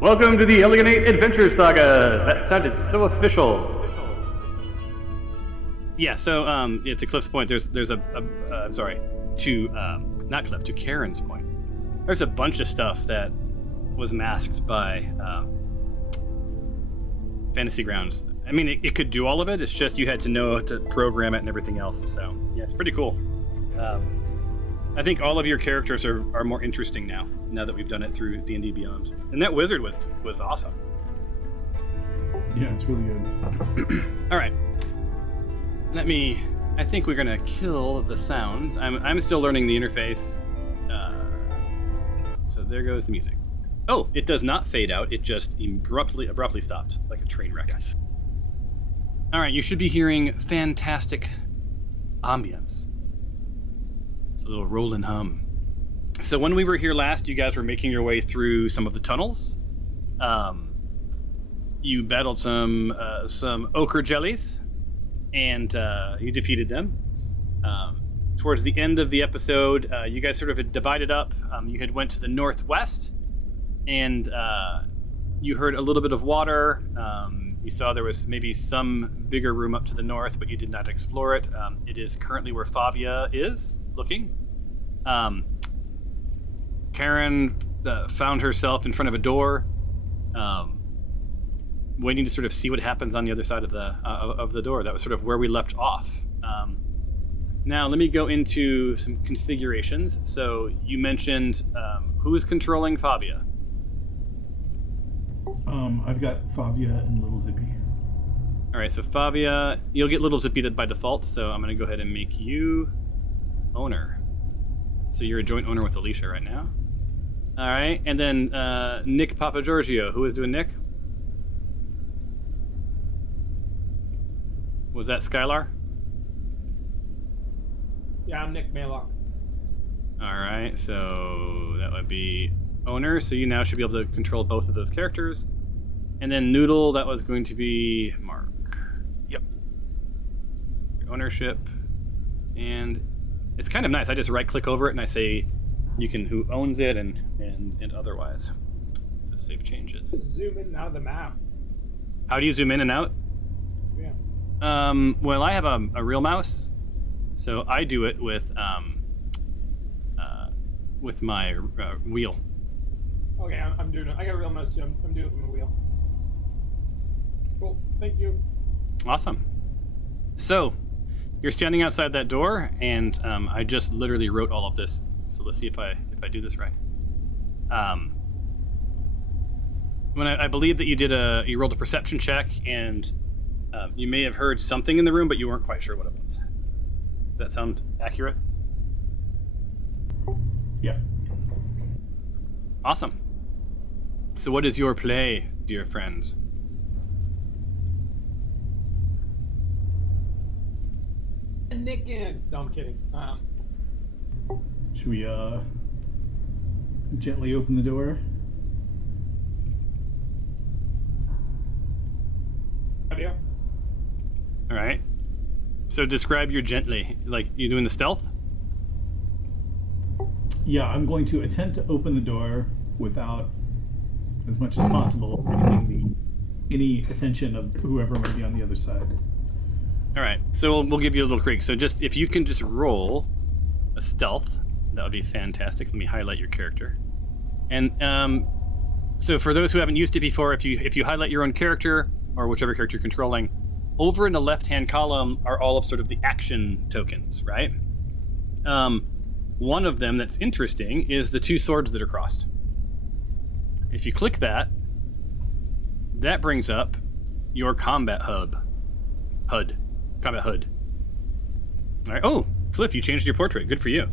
Welcome to the Alienate Adventure Sagas. That sounded so official. Yeah. So, to Cliff's point, there's to Karen's point. There's a bunch of stuff that was masked by Fantasy Grounds. I mean, it could do all of it. It's just you had to know how to program it and everything else. So, yeah, it's pretty cool. I think all of your characters are more interesting now that we've done it through D&D Beyond. And that wizard was awesome. Yeah, it's really good. All right. I think we're going to kill the sounds. I'm still learning the interface. So there goes the music. Oh, it does not fade out. It just abruptly stopped, like a train wreck. Yes. All right, you should be hearing fantastic ambience. It's a little roll and hum. So when we were here last, you guys were making your way through some of the tunnels. You battled some ochre jellies, and you defeated them. Towards the end of the episode, you guys sort of had divided up. You had went to the northwest, and you heard a little bit of water. You saw there was maybe some bigger room up to the north, but you did not explore it. It is currently where Favia is looking. Karen found herself in front of a door, waiting to sort of see what happens on the other side of the door. That was sort of where we left off. Now, let me go into some configurations. So you mentioned who is controlling Favia? I've got Favia and Little Zippy. All right, so Favia, you'll get Little Zippy by default, so I'm going to go ahead and make you owner. So you're a joint owner with Alicia right now. All right, and then Nick Papagiorgio. Who is doing Nick? Was that Skylar? Yeah, I'm Nick Maylock. All right, so that would be owner. So you now should be able to control both of those characters. And then Noodle, that was going to be Mark. Yep. Ownership. And it's kind of nice. I just right-click over it and I say you can who owns it and otherwise. So save changes. Just zoom in and out of the map. How do you zoom in and out? Yeah. Well, I have a real mouse, so I do it with my wheel. Okay, I'm doing it. I got a real mouse too. I'm doing it with my wheel. Cool. Thank you. Awesome. So, you're standing outside that door, and I just literally wrote all of this. So let's see if I do this right. When I believe that you rolled a perception check, and you may have heard something in the room, but you weren't quite sure what it was. Does that sound accurate? Yeah. Awesome. So what is your play, dear friends? Nick and... No, I'm kidding. Should we gently open the door? Idea? All right. So describe your gently. Like, you doing the stealth? Yeah, I'm going to attempt to open the door without, as much as possible, raising any attention of whoever might be on the other side. All right. So we'll give you a little creak. So just if you can just roll a stealth, that would be fantastic. Let me highlight your character. And so for those who haven't used it before, if you highlight your own character or whichever character you're controlling, over in the left-hand column are all of sort of the action tokens, right? One of them that's interesting is the two swords that are crossed. If you click that, that brings up your combat HUD. Combat HUD. All right. Oh, Cliff, you changed your portrait. Good for you.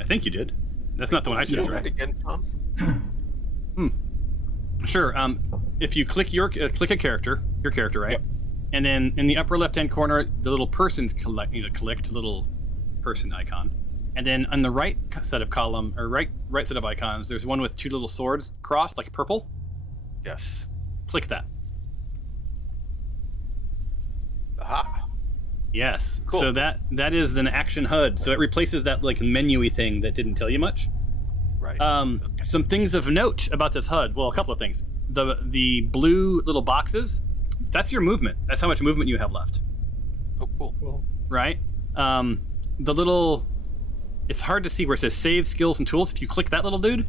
I think you did. That's not the one I chose, right? Again, Tom? Sure. If you click click a character, your character, right? Yep. And then in the upper left-hand corner, the little person's collect little person icon. And then on the right set of column or right set of icons, there's one with two little swords crossed, like purple. Yes. Click that. Aha. Yes. Cool. So that is an action HUD. So it replaces that like menu-y thing that didn't tell you much. Right. Some things of note about this HUD. Well, a couple of things. The blue little boxes, that's your movement. That's how much movement you have left. Oh, cool. Cool. Right? The little... It's hard to see where it says save skills and tools. If you click that little dude,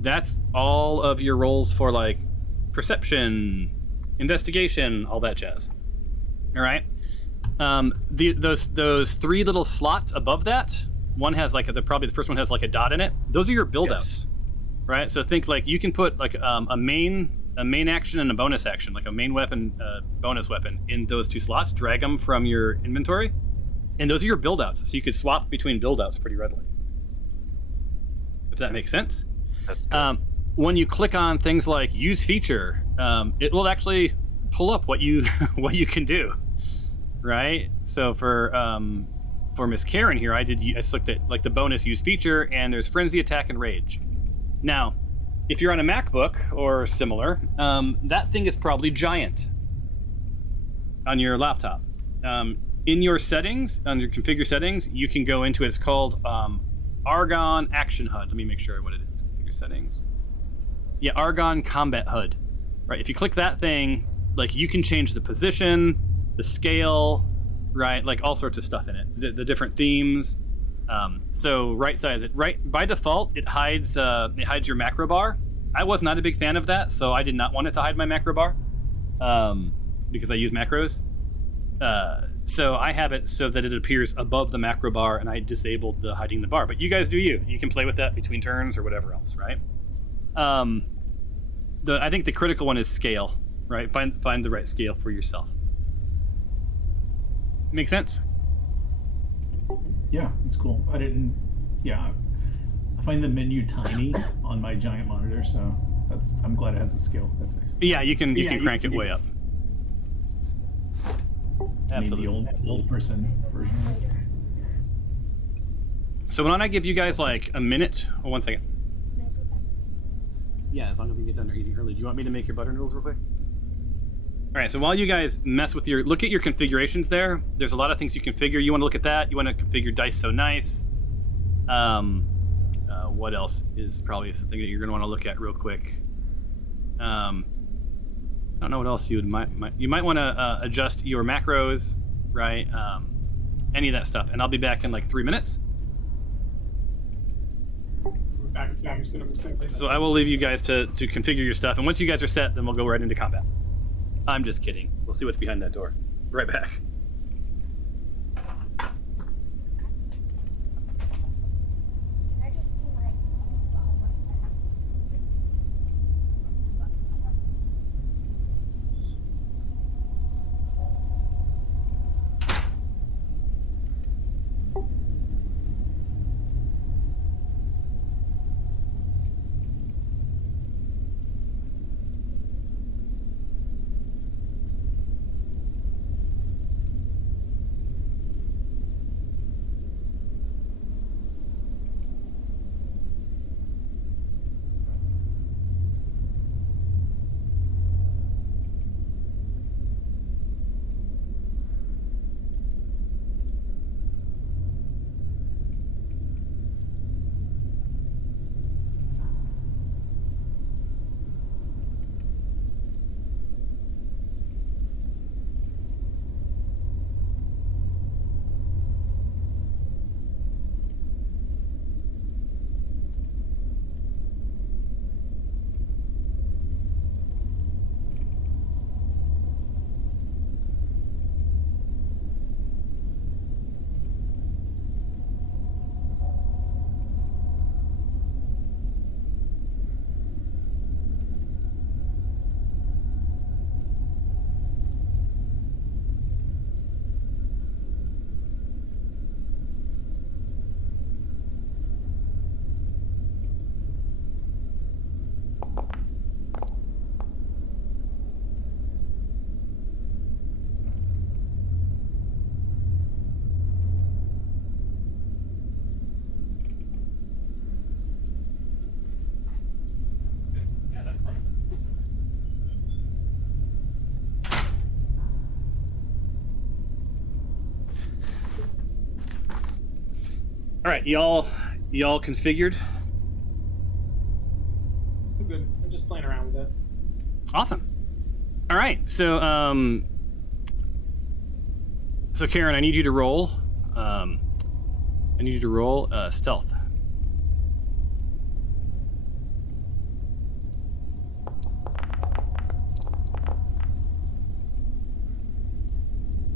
that's all of your rolls for, like, perception, investigation, all that jazz. All right? Those three little slots above that, one has, like, probably the first one has, like, a dot in it. Those are your build-outs. Right? So think, like, you can put, like, a main action and a bonus action, like a main weapon, bonus weapon, in those two slots. Drag them from your inventory. And those are your build-outs, so you could swap between build-outs pretty readily. If that makes sense. That's good. When you click on things like use feature, it will actually pull up what you what you can do, right? So for Miss Karen here, I looked at like the bonus use feature, and there's frenzy, attack, and rage. Now, if you're on a MacBook or similar, that thing is probably giant on your laptop. In your settings, under configure settings, you can go into it's called Argon Action HUD. Let me make sure what it is. Configure settings. Yeah, Argon Combat HUD. Right. If you click that thing, like you can change the position, the scale, right? Like all sorts of stuff in it. The different themes. So right size it. Right by default, it hides your macro bar. I was not a big fan of that, so I did not want it to hide my macro bar because I use macros. So I have it so that it appears above the macro bar, and I disabled the hiding the bar. But you guys do you. You can play with that between turns or whatever else, right? I think the critical one is scale, right? Find the right scale for yourself. Make sense? Yeah, it's cool. I find the menu tiny on my giant monitor, so I'm glad it has the scale. That's nice. Yeah, you can crank it way up. Absolutely. I mean, the old person version. So why don't I give you guys like a minute or 1 second? Yeah, as long as you get done eating early. Do you want me to make your butter noodles real quick? All right, so while you guys mess with look at your configurations there. There's a lot of things you configure. You want to look at that. You want to configure Dice So Nice. What else is probably something that you're going to want to look at real quick? I don't know what else you might want to adjust your macros, right? Any of that stuff, and I'll be back in like 3 minutes. So I will leave you guys to configure your stuff, and once you guys are set, then we'll go right into combat. I'm just kidding. We'll see what's behind that door. Right back. All right, y'all configured? Awesome. All right, so Karen, I need you to roll. Stealth.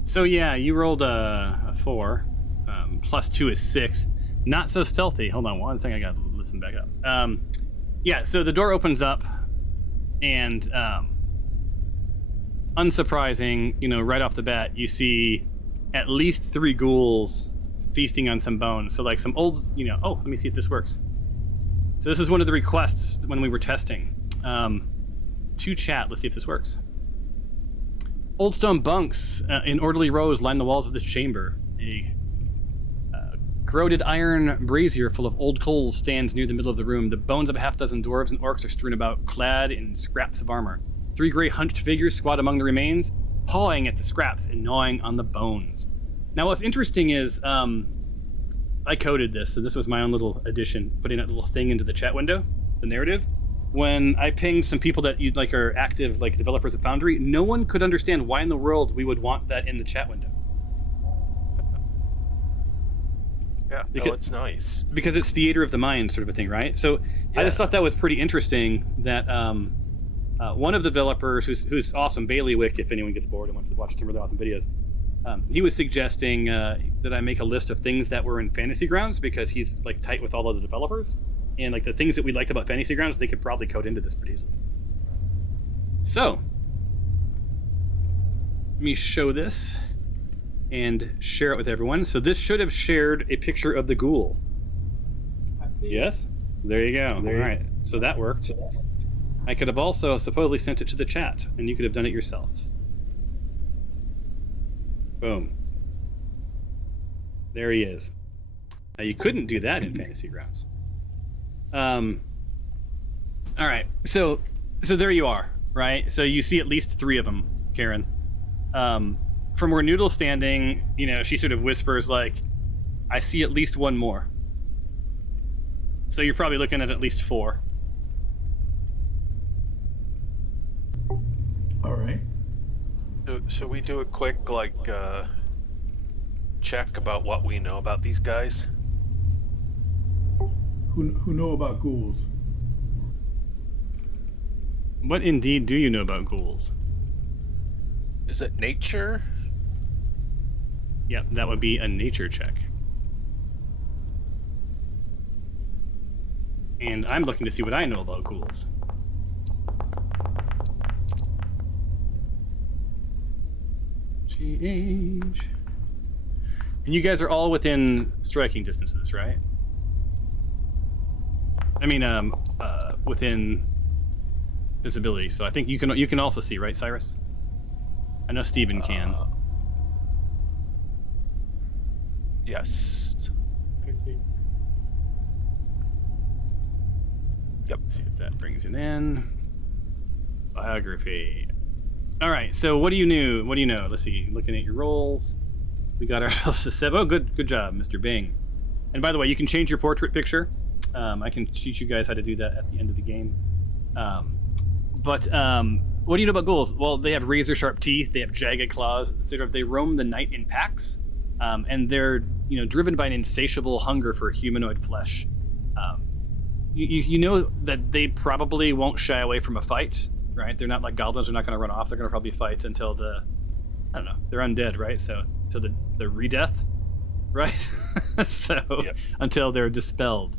So yeah, you rolled a 4. Plus 2 is 6. Not so stealthy. Hold on one second. I gotta listen back up. Yeah. So the door opens up, and unsurprising, right off the bat, you see at least 3 ghouls feasting on some bones. So like some old, oh, let me see if this works. So this is one of the requests when we were testing. To chat, let's see if this works. Old stone bunks in orderly rows line the walls of this chamber. A corroded iron brazier full of old coals stands near the middle of the room. The bones of a half dozen dwarves and orcs are strewn about, clad in scraps of armor. 3 gray hunched figures squat among the remains, pawing at the scraps and gnawing on the bones. Now, what's interesting is I coded this, so this was my own little addition, putting that little thing into the chat window, the narrative. When I pinged some people that you'd like are active, like developers at Foundry, no one could understand why in the world we would want that in the chat window. Yeah, it's nice. Because it's theater of the mind sort of a thing, right? So yeah. I just thought that was pretty interesting that one of the developers, who's awesome, Bailiwick, if anyone gets bored and wants to watch some really awesome videos, he was suggesting that I make a list of things that were in Fantasy Grounds because he's like tight with all of the developers. And like the things that we liked about Fantasy Grounds, they could probably code into this pretty easily. So, let me show this and share it with everyone. So this should have shared a picture of the ghoul. I see. Yes? There you go. All right. So that worked. I could have also supposedly sent it to the chat, and you could have done it yourself. Boom. There he is. Now you couldn't do that in Fantasy Grounds. All right. So there you are, right? So you see at least 3 of them, Karen. From where Noodle's standing, she sort of whispers like, I see at least 1 more. So you're probably looking at least 4. All right. Should we do a quick, check about what we know about these guys? Who know about ghouls? What indeed do you know about ghouls? Is it nature? Yep, that would be a nature check. And I'm looking to see what I know about ghouls. GH. And you guys are all within striking distance of this, right? I mean, within visibility. So I think you can also see, right, Cyrus? I know Steven can. Yes. I see. Yep. Let's see if that brings it in. Biography. All right. So what do you know? Let's see. Looking at your rolls, we got ourselves a 7. Oh, good job, Mr. Bing. And by the way, you can change your portrait picture. I can teach you guys how to do that at the end of the game. But what do you know about ghouls? Well, they have razor sharp teeth. They have jagged claws. They roam the night in packs, and they're driven by an insatiable hunger for humanoid flesh. You know that they probably won't shy away from a fight, right? They're not like goblins. They're not going to run off. They're going to probably fight until they're undead, right? So till the re-death, right? So yep. Until they're dispelled.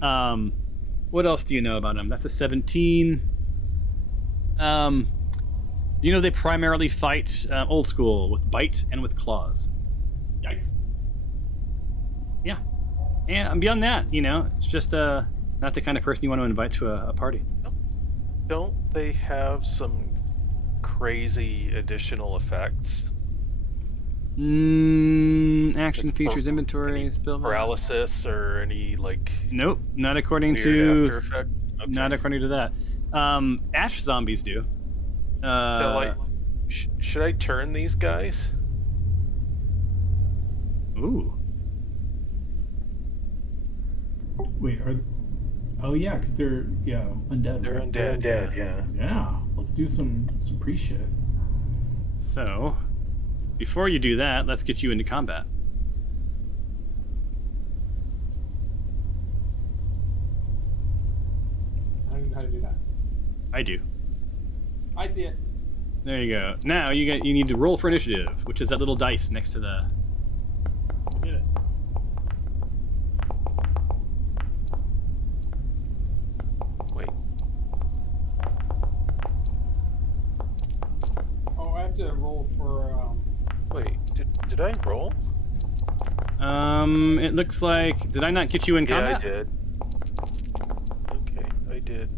What else do you know about them? That's a 17. They primarily fight old school with bite and with claws. Yikes. Yeah. And beyond that, it's just not the kind of person you want to invite to a party. Don't they have some crazy additional effects? Action features, inventory, spill paralysis, or any Nope, not according to. After effects? Okay. Not according to that. Ash zombies do. Should I turn these guys? Ooh. Wait, Oh yeah, because they're undead. They're right? undead. Yeah. Yeah, let's do some priest shit. So, before you do that, let's get you into combat. How to do that? I do. I see it. There you go. Now you need to roll for initiative, which is that little dice next to the. Did it. Wait. Oh, I have to roll for. Wait. Did I roll? It looks like. Did I not get you in Yeah, combat? I did. Okay, I did.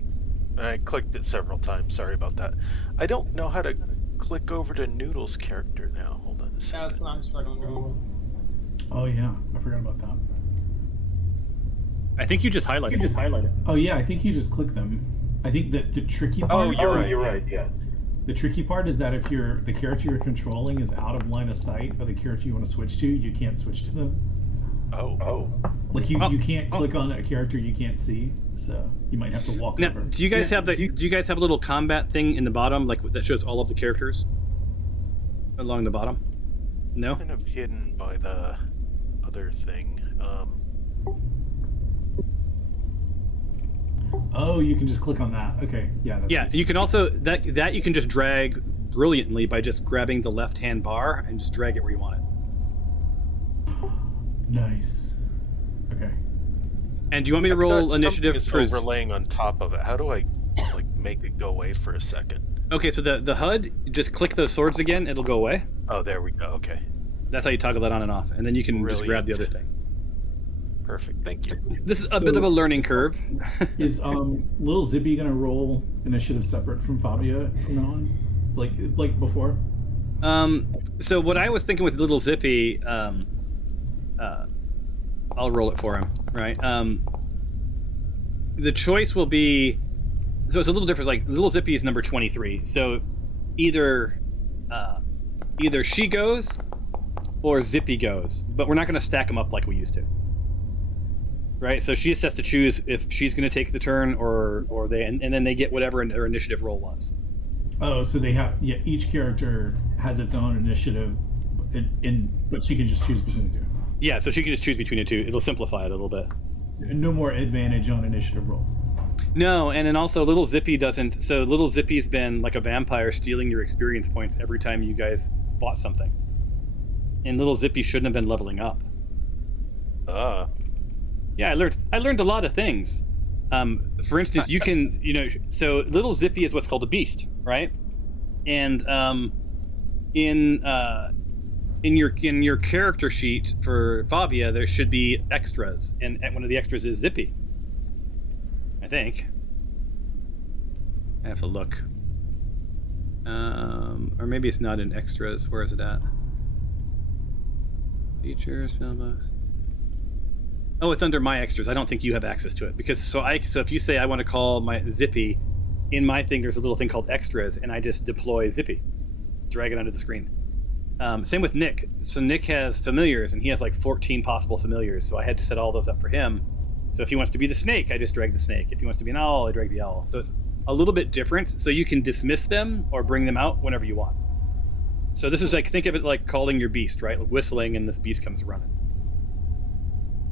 I clicked it several times. Sorry about that. I don't know how to click over to Noodle's character now. Hold on a second. That's what I'm struggling with. Oh yeah, I forgot about that. I think you just highlighted. it. Oh yeah, I think you just click them. I think that the tricky part. Oh, you're right. Yeah. The tricky part is that if the character you're controlling is out of line of sight of the character you want to switch to, you can't switch to them. Oh. Like you can't click on a character you can't see, so you might have to walk Now, over. do you guys have the? Do you guys have a little combat thing in the bottom, like that shows all of the characters along the bottom? No. Kind of hidden by the other thing. Oh, you can just click on that. Okay, yeah. That's Yeah, easy. you can also that you can just drag brilliantly by just grabbing the left-hand bar and just drag it where you want it. Nice. Okay. And do you want me to I've roll got initiative something for? overlaying on top of it. How do I make it go away for a second? Okay, so the HUD, just click the swords again, it'll go away. Oh, there we go. Okay. That's how you toggle that on and off, and then you can just grab the other Brilliant. thing. Perfect. Thank you. This is a bit of a learning curve. Is little Zippy gonna roll initiative separate from Fabia from now on, like before? So what I was thinking with little Zippy, I'll roll it for him, right? The choice will be, so it's a little different. Like little Zippy is number 23, so either she goes or Zippy goes, but we're not going to stack them up like we used to, right? So she just has to choose if she's going to take the turn or they, and then they get whatever their initiative roll was. Oh, so they have each character has its own initiative, but she can just choose between the two. Yeah, so she can just choose between the two. It'll simplify it a little bit. No more advantage on initiative roll. No, and then also little Zippy doesn't. So little Zippy's been like a vampire stealing your experience points every time you guys bought something. And little Zippy shouldn't have been leveling up. Yeah, I learned a lot of things. For instance, you can, so little Zippy is what's called a beast, right? And in your character sheet for Fabia, there should be extras, and one of the extras is Zippy. I think. I have to look. Or maybe it's not in extras. Where is it at? Features, mailbox. Oh, it's under my extras. I don't think you have access to it because so if you say I want to call my Zippy, in my thing there's a little thing called extras, and I just deploy Zippy, drag it onto the screen. Same with Nick. So Nick has familiars, and he has like 14 possible familiars. So I had to set all those up for him. So if he wants to be the snake, I just drag the snake. If he wants to be an owl, I drag the owl. So it's a little bit different. So you can dismiss them or bring them out whenever you want. So this is like, think of it like calling your beast, right? Like whistling, and this beast comes running.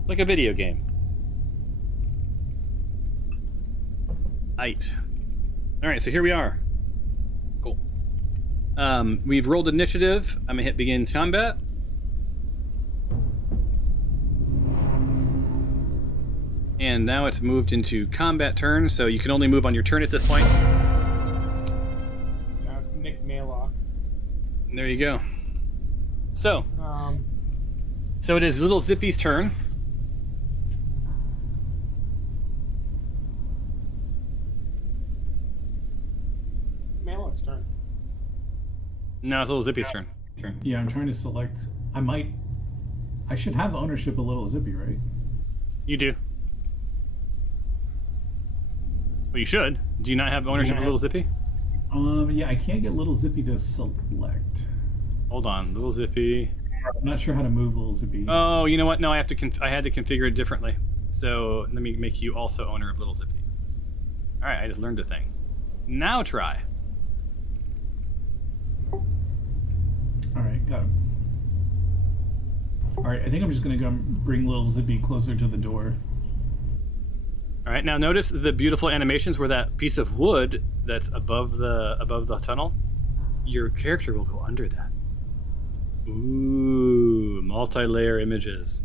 Like a video game. Aight. All right, so here we are. Cool. We've rolled initiative. I'm gonna hit begin combat. And now it's moved into combat turn, so you can only move on your turn at this point. Now it's Nick Maylock. There you go. So it is little Zippy's turn. Maylock's turn. No, it's little Zippy's turn. Yeah, I'm trying to select. I should have ownership of little Zippy, right? You do. Well, you should. Do you not have ownership of little Zippy? Yeah, I can't get little Zippy to select. Hold on, little Zippy. I'm not sure how to move little Zippy. Oh, you know what? No, I had to configure it differently. So let me make you also owner of Little Zippy. All right, I just learned a thing. Now try. All right, got him. All right, I think I'm just gonna go bring Little Zippy closer to the door. All right, now notice the beautiful animations where that piece of wood that's above the tunnel, your character will go under that. Ooh, multi-layer images.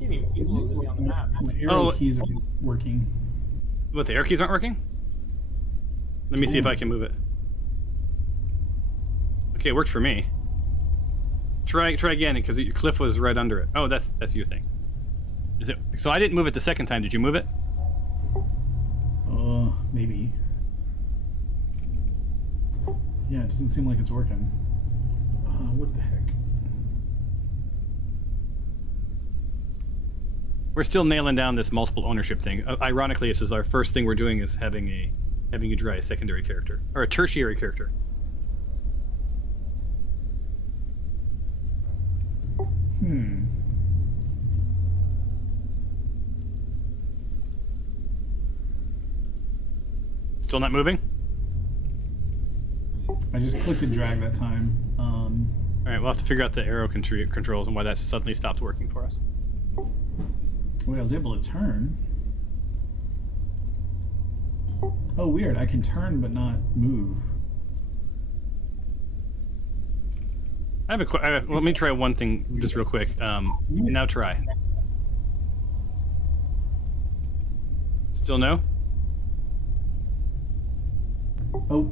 Can't even see Little Zippy on the map. My arrow keys are working. What, the arrow keys aren't working? Let me see if I can move it. Okay, it worked for me. Try again, because your cliff was right under it. Oh, that's your thing. Is it? So I didn't move it the second time. Did you move it? Maybe. Yeah, it doesn't seem like it's working. What the heck? We're still nailing down this multiple ownership thing. Ironically, this is our first thing we're doing is having you draw a secondary character or a tertiary character. Still not moving? I just clicked and drag that time. All right, we'll have to figure out the arrow controls and why that suddenly stopped working for us. Wait, I was able to turn. Oh, weird. I can turn but not move. Let me try one thing just real quick. Now try. Still no? Oh.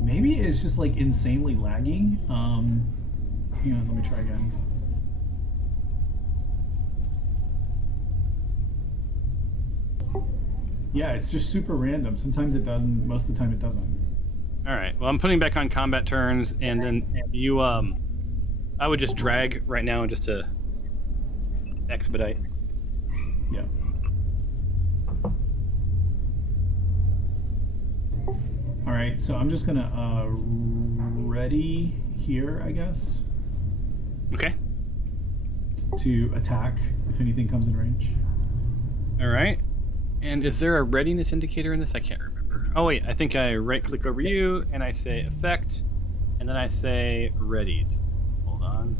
Maybe it's just like insanely lagging. Hang on, let me try again. Yeah, it's just super random. Sometimes it does, and most of the time it doesn't. All right. Well, I'm putting back on combat turns, and then you, I would just drag right now just to expedite. Yeah. All right, so I'm just gonna ready here, I guess, Okay. to attack if anything comes in range. All right. And is there a readiness indicator in this? I can't remember. Oh wait, I think I right-click over you and I say effect, and then I say readied. Hold on.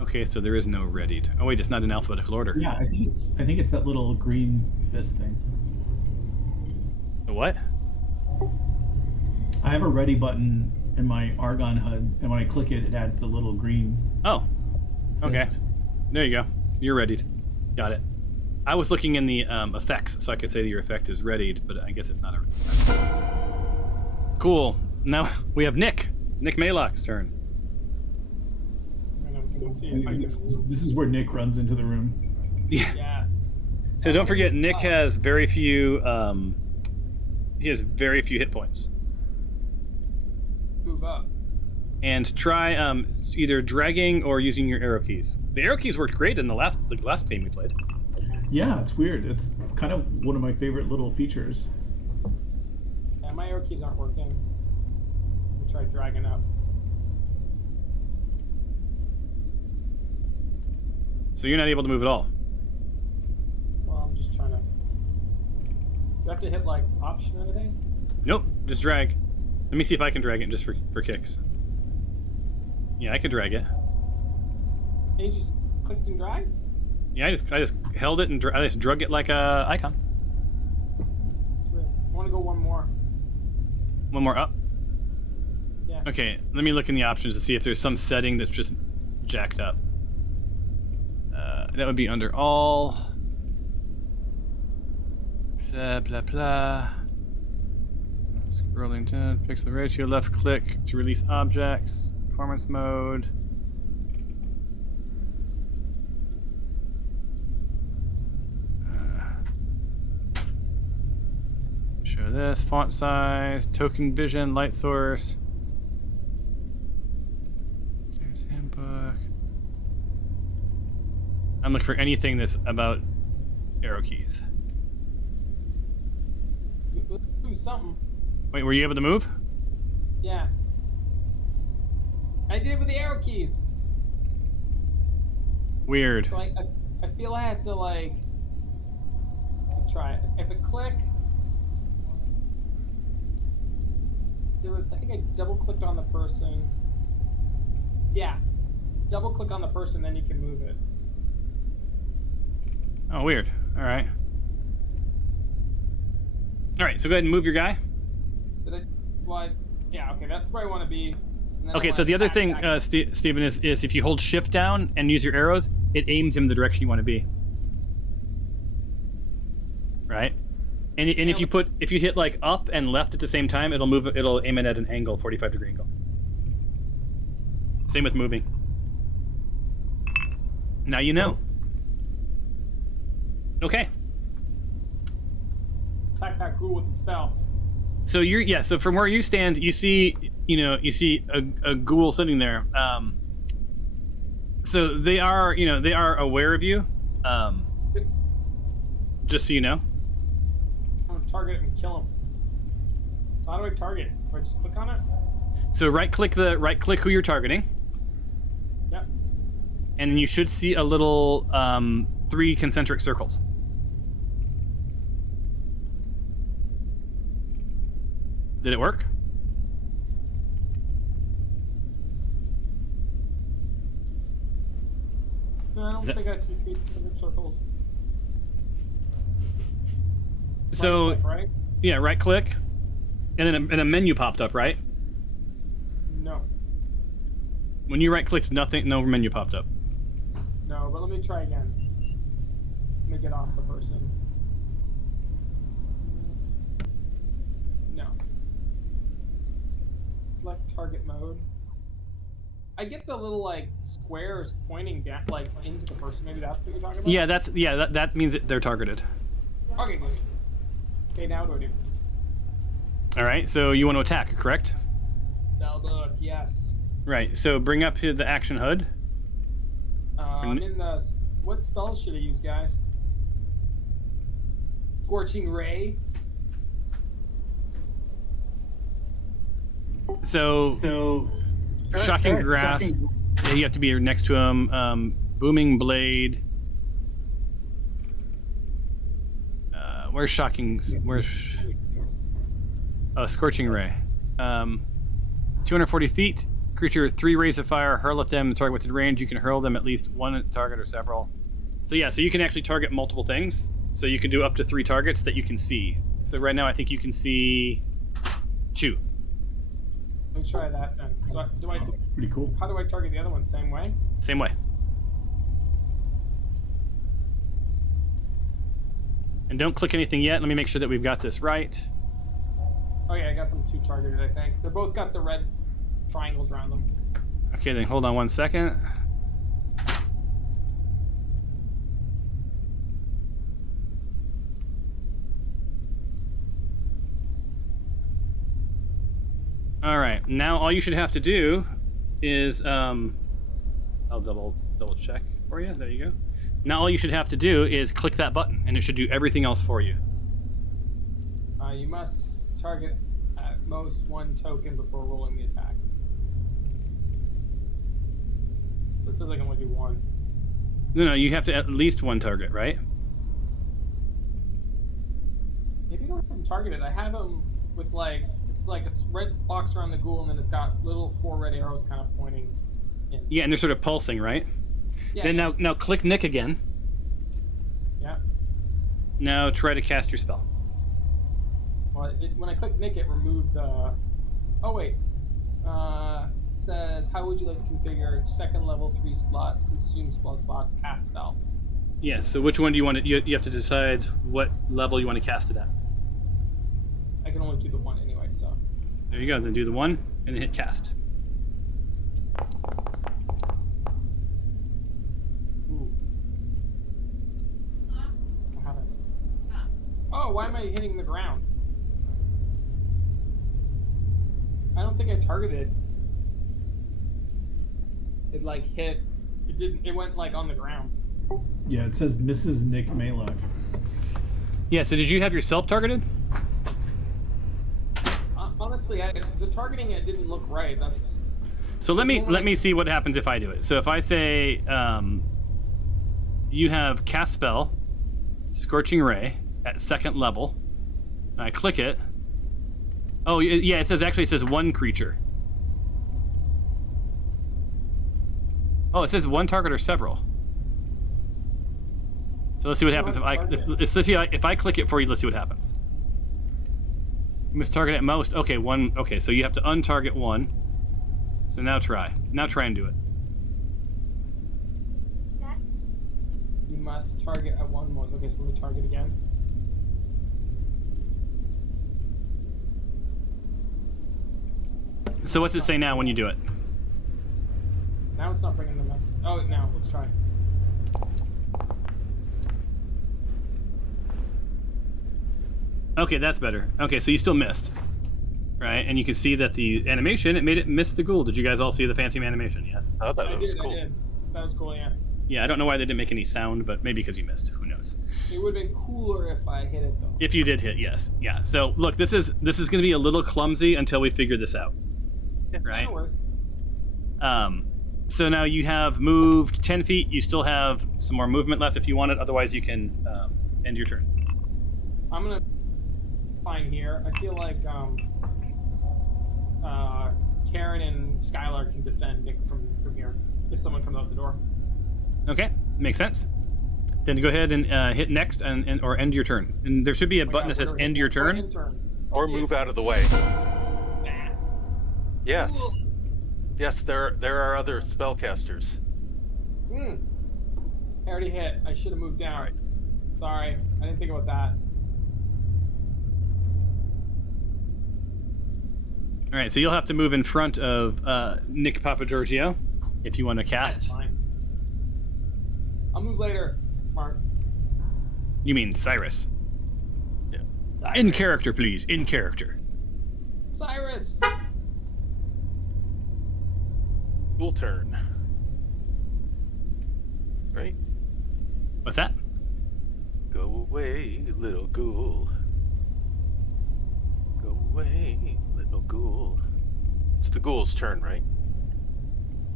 Okay, so there is no readied. Oh wait, it's not in alphabetical order. Yeah, I think it's that little green fist thing. The what? I have a ready button in my Argon HUD, and when I click it, it adds the little green. Oh. Okay. fist. There you go. You're readied. Got it. I was looking in the effects, so I could say that your effect is readied, but I guess it's not a. Cool. Now we have Nick. Nick Maylock's turn. I'm gonna see if I can. This is where Nick runs into the room. Yeah. Yes. So don't forget, Nick has very few. He has very few hit points. Move up. And try either dragging or using your arrow keys. The arrow keys worked great in the last game we played. Yeah, it's weird. It's kind of one of my favorite little features. Yeah, my arrow keys aren't working. Let me try dragging up. So you're not able to move at all. Well, I'm just trying to. Do I have to hit like option or anything? Nope, just drag. Let me see if I can drag it just for kicks. Yeah, I could drag it. Hey, you just clicked and drag? Yeah, I just held it and I just drug it like a icon. That's weird. I want to go one more. One more up. Yeah. Okay, let me look in the options to see if there's some setting that's just jacked up. That would be under all. Blah, blah, blah. Scrolling down, pixel ratio, left click to release objects. Performance mode. Show this, font size, token vision, light source. There's handbook. I'm looking for anything that's about arrow keys. Do something. Wait, were you able to move? Yeah. I did it with the arrow keys. Weird. So I feel I have to like try it. If I click, I think I double clicked on the person. Yeah, double click on the person, then you can move it. Oh, weird. All right. All right, so go ahead and move your guy. Did I? Well, yeah. Okay, that's where I want to be. And then I Okay, wanna so the other attack thing, back. Steven, is if you hold shift down and use your arrows, it aims him the direction you want to be. Right? And if you hit like up and left at the same time, it'll aim it at an angle, 45-degree angle. Same with moving. Now you know. Okay. Attack that ghoul with the spell. So so from where you stand, you see a ghoul sitting there. So they are aware of you. Just so you know. I'm gonna target it and kill him. So how do I target? Do I just click on it? So right click who you're targeting, Yep. and then you should see a little 3 concentric circles. Did it work? No, I don't think I see 3 circles. So Right click, right? yeah, right click, and then a menu popped up, right? No. When you right clicked, no menu popped up. No, but let me try again. Let me get off the person. No. Select target mode. I get the little like squares pointing down, like into the person. Maybe that's what you're talking about. Yeah, that means that they're targeted. Okay, good. Okay, now what do I do? All right, so you want to attack, correct? Look, yes. Right. So bring up the action HUD. I'm in the. What spells should I use, guys? Scorching Ray. So shocking grasp. Yeah, you have to be next to him. Booming blade. Where's shocking? Where's scorching ray? 240 feet. Creature 3 rays of fire. Hurl at them. Target within range. You can hurl them at least one target or several. So yeah, so you can actually target multiple things. So you can do up to 3 targets that you can see. So right now I think you can see 2. Let me try that then. So Pretty cool. how do I target the other one? Same way? Same way. And don't click anything yet. Let me make sure that we've got this right. Oh yeah, I got them 2 targeted, I think. They're both got the red triangles around them. Okay, then hold on 1 second. All right, now all you should have to do is I'll double check for you. There you go. Now all you should have to do is click that button, and it should do everything else for you. You must target at most 1 token before rolling the attack. So it says I can only do 1. No, you have to at least 1 target, right? Maybe I don't have them targeted. I have them with like, it's like a red box around the ghoul, and then it's got little 4 red arrows kind of pointing in. Yeah, and they're sort of pulsing, right? Yeah. Then now click Nick again. Yeah. Now try to cast your spell. Well, when I click Nick, it removed the. Oh wait. It says, how would you like to configure 2nd level 3 slots, consume spell slots, cast spell? Yeah. So which one do you want to? You have to decide what level you want to cast it at. I can only do the 1 anyway, so. There you go. Then do the 1 and then hit cast. Ooh. I haven't. Oh, why am I hitting the ground? I don't think I targeted. It like hit. It didn't. It went like on the ground. Yeah, it says Mrs. Nick Maylock. Yeah. So did you have yourself targeted? honestly, the targeting it didn't look right. That's. So let me see what happens if I do it. So if I say you have cast spell, Scorching Ray at 2nd level, and I click it. Oh yeah, it says one creature. Oh, it says one target or several. So let's see what happens if I click it for you. Let's see what happens. You must target at most. Okay, one. Okay, so you have to untarget one. So now try. Now try and do it. You must target at one most. Okay, so let me target again. So what's it say now when you do it? Now it's not bringing the message. Oh, now let's try. Okay, that's better. Okay, so you still missed. Right, and you can see that the animation, it made it miss the ghoul. Did you guys all see the fancy animation? Yes? I thought that was cool. I did. That was cool, yeah. Yeah, I don't know why they didn't make any sound, but maybe because you missed. Who knows? It would have been cooler if I hit it, though. If you did hit, yes. Yeah, so look, this is going to be a little clumsy until we figure this out. Yeah, right? No worries. So now you have moved 10 feet. You still have some more movement left if you want it. Otherwise, you can end your turn. I'm going to find here. I feel like Karen and Skylar can defend Nick from here if someone comes out the door. Okay, makes sense. Then go ahead and hit next or end your turn. And there should be a button that says end your turn. Or move out of the way. Nah. Yes. Cool. Yes, there are other spellcasters. I already hit. I should have moved down. All right. Sorry, I didn't think about that. All right, so you'll have to move in front of Nick Papagiorgio if you want to That's cast. fine. I'll move later, Mark. You mean Cyrus? Yeah. Cyrus. In character, please. In character. Cyrus. Cool turn. Right? What's that? Go away, little ghoul. Go away, little ghoul. It's the ghoul's turn, right?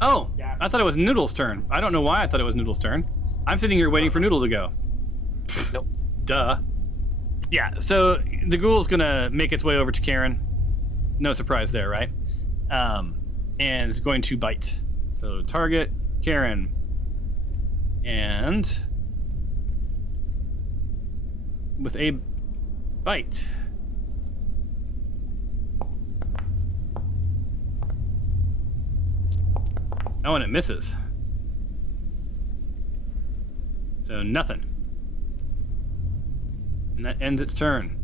Oh, Yes. I thought it was Noodle's turn. I don't know why I thought it was Noodle's turn. I'm sitting here waiting for Noodle to go. Nope. Duh. Yeah, so the ghoul's gonna make its way over to Karen. No surprise there, right? And it's going to bite. So target Karen. And with a bite. Oh, and it misses. So nothing. And that ends its turn.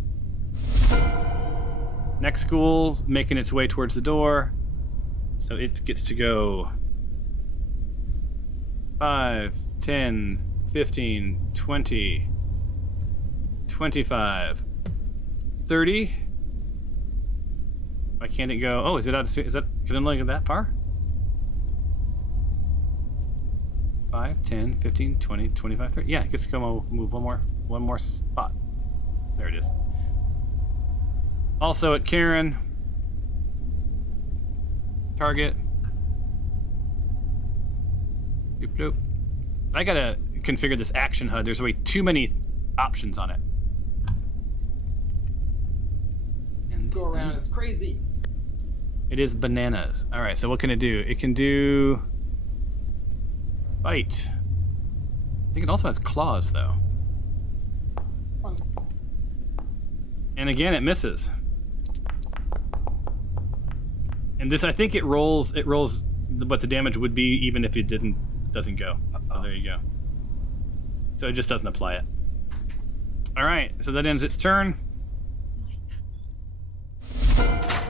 Next ghoul's making its way towards the door. So it gets to go 5, 10, 15, 20, 25, 30. Why can't it go? Oh, is it out? Is that, can it only go that far? 5, 10, 15, 20, 25, 30. Yeah, it gets to go move one more spot. There it is. Also at Karen. Target. Bloop, bloop. I gotta configure this action HUD. There's way too many options on it. And Go around. It's crazy. it is bananas. All right, so what can it do? It can do bite. I think it also has claws, though. Fun. And again, it misses. And this, I think it rolls what the damage would be even if it doesn't go. So there you go. So it just doesn't apply it. All right, so that ends its turn.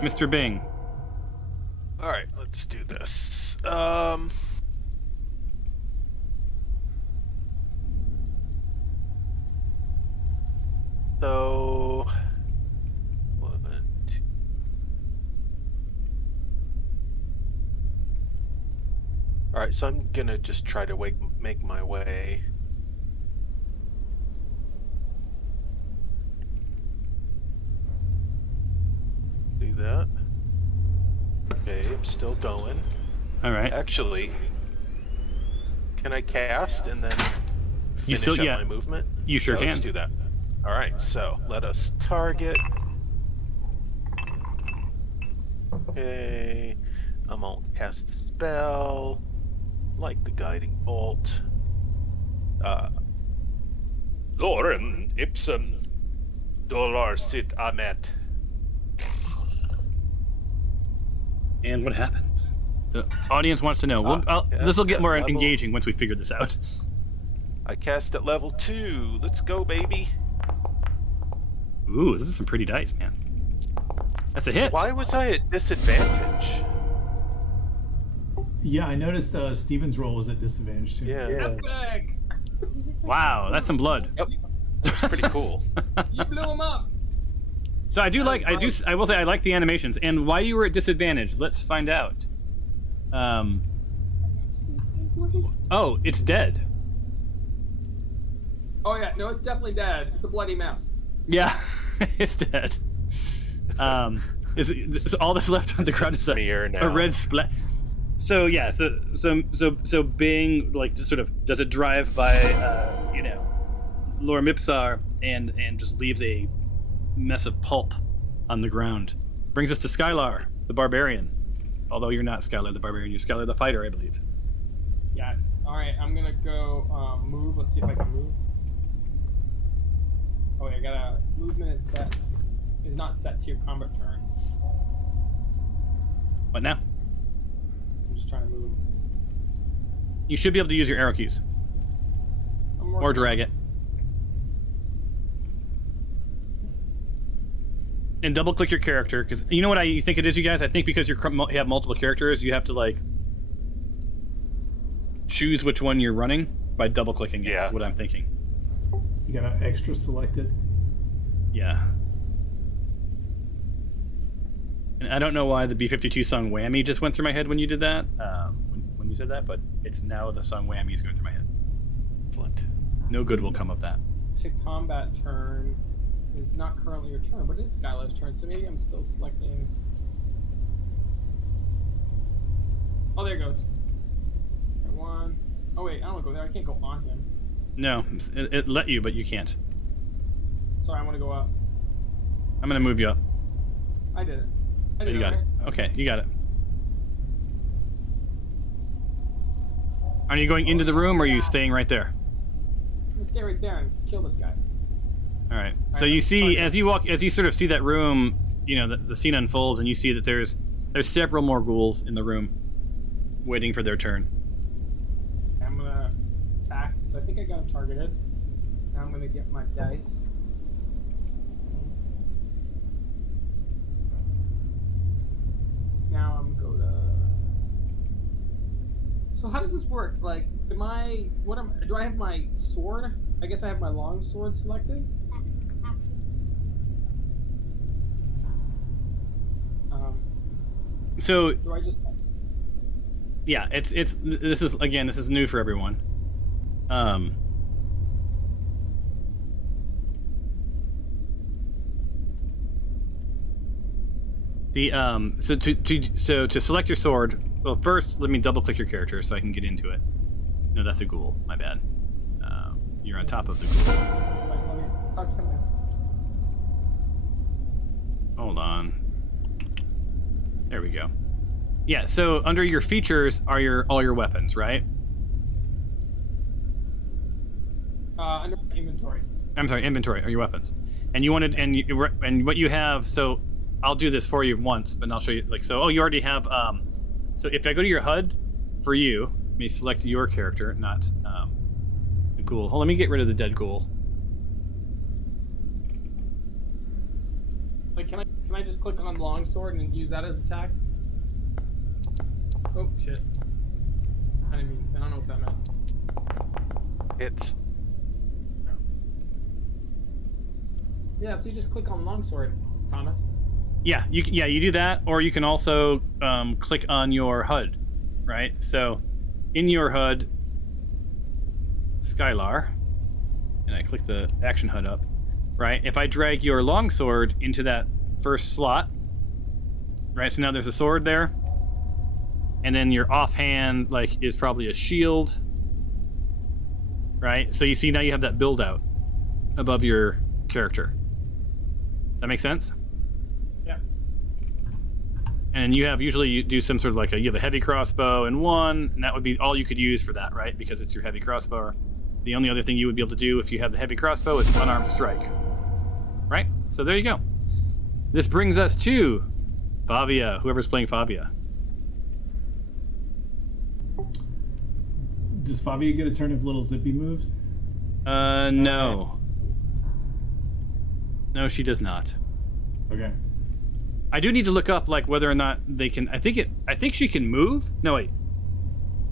Mr. Bing. All right, let's do this. So 1, 2. All right, so I'm gonna just try to make my way. Do that. I'm still going. All right. Actually, can I cast and then You finish still- up yeah. my movement? You sure Yeah, can. Let's do that. All right, so let us target. Okay, I'm gonna cast a spell, like the guiding bolt. Lorem ipsum dolor sit amet. And what happens? The audience wants to know. Yeah, This will get more level. engaging once we figure this out. I cast at level 2. Let's go, baby. Ooh, this is some pretty dice, man. That's a hit. Why was I at disadvantage? Yeah, I noticed Steven's roll was at disadvantage too. Yeah, Epic! Wow, that's some blood. Yep. That's pretty cool. You blew him up. So I will say I like the animations. And why you were at disadvantage, let's find out. Oh, it's dead. Oh yeah, no, it's definitely dead. It's a bloody mess. Yeah, it's dead. So all that's left on the ground is smear a now. red splat. So yeah, so Bing like just sort of does a drive by, Lorem Ipsar and just leaves a mess of pulp on the ground. Brings us to Skylar, the barbarian. Although you're not Skylar the barbarian, you're Skylar the fighter, I believe. Yes. All right, I'm gonna go move. Let's see if I can move. Oh, wait, I gotta movement is set. Is not set to your combat turn. What now? I'm just trying to move. You should be able to use your arrow keys or drag it. And double click your character, because you know what I think it is, you guys? I think because you have multiple characters, you have to like choose which one you're running by double clicking it. Yeah. Is what I'm thinking. You gotta extra select it. Yeah. And I don't know why the B-52 song Whammy just went through my head when you did that, when you said that, but it's now the song Whammy is going through my head. Excellent. No good will come of that. To combat turn is not currently your turn, but it is Skylar's turn, so maybe I'm still selecting. Oh, there it goes. Okay, one. Oh wait, I don't want to go there. I can't go on him. No, it let you, but you can't. Sorry, I want to go up. I'm gonna move you up. I did it. I Oh, did you got it. Okay, you got it. Are you going into the room, or are you staying right there? I'm gonna stay right there and kill this guy. All right. So Alright, you see, target. as you sort of see that room, the scene unfolds, and you see that there's several more ghouls in the room, waiting for their turn. I'm gonna attack. So I think I got him targeted. Now I'm gonna get my dice. Now I'm go to. So how does this work? Like, do I have my sword? I guess I have my long sword selected. So Do I just? yeah, this is new for everyone. So to select your sword, well, first let me double click your character so I can get into it. No, that's a ghoul. My bad. You're on top of the ghoul. Clock's coming down. Hold on. There we go. Yeah. So under your features are all your weapons, right? Under inventory. I'm sorry, inventory are your weapons, and you wanted and what you have. So I'll do this for you once, but I'll show you. Like so. Oh, you already have. So if I go to your HUD, for you, let me select your character, not the ghoul. Hold on, let me get rid of the dead ghoul. Like, can I just click on longsword and use that as attack? Oh shit! I don't know what that meant. It's Yeah, so you just click on longsword, Thomas. Yeah, you do that, or you can also click on your HUD, right? So in your HUD, Skylar, and I click the action HUD up, right? If I drag your longsword into that first slot, right? So now there's a sword there. and then your offhand like is probably a shield, right? So you see now you have that build out above your character. Does that make sense? Yeah. And you do some sort of like you have a heavy crossbow and one, and that would be all you could use for that, right? Because it's your heavy crossbow. The only other thing you would be able to do if you have the heavy crossbow is an unarmed strike, right? So there you go. This brings us to Favia, whoever's playing Favia. Does Fabio get a turn if little Zippy moves? No. No, she does not. Okay. I do need to look up like whether or not they can. I think she can move. No, wait.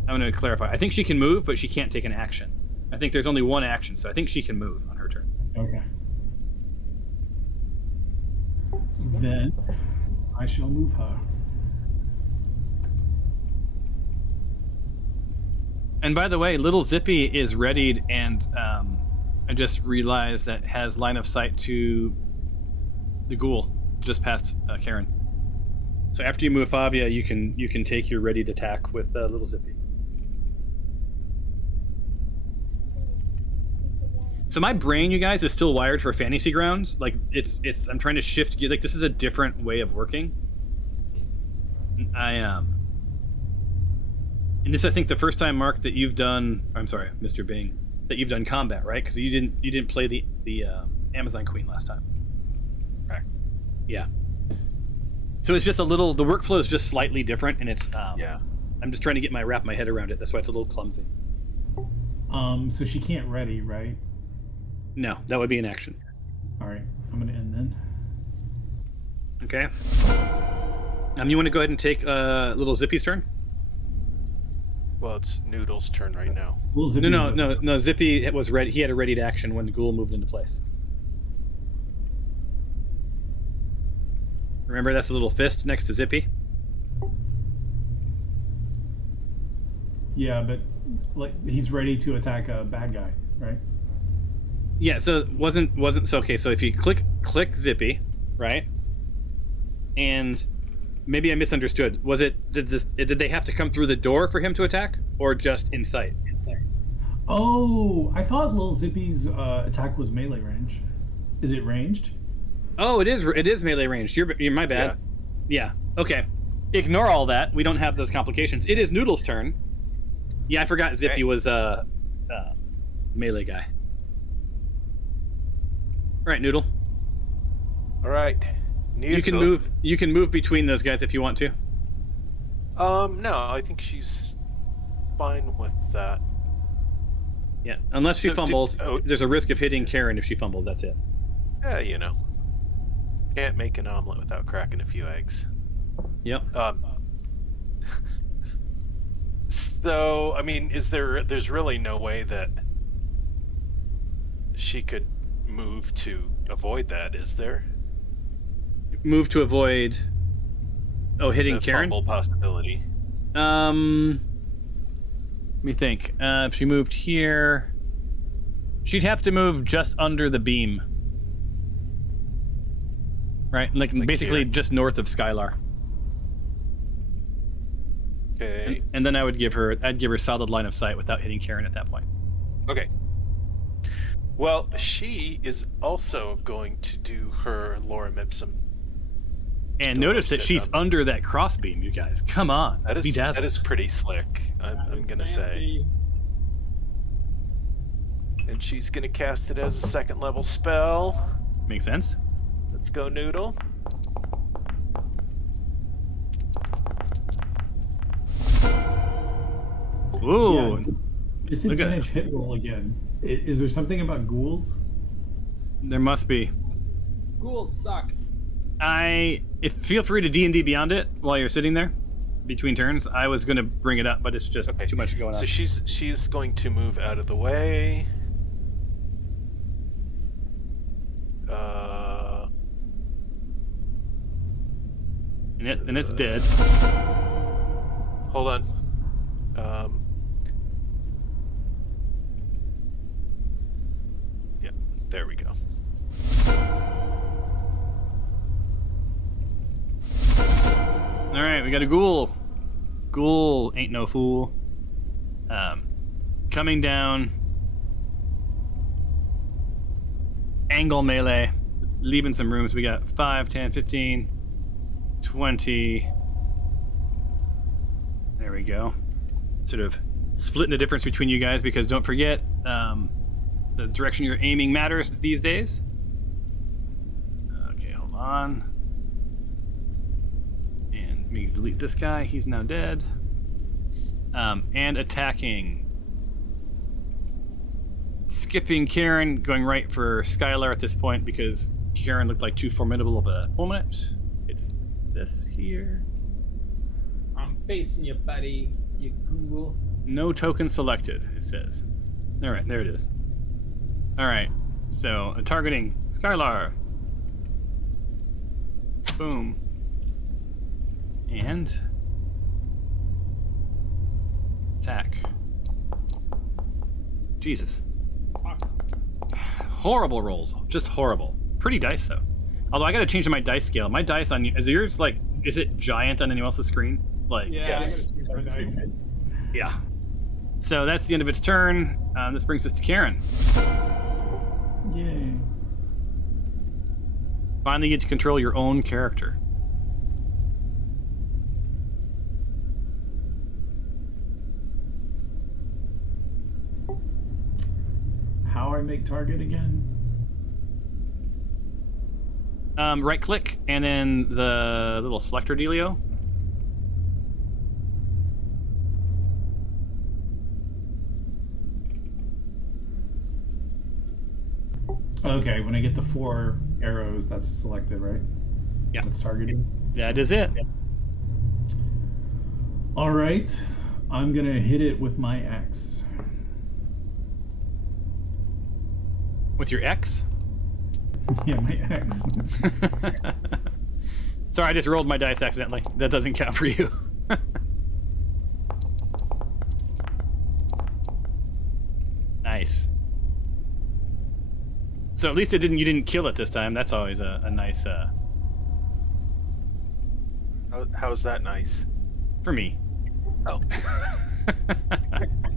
I'm going to clarify. I think she can move, but she can't take an action. I think there's only one action, so I think she can move on her turn. Okay. Then I shall move her. And by the way, little Zippy is readied, and I just realized that has line of sight to the ghoul just past Karen. So after you move Favia, you can take your readied attack with little Zippy. So my brain, you guys, is still wired for fantasy grounds. Like it's I'm trying to shift. Like this is a different way of working. And this, I think, the first time, Mark, that you've done. I'm sorry, Mr. Bing, that you've done combat, right? Because you didn't play the Amazon Queen last time. Right. Yeah. So it's just a little. The workflow is just slightly different, and it's. Yeah. I'm just trying to wrap my head around it. That's why it's a little clumsy. So she can't ready, right? No, that would be an action. All right, I'm gonna end then. Okay. You want to go ahead and take little Zippy's turn? Well, it's Noodle's turn right now. Little Zippy's No. Zippy was ready. He had a readied action when the ghoul moved into place. Remember, that's the little fist next to Zippy. Yeah, but like he's ready to attack a bad guy, right? Yeah. So it wasn't so okay. So if you click Zippy, right, and maybe I misunderstood. Was it did they have to come through the door for him to attack, or just in sight? Oh, I thought little Zippy's attack was melee range. Is it ranged? Oh, it is melee ranged. You're my bad. Yeah. Okay. Ignore all that. We don't have those complications. It is Noodle's turn. Yeah, I forgot Zippy was melee guy. All right, Noodle. All right. Noodle. You can move between those guys if you want to. No, I think she's fine with that. Yeah, unless she fumbles. There's a risk of hitting Karen if she fumbles. That's it. Yeah, you know. Can't make an omelet without cracking a few eggs. Yep. So, I mean, there's really no way that she could move to avoid that, is there? Move to avoid hitting the Karen? Fumble possibility. Let me think. If she moved here, she'd have to move just under the beam. Right? Like basically here. Just north of Skylar. Okay. And then I'd give her solid line of sight without hitting Karen at that point. Okay. Well, she is also going to do her Lorem Ipsum. And notice that she's under that crossbeam, you guys. Come on. That is pretty slick, I'm going to say. And she's going to cast it as a second level spell. Makes sense. Let's go, Noodle. Ooh. Yeah, disadvantage hit roll again. Is there something about ghouls? There must be. Ghouls suck. Feel free to D&D Beyond it while you're sitting there between turns. I was going to bring it up, but it's just too much going on. So she's going to move out of the way. And it's dead. Hold on. Yep, there we go. All right, we got a ghoul Ghoul ain't no fool. Coming down. Angle melee. Leaving some rooms. We got 5, 10, 15, 20. There we go. Sort of splitting the difference between you guys because don't forget, the direction you're aiming matters these days. Okay, hold on. And let me delete this guy. He's now dead. And attacking. Skipping Karen, going right for Skylar at this point because Karen looked like too formidable of an opponent. It's this here. I'm facing you, buddy. You ghoul. No token selected, it says. All right, there it is. All right, so targeting Skylar. Boom. And attack. Jesus. Horrible rolls, just horrible. Pretty dice though. Although I got to change my dice scale. My dice on is yours like is it giant on anyone else's screen? Like Yeah, Yes. I gotta choose my dice. yeah. So that's the end of its turn. This brings us to Karen. Yay. Finally, you get to control your own character. How I make target again? Right click and then the little selector dealio. Okay, when I get the 4 arrows, that's selected, right? Yeah. That's targeting. That is it. All right, I'm gonna hit it with my axe. With your X. Yeah, my axe. Sorry, I just rolled my dice accidentally. That doesn't count for you. Nice. So at least you didn't kill it this time. That's always a nice How's that nice? for me. Oh,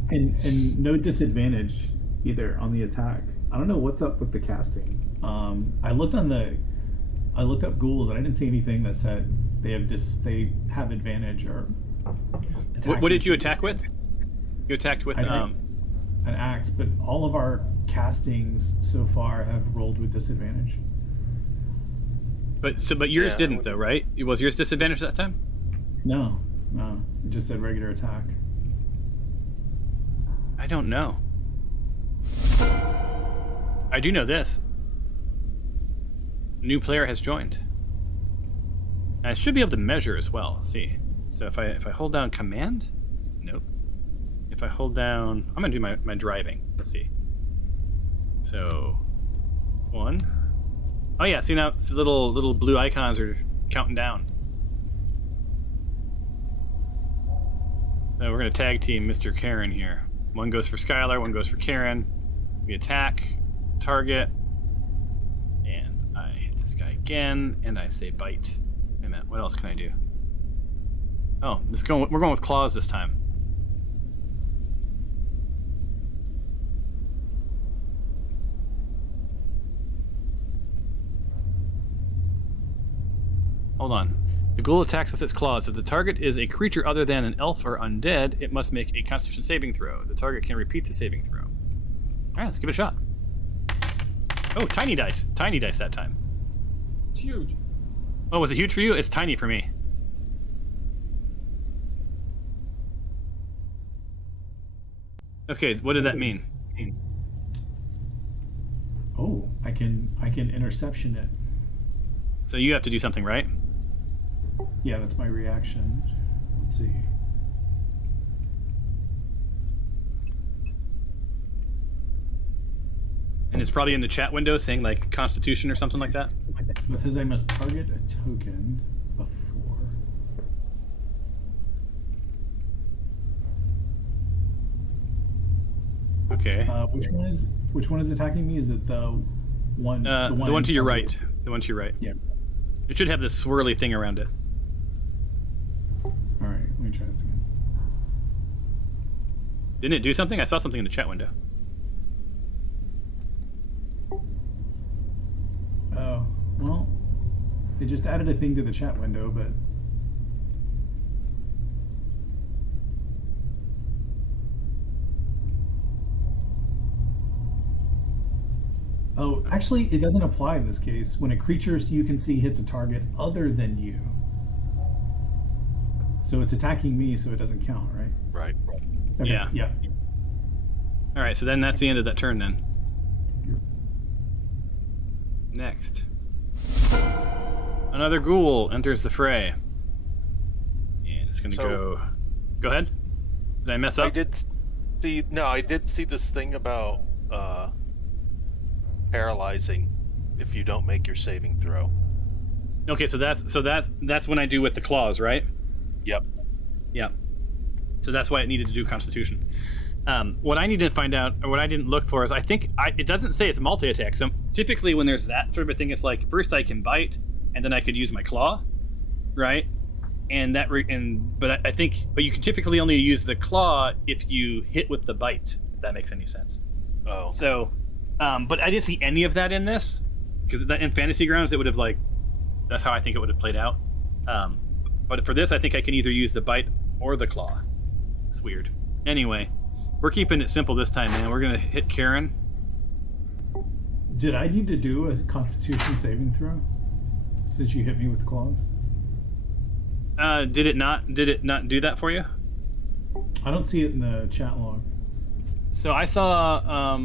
and no disadvantage either on the attack. I don't know what's up with the casting. I looked up ghouls and I didn't see anything that said they have advantage or. What did you attack with? You attacked with An axe, but all of our castings so far have rolled with disadvantage. but yours Yeah. didn't though, right? Was yours disadvantaged that time? No, it just said regular attack. I don't know. I do know this. New player has joined. I should be able to measure as well. Let's see. So if I hold down command, nope. If I hold down, I'm gonna do my driving. Let's see. So 1. Oh yeah, see now it's the little blue icons are counting down. So we're gonna tag team Mr. Karen here. One goes for Skylar, one goes for Karen. We attack, target, and I hit this guy again, and I say bite. Wait a minute, what else can I do? Oh, we're going with claws this time. Hold on. The ghoul attacks with its claws. If the target is a creature other than an elf or undead, it must make a Constitution saving throw. The target can repeat the saving throw. All right, let's give it a shot. Oh, tiny dice. Tiny dice that time. It's huge. Oh, was it huge for you? It's tiny for me. Okay, what did that mean? Oh, I can interception it. So you have to do something, right? Yeah, that's my reaction. Let's see. And it's probably in the chat window saying like Constitution or something like that. It says I must target a token before. Okay. Which one is attacking me? Is it the one? The one to your right. The one to your right. Yeah. It should have this swirly thing around it. All right. Let me me try this again. Didn't it do something? I saw something in the chat window. Oh, well, they just added a thing to the chat window, but oh, actually, it doesn't apply in this case. When a creature you can see hits a target other than you, so it's attacking me, so it doesn't count, right? Right. Okay, Yeah. Yeah. All right, so then that's the end of that turn then. Next. Another ghoul enters the fray. And it's going to go... Go ahead. Did I mess up? I did see this thing about paralyzing if you don't make your saving throw. Okay, so that's when I do with the claws, right? Yep. Yeah. So that's why it needed to do Constitution. What I need to find out, or what I didn't look for, is it doesn't say it's multi-attack. So typically when there's that sort of a thing, it's like first I can bite, and then I could use my claw, right? But you can typically only use the claw if you hit with the bite. If that makes any sense. Oh. So, but I didn't see any of that in this, because in Fantasy Grounds it would have that's how I think it would have played out. But for this, I think I can either use the bite or the claw. It's weird. Anyway, we're keeping it simple this time, man. We're gonna hit Karen. Did I need to do a Constitution saving throw since you hit me with claws? Did it not do that for you? I don't see it in the chat log. So I saw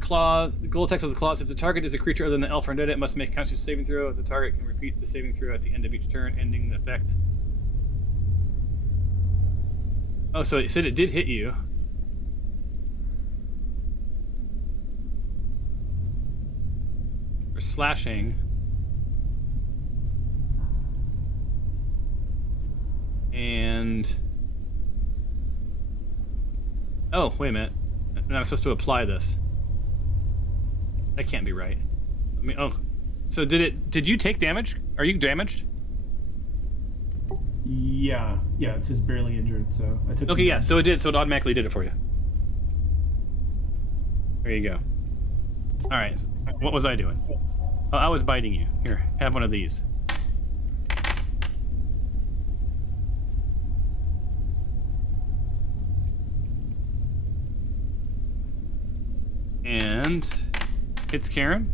claws. Ghoul attacks with the claws. If the target is a creature other than the elf or undead, it must make a Constitution saving throw. The target can repeat the saving throw at the end of each turn, ending the effect. Oh, so it said it did hit you. For slashing. And... Oh, wait a minute. And I'm supposed to apply this. That can't be right. I mean, oh. So did you take damage? Are you damaged? Yeah, it says barely injured, so I took. Okay, yeah, so it did. So it automatically did it for you. There you go. All right. So what was I doing? Oh, I was biting you. Here, have one of these. And it's Karen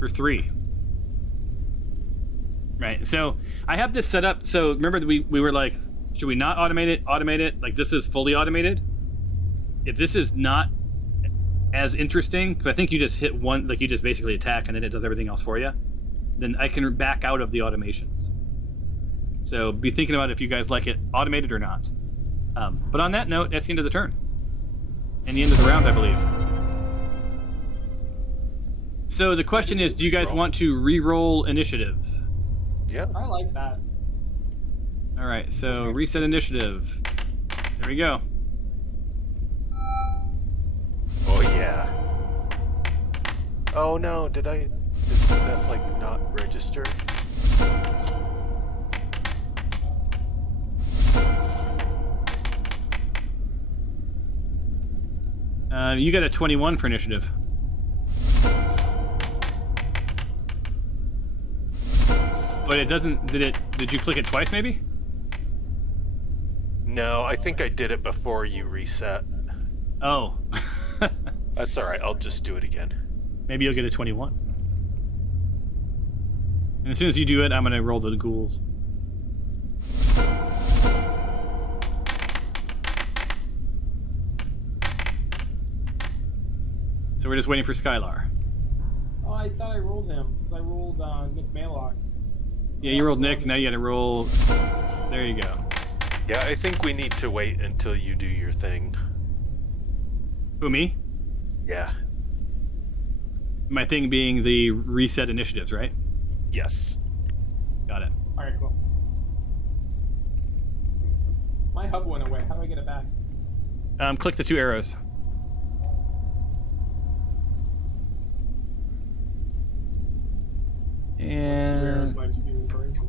for 3. Right, so I have this set up. So remember that we were like, should we not automate it? Automate it? Like this is fully automated. If this is not as interesting, because I think you just hit one, like you just basically attack and then it does everything else for you, then I can back out of the automations. So be thinking about if you guys like it automated or not. But on that note, that's the end of the turn. And the end of the round, I believe. So the question is, do you guys want to re-roll initiatives? Yeah. I like that. All right, so reset initiative. There we go. Oh yeah. Oh no, did that like not register? You got a 21 for initiative. But it doesn't. Did you click it twice? Maybe. No, I think I did it before you reset. Oh. That's all right. I'll just do it again. Maybe you'll get a 21. And as soon as you do it, I'm gonna roll the ghouls. So we're just waiting for Skylar. Oh, I thought I rolled him because I rolled Nick Maylock. Yeah, you rolled Nick. Now you gotta roll. There you go. Yeah, I think we need to wait until you do your thing. Who, me? Yeah. My thing being the reset initiatives, right? Yes. Got it. All right, cool. My hub went away. How do I get it back? Click the 2 arrows. Two arrows And might you be referring to?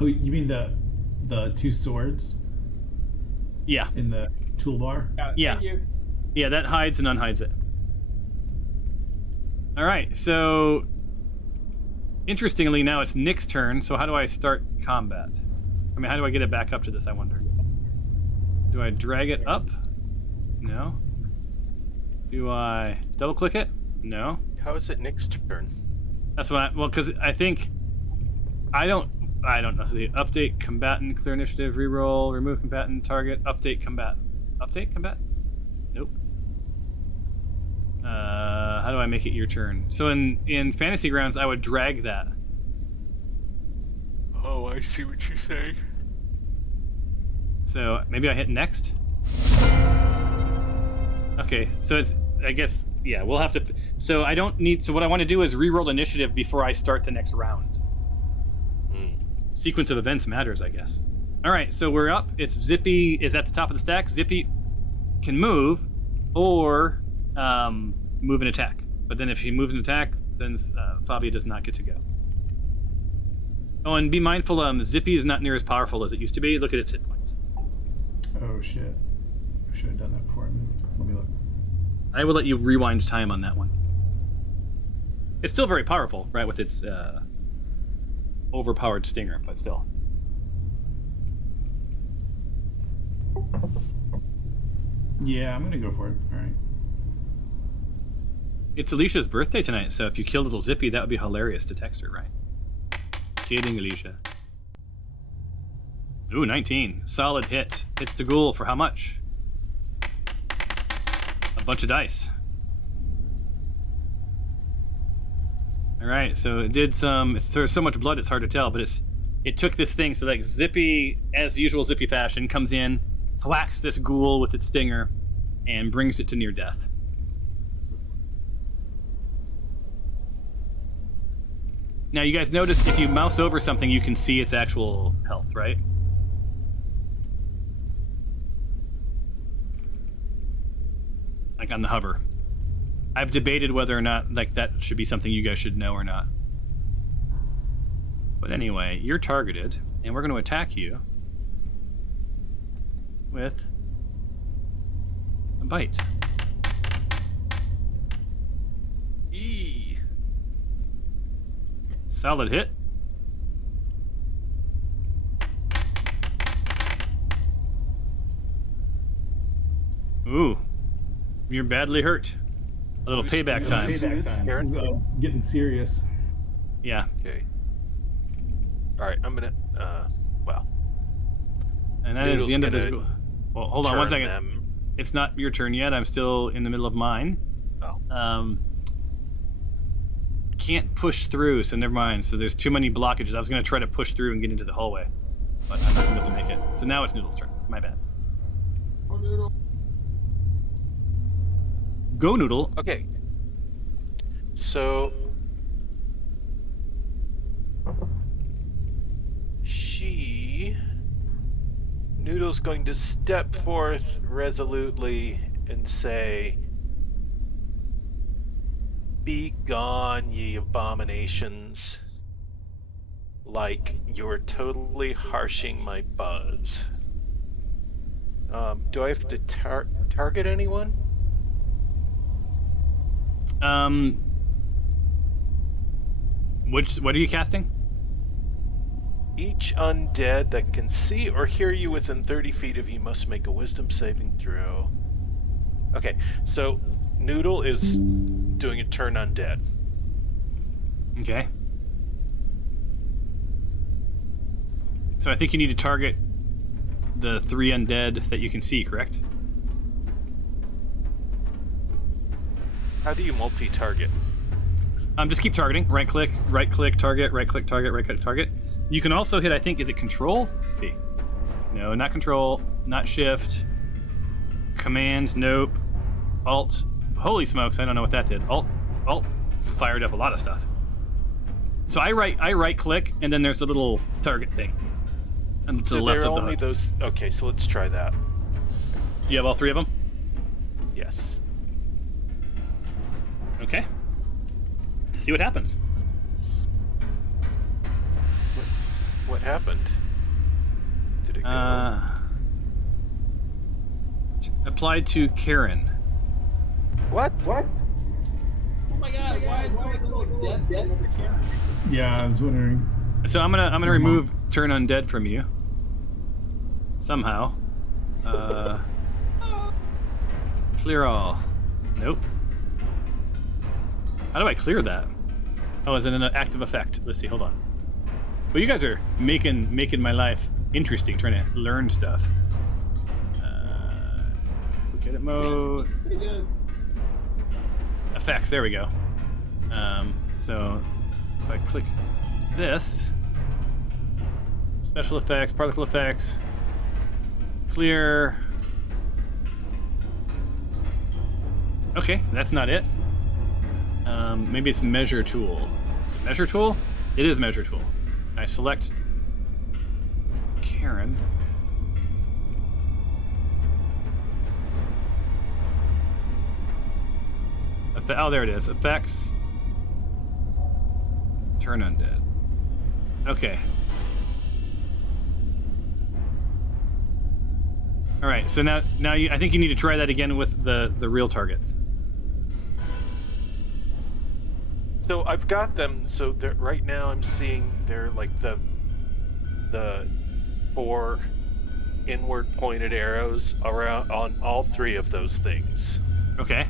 Oh, you mean the the 2 swords Yeah. in the toolbar. Yeah. Thank you. Yeah, that hides and unhides it. All right, so interestingly, now it's Nick's turn. So how do I start combat? I mean, how do I get it back up to this, I wonder? Do I drag it up? No. Do I double click it? No. How is it Nick's turn? That's what well, because I think I don't know. See, update combatant, clear initiative, reroll, remove combatant, target, update combatant. Update combatant? Nope. How do I make it your turn? So in Fantasy Grounds, I would drag that. Oh, I see what you're saying. So maybe I hit next. Okay, so it's I guess yeah. We'll have to. So I don't need. So what I want to do is reroll initiative before I start the next round. Sequence of events matters, I guess. All right, so we're up. It's Zippy is at the top of the stack. Zippy can move or move and attack. But then if he moves and attack, then Fabio does not get to go. Oh, and be mindful, Zippy is not near as powerful as it used to be. Look at its hit points. Oh shit! I should have done that before I moved. Let me look. I will let you rewind time on that one. It's still very powerful, right, with its overpowered stinger, but still. Yeah, I'm gonna go for it. All right. It's Alicia's birthday tonight, so if you kill little Zippy, that would be hilarious to text her, right? Kidding, Alicia. Ooh, 19. Solid hit. Hits the ghoul for how much? A bunch of dice. All right, so it did some. There's so much blood, it's hard to tell, but it took this thing. So like Zippy, as usual, Zippy fashion, comes in, thwacks this ghoul with its stinger, and brings it to near death. Now, you guys notice if you mouse over something, you can see its actual health, right? Like on the hover. I've debated whether or not like that should be something you guys should know or not. But anyway, you're targeted, and we're going to attack you with a bite. Eee. Solid hit. Ooh, you're badly hurt. A little payback time. Payback time. Aaron? This is, getting serious. Yeah. Okay. All right, I'm gonna. Well. And that is the end of this. Noodle's Well, hold on one turn second. them. It's not your turn yet. I'm still in the middle of mine. Oh. Can't push through, so never mind. So there's too many blockages. I was going to try to push through and get into the hallway, but I'm not going to be able to make it. So now it's Noodle's turn. My bad. Oh, Noodle. Go, Noodle. Okay. So Noodle's going to step forth resolutely and say, "Be gone, ye abominations. Like you're totally harshing my buzz." Do I have to target anyone? What are you casting? Each undead that can see or hear you within 30 feet of you must make a wisdom saving throw. Okay, so Noodle is doing a turn undead. Okay. So I think you need to target the 3 undead that you can see, correct? How do you multi-target? Just keep targeting. Right click, target, right click, target, right click, target. You can also hit, I think, is it control? Let's see. No, not control, not shift. Command, nope. Alt. Holy smokes, I don't know what that did. Alt fired up a lot of stuff. So I right click, and then there's a little target thing. And to So the left there of are the only HUD. those. Okay, so let's try that. You have all 3 of them? Yes. Okay. See what happens. What happened? go. Applied to Karen. What? Oh my god, why is there like a little dead thing over here? Yeah, I was wondering. So I'm gonna remove turn undead from you. Somehow. Clear all. Nope. How do I clear that? Oh, is it an active effect? Let's see. Hold on. Well, you guys are making my life interesting, trying to learn stuff. Look at it mode. It's pretty good. Effects. There we go. So if I click this, special effects, particle effects, clear. Okay, that's not it. Maybe it's measure tool. Is it measure tool? It is measure tool. I select Karen. Oh, there it is. Effects. Turn undead. Okay. All right. So now I think you need to try that again with the real targets. So I've got them. So right now I'm seeing they're like the 4 inward pointed arrows around on all 3 of those things. Okay.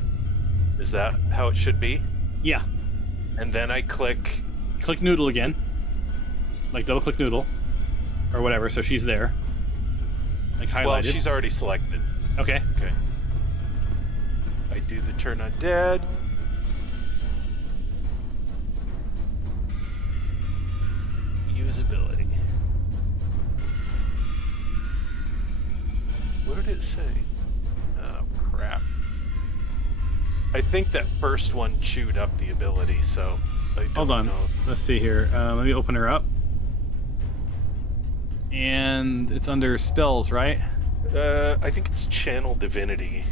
Is that how it should be? Yeah. And then I click. Click noodle again. Like double click noodle, or whatever. So she's there. Like highlighted. Well, she's already selected. Okay. Okay. I do the turn undead. Usability. What did it say? Oh, crap. I think that first one chewed up the ability, so I don't Hold on. know. Let's see here. Let me open her up. And it's under spells, right? I think it's Channel Divinity.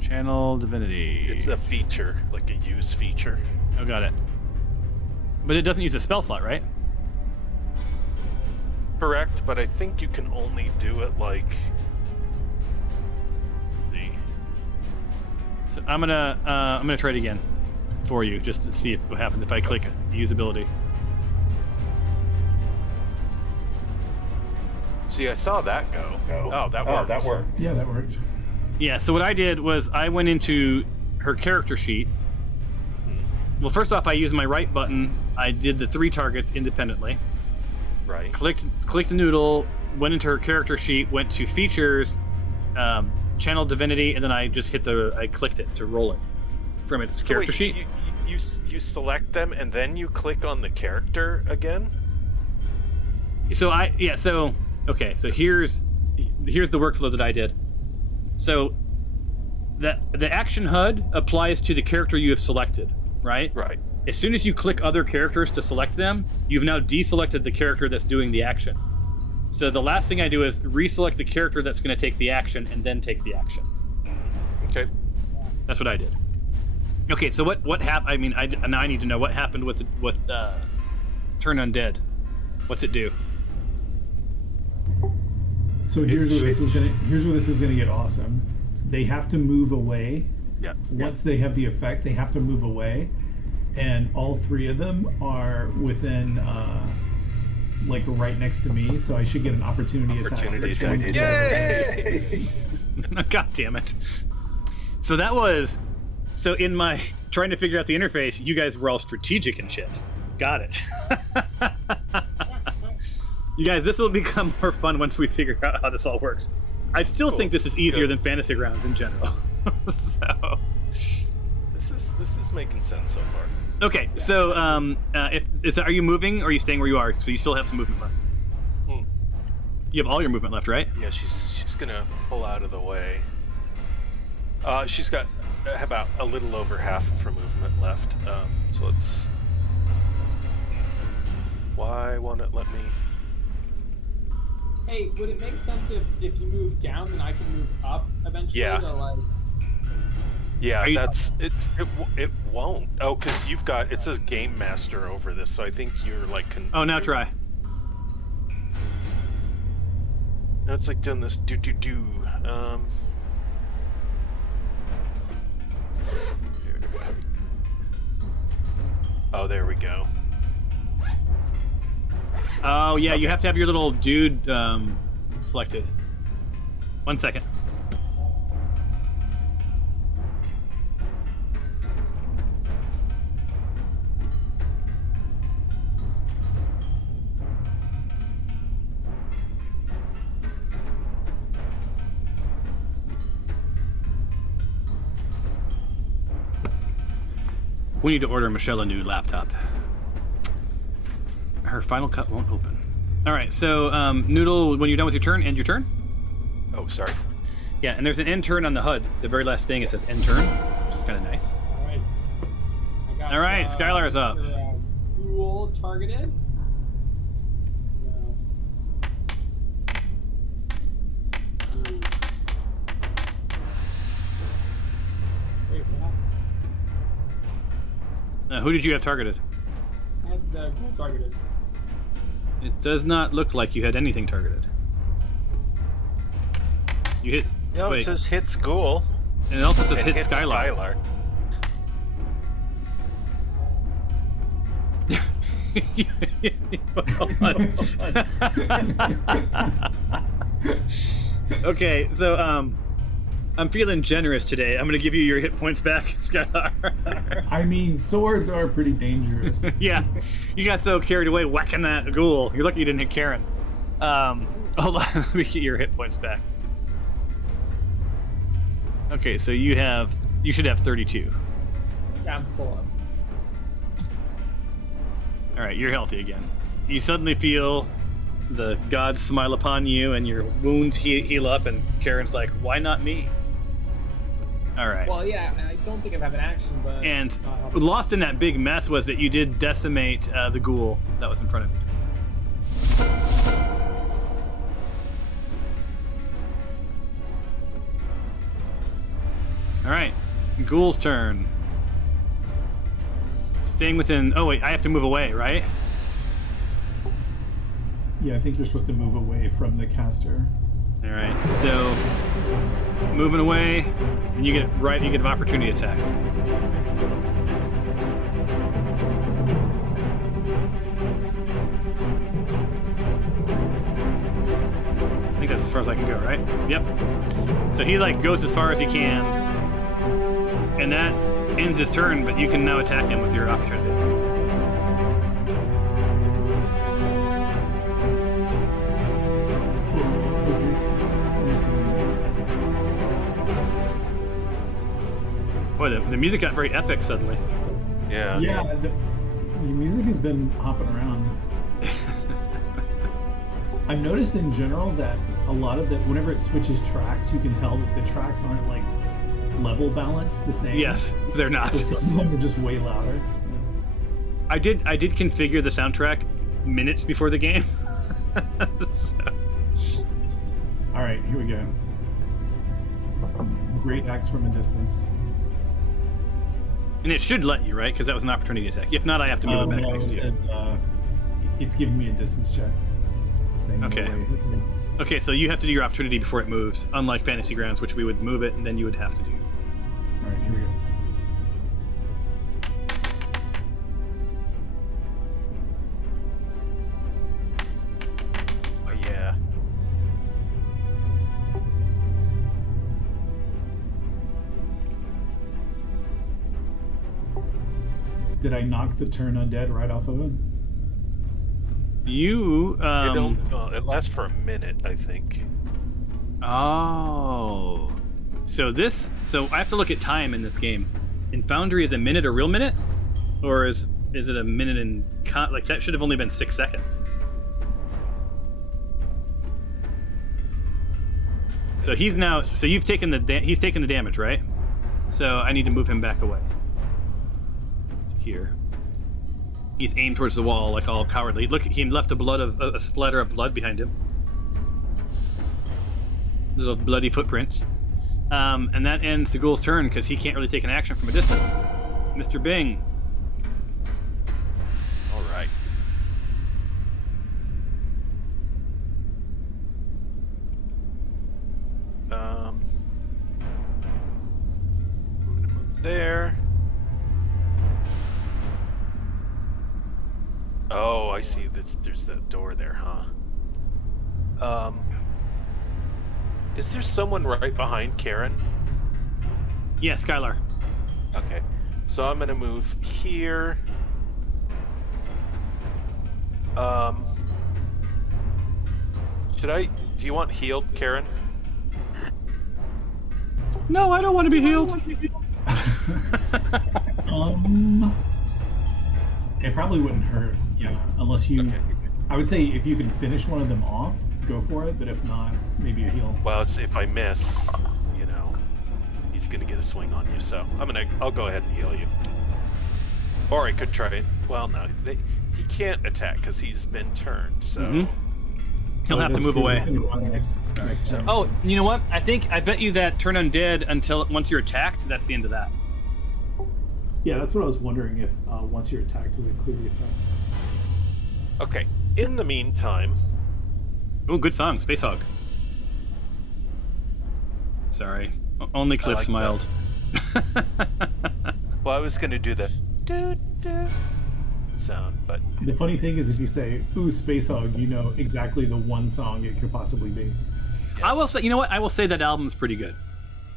Channel Divinity. It's a feature, like a use feature. Oh, got it. But it doesn't use a spell slot, right? Correct, but I think you can only do it like. Let's see. So I'm gonna try it again for you, just to see what happens if I click usability. See, I saw that go. Oh, that worked. Yeah, that worked. Yeah. So what I did was I went into her character sheet. Well, first off, I used my right button. I did the 3 targets independently. Right. Clicked noodle, went into her character sheet, went to features, channel divinity, and then I just I clicked it to roll it from its character Wait, sheet. So you select them and then you click on the character again? So okay, so here's the workflow that I did. So the action HUD applies to the character you have selected, right? Right. As soon as you click other characters to select them, you've now deselected the character that's doing the action. So the last thing I do is reselect the character that's going to take the action and then take the action. Okay. That's what I did. Okay, so what happened? I mean, now I need to know what happened with Turn Undead. What's it do? So here's where this is gonna get awesome. They have to move away. Yeah. Once they have the effect, they have to move away, and all 3 of them are within like right next to me, so I should get an opportunity attack. Yay! God damn it. So in my trying to figure out the interface, you guys were all strategic and shit. Got it. You guys, this will become more fun once we figure out how this all works. I still think this is easier than Fantasy Grounds in general. So this is making sense so far. okay, so are you moving or are you staying where you are? So you still have some movement left. You have all your movement left, right? Yeah, she's gonna pull out of the way. She's got about a little over half of her movement left. So let's. Why won't it let me? Hey, would it make sense if you move down, then I can move up eventually? Yeah. To like... Yeah, that's it. It won't. Oh, because it says Game Master over this, so I think you're like. Oh, now try. Now it's like doing this do. Oh, there we go. Oh yeah, you Okay. have to have your little dude selected. 1 second. We need to order Michelle a new laptop. Her Final Cut won't open. All right, so Noodle, when you're done with your turn, end your turn. Oh, sorry. Yeah, and there's an end turn on the HUD. The very last thing, it says end turn, which is kind of nice. All right. I got, All right, Skylar's up. your, Ghoul targeted. Ooh. Wait, what happened? Who did you have targeted? I had the ghoul targeted. It does not look like you had anything targeted. You hit. No, wait, it says hit school. and it also says and hit Skylar. Skylar. Hold on. Okay, so I'm feeling generous today. I'm gonna give you your hit points back, Skylar. I mean, swords are pretty dangerous. Yeah, you got so carried away whacking that ghoul. You're lucky you didn't hit Karen. Hold on, let me get your hit points back. Okay, so you should have 32. Yeah, I'm full up. All right, you're healthy again. You suddenly feel the gods smile upon you, and your wounds heal up. And Karen's like, "Why not me?" All right. Well, yeah, I don't think I have an action, but. And lost in that big mess was that you did decimate the ghoul that was in front of you. All right, ghoul's turn. Staying within. Oh wait, I have to move away, right? Yeah, I think you're supposed to move away from the caster. All right. So moving away, and you get an opportunity attack. I think that's as far as I can go, right? Yep. So he like goes as far as he can, and that ends his turn. But you can now attack him with your opportunity. Boy, the music got very epic suddenly. Yeah. Yeah, the music has been hopping around. I've noticed in general that a lot of whenever it switches tracks, you can tell that the tracks aren't like level balanced the same. Yes, they're not. So some of them are just way louder. I did configure the soundtrack minutes before the game. So. All right, here we go. Great axe from a distance. And it should let you, right? Because that was an opportunity attack. If not, I have to move it back No, next it to you. says, it's giving me a distance check. Saying no Okay. way. That's good. Okay, so you have to do your opportunity before it moves, unlike Fantasy Grounds, which we would move it and then you would have to do. All right, here we go. Oh, yeah. Did I knock the turn undead right off of him? You, It lasts for a minute, I think. Oh. So I have to look at time in this game. In Foundry, is a minute a real minute? Or is it a minute in... like, that should have only been 6 seconds. So you've taken he's taken the damage, right? So I need to move him back away. Here. He's aimed towards the wall, like all cowardly. Look, he left a splatter of blood behind him. Little bloody footprints. And that ends the ghoul's turn because he can't really take an action from a distance. Mr. Bing. All right. there. Oh, I see. There's that door there, huh? Is there someone right behind Karen? Yeah, Skylar. Okay, so I'm gonna move here. Should I? Do you want healed, Karen? No, I don't want to be healed. It probably wouldn't hurt. Yeah, unless you. Okay. I would say if you can finish one of them off, go for it. But if not, maybe a heal. Well, it's, if I miss, you know, he's gonna get a swing on you. So I'll go ahead and heal you. Or I could try it. Well, no, he can't attack because he's been turned. So He'll have to move away. Next turn. Oh, you know what? I bet you that turn undead until once you're attacked, that's the end of that. Yeah, that's what I was wondering if once you're attacked, does it clear the effect? okay. In the meantime, Oh, good song, Space Hog. Sorry, only Cliff I like smiled. well, I was gonna do the doo-doo sound, but The funny thing is, if you say "Ooh, Space Hog," you know exactly the one song it could possibly be. I will say, you know what? I will say that album's pretty good.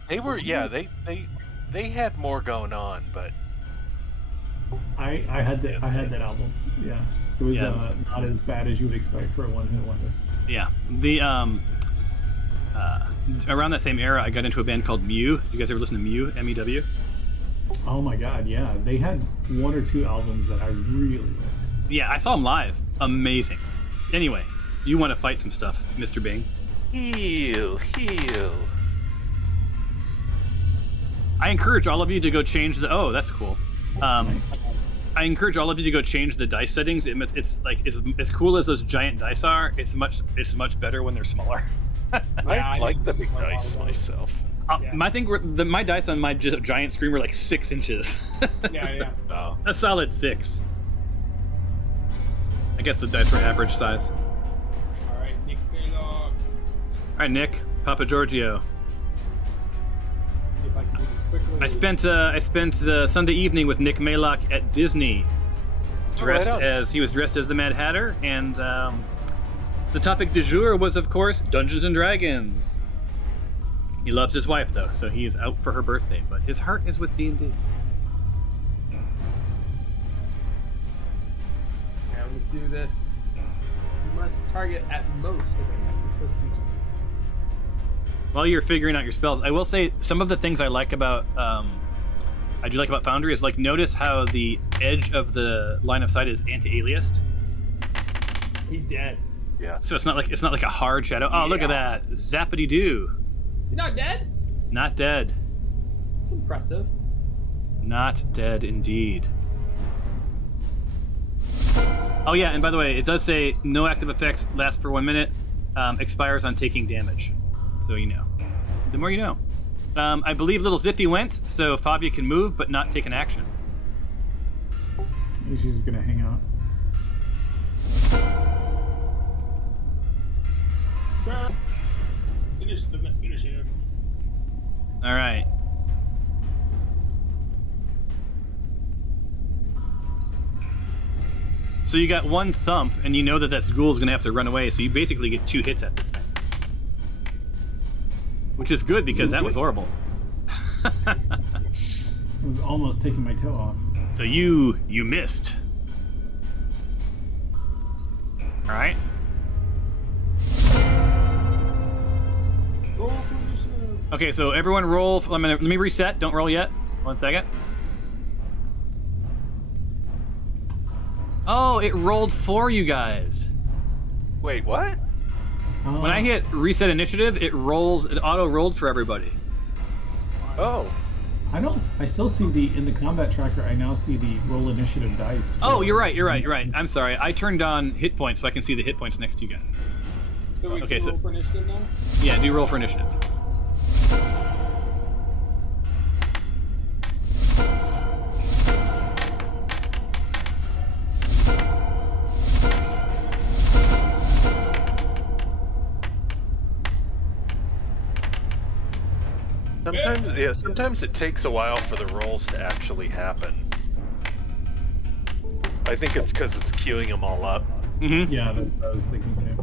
they were, yeah, they had more going on, but I had that album. Yeah, it was Yeah. not as bad as you would expect for a one-hit wonder. Yeah, the around that same era, I got into a band called Mew. You guys ever listen to Mew? M-E-W. Oh my God, yeah, they had one or two albums that I really liked. Yeah, I saw them live. Amazing. Anyway, you want to fight some stuff, Mr. Bing? heal. I encourage all of you to go change the. Oh, that's cool. Nice. I encourage all of you to go change the dice settings. It's like as cool as those giant dice are. It's much better when they're smaller. I like the big play a lot dice of those. myself. Yeah. My dice on my giant screen were like 6 inches. Yeah, So, yeah. Oh, a solid 6. I guess the dice were average size. All right, Nick Baylog. All right, Nick, Papa Giorgio. See if I can do this quickly. I spent the Sunday evening with Nick Maylock at Disney, dressed right on. as he was dressed as the Mad Hatter, and the topic du jour was, of course, Dungeons and Dragons. He loves his wife though, so he is out for her birthday, but his heart is with D&D. Yeah, let's do this. You must target at most. Okay, While you're figuring out your spells, I will say some of the things I like about Foundry is like notice how the edge of the line of sight is anti-aliased. he's dead. yeah. So it's not like a hard shadow. Oh, look at Yeah. that. Zappity doo. You're not dead? Not dead. That's impressive. Not dead indeed. Oh yeah, and by the way, it does say no active effects last for 1 minute, expires on taking damage. So you know. The more you know. I believe little Zippy went, so Fabia can move but not take an action. Maybe she's just gonna hang out. Finish him. All right. So you got one thump, and you know that ghoul's gonna have to run away. So you basically get 2 hits at this thing, which is good because that was horrible. I was almost taking my toe off. So you missed. All right. Roll for initiative. Okay, so everyone roll. Let me reset. Don't roll yet. 1 second. Oh, it rolled for you guys. Wait, what? When I hit reset initiative, it auto rolled for everybody. That's fine. Oh, I still see in the combat tracker, I now see the roll initiative dice. Oh, you're right. I'm sorry. I turned on hit points so I can see the hit points next to you guys. So we okay, can so- roll for initiative now? Yeah, do roll for initiative. Sometimes it takes a while for the rolls to actually happen. I think it's because it's queuing them all up. Mm-hmm. Yeah, that's what I was thinking too.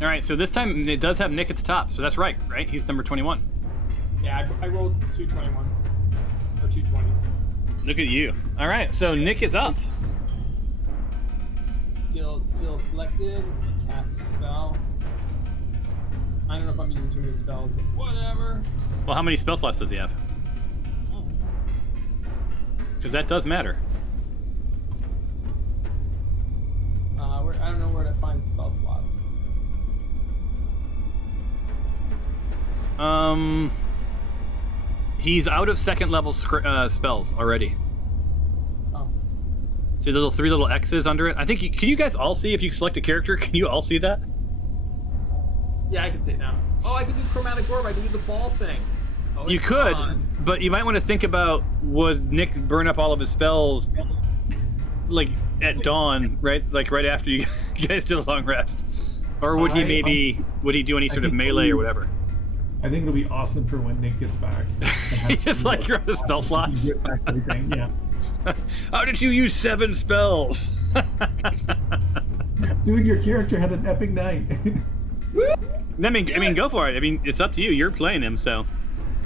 All right, so this time it does have Nick at the top, so that's right? He's number 21. Yeah, I rolled 2 21s. Or 2 20s. Look at you. All right, so Nick is up. Still selected. Cast a spell. I don't know if I'm using too many spells, but whatever. Well, how many spell slots does he have? Because that does matter. I don't know where to find spell slots. He's out of second level spells already. Oh. See the 3 little X's under it? I think, can you guys all see if you select a character? Can you all see that? Yeah, I can see it now. Oh, I can do chromatic orb. I can do the ball thing. Oh, You it's could, on. but you might want to think about, would Nick burn up all of his spells like at dawn, right? Like right after you guys did a long rest? Or would he would he do any sort of melee or whatever? I think it'll be awesome for when Nick gets back. He just like you're out of spell slots. Everything, yeah. How did you use 7 spells? Dude, your character had an epic night. I mean, go for it. I mean, it's up to you. You're playing him, so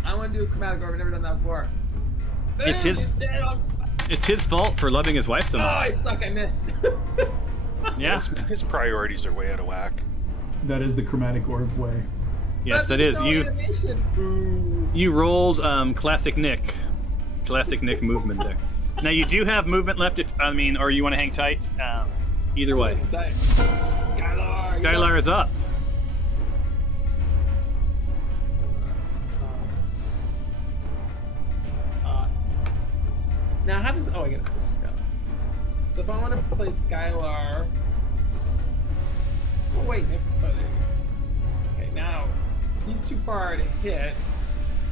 I want to do a chromatic orb. I've never done that before. It's his- it's his fault for loving his wife so Oh, much. I suck. I missed. Yeah. His priorities are way out of whack. That is the chromatic orb way. Yes, that is. You rolled classic Nick movement there. Now you do have movement left or you want to hang tight. Either way. Skylar. Skylar is up. Now how does? Oh, I gotta switch Skylar. So if I want to play Skylar. Oh wait. Okay, now he's too far to hit,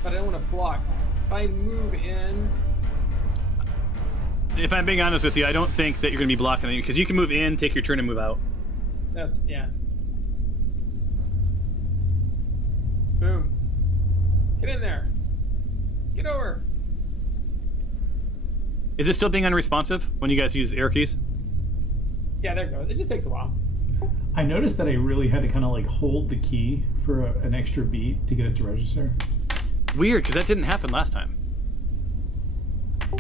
but I don't want to block. If I move in. If I'm being honest with you, I don't think that you're going to be blocking it because you can move in, take your turn, and move out. That's yeah. Boom. Get in there. Get over. Is it still being unresponsive when you guys use arrow keys? Yeah, there it goes. It just takes a while. I noticed that I really had to kind of like hold the key for an extra beat to get it to register. Weird, because that didn't happen last time.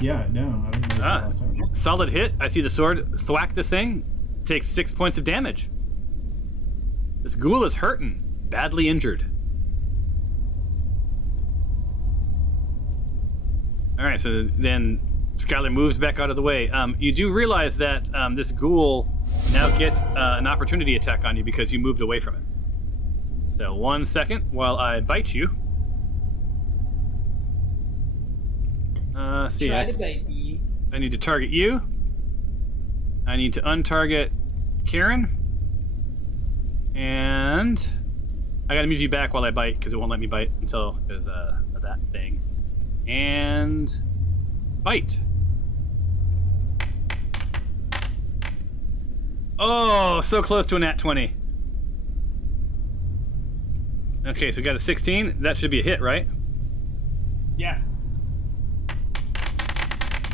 Yeah, no, I didn't notice that last time. Solid hit. I see the sword thwack this thing. Takes 6 points of damage. This ghoul is hurting. It's badly injured. All right, so then Skylar moves back out of the way. You do realize that this ghoul now gets an opportunity attack on you because you moved away from it. So 1 second while I bite you. See, Try to bait me. I need to target you. I need to untarget Karen. And I gotta move you back while I bite because it won't let me bite until because of that thing. And bite. Oh, so close to a nat 20. Okay, so we got a 16. That should be a hit, right? Yes.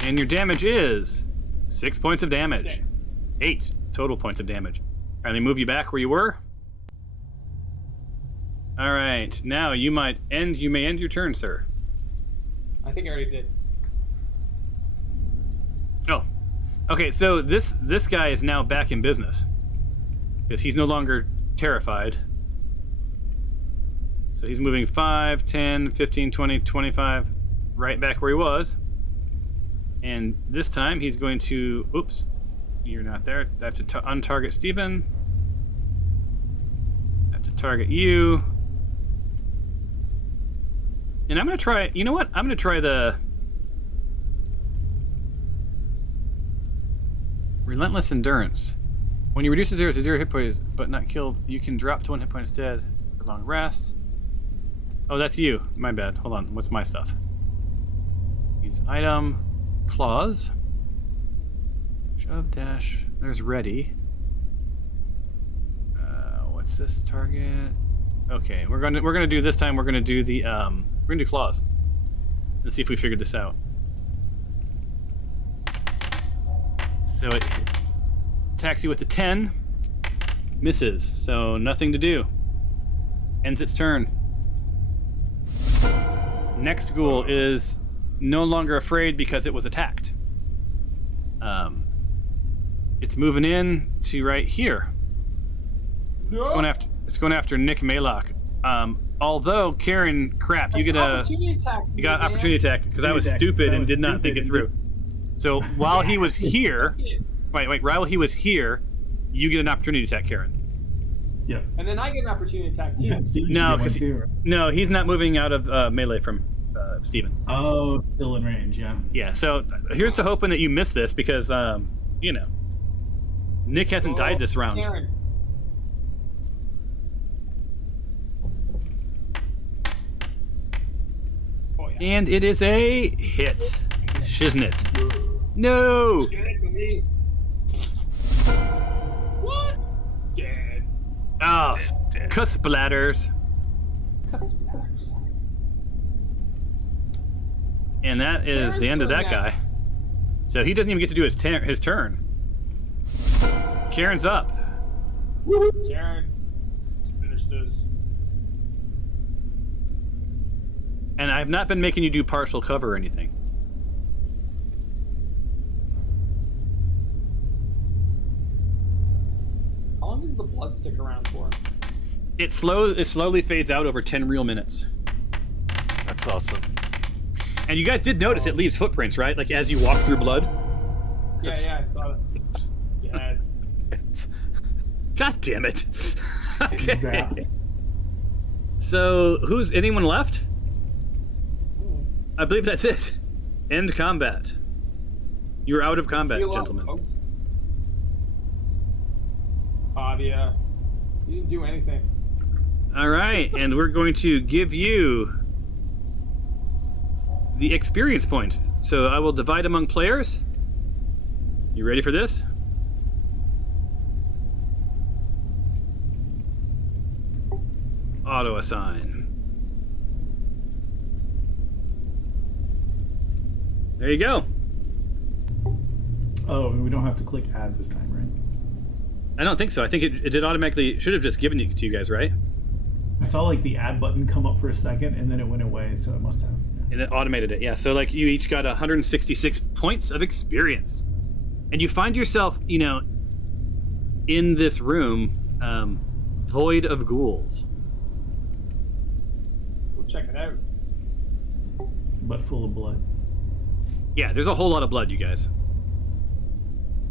And your damage is 6 points of damage. 6. 8 total points of damage. All right, let me move you back where you were. All right, now you may end your turn, sir. I think I already did. Oh, okay. So this guy is now back in business because he's no longer terrified. So he's moving 5, 10, 15, 20, 25, right back where he was. And this time he's going to... Oops, you're not there. I have to untarget Steven. I have to target you. And I'm going to try... You know what? I'm going to try the... Relentless Endurance. When you reduce the 0 to 0 hit points, but not killed, you can drop to 1 hit point instead for long rest. Oh, that's you. My bad. Hold on. What's my stuff? Use item... Claws. Shove dash. There's ready. What's this target? Okay, we're gonna do this time. We're gonna do the We're gonna do claws. Let's see if we figured this out. So it attacks you with a 10. Misses. So nothing to do. Ends its turn. Next ghoul is no longer afraid because it was attacked. It's moving in to right here. No. It's going after Nick Maylock. Although Karen, crap, you get opportunity attack. you got opportunity attack because I was stupid and did not think it through. So while he was here, wait, while he was here, you get an opportunity attack, Karen. Yep. And then I get an opportunity attack too. Yeah, Steven No, should get one too, right? No, he's not moving out of melee from Steven. Oh, still in range, yeah. Yeah, so here's to hoping that you miss this because, Nick hasn't died this round. Karen. Oh, yeah. And it is a hit. Shiznit. No! What? Dead. Oh, Dead. splatters. Cut splatters. And that is the end of that guy. So he doesn't even get to do his turn. Karen's up. Karen, let's finish this. And I've not been making you do partial cover or anything. How long does the blood stick around for? It slowly fades out over 10 real minutes. That's awesome. And you guys did notice it leaves footprints, right? Like as you walk through blood. Yeah, I saw that. Dead. God damn it. Okay. Exactly. So, who's anyone left? I believe that's it. End combat. You're out of combat, Heal up, gentlemen. folks. Pavia, you didn't do anything. All right, and we're going to give you the experience points. So I will divide among players. You ready for this? Auto assign. There you go. Oh, we don't have to click add this time, right? I don't think so. I think it did automatically. Should have just given it to you guys, right? I saw like the add button come up for a second and then it went away, so it must have. Yeah. And it automated it. Yeah. So like you each got 166 points of experience, and you find yourself, in this room, void of ghouls. We'll check it out. But full of blood. Yeah, there's a whole lot of blood, you guys.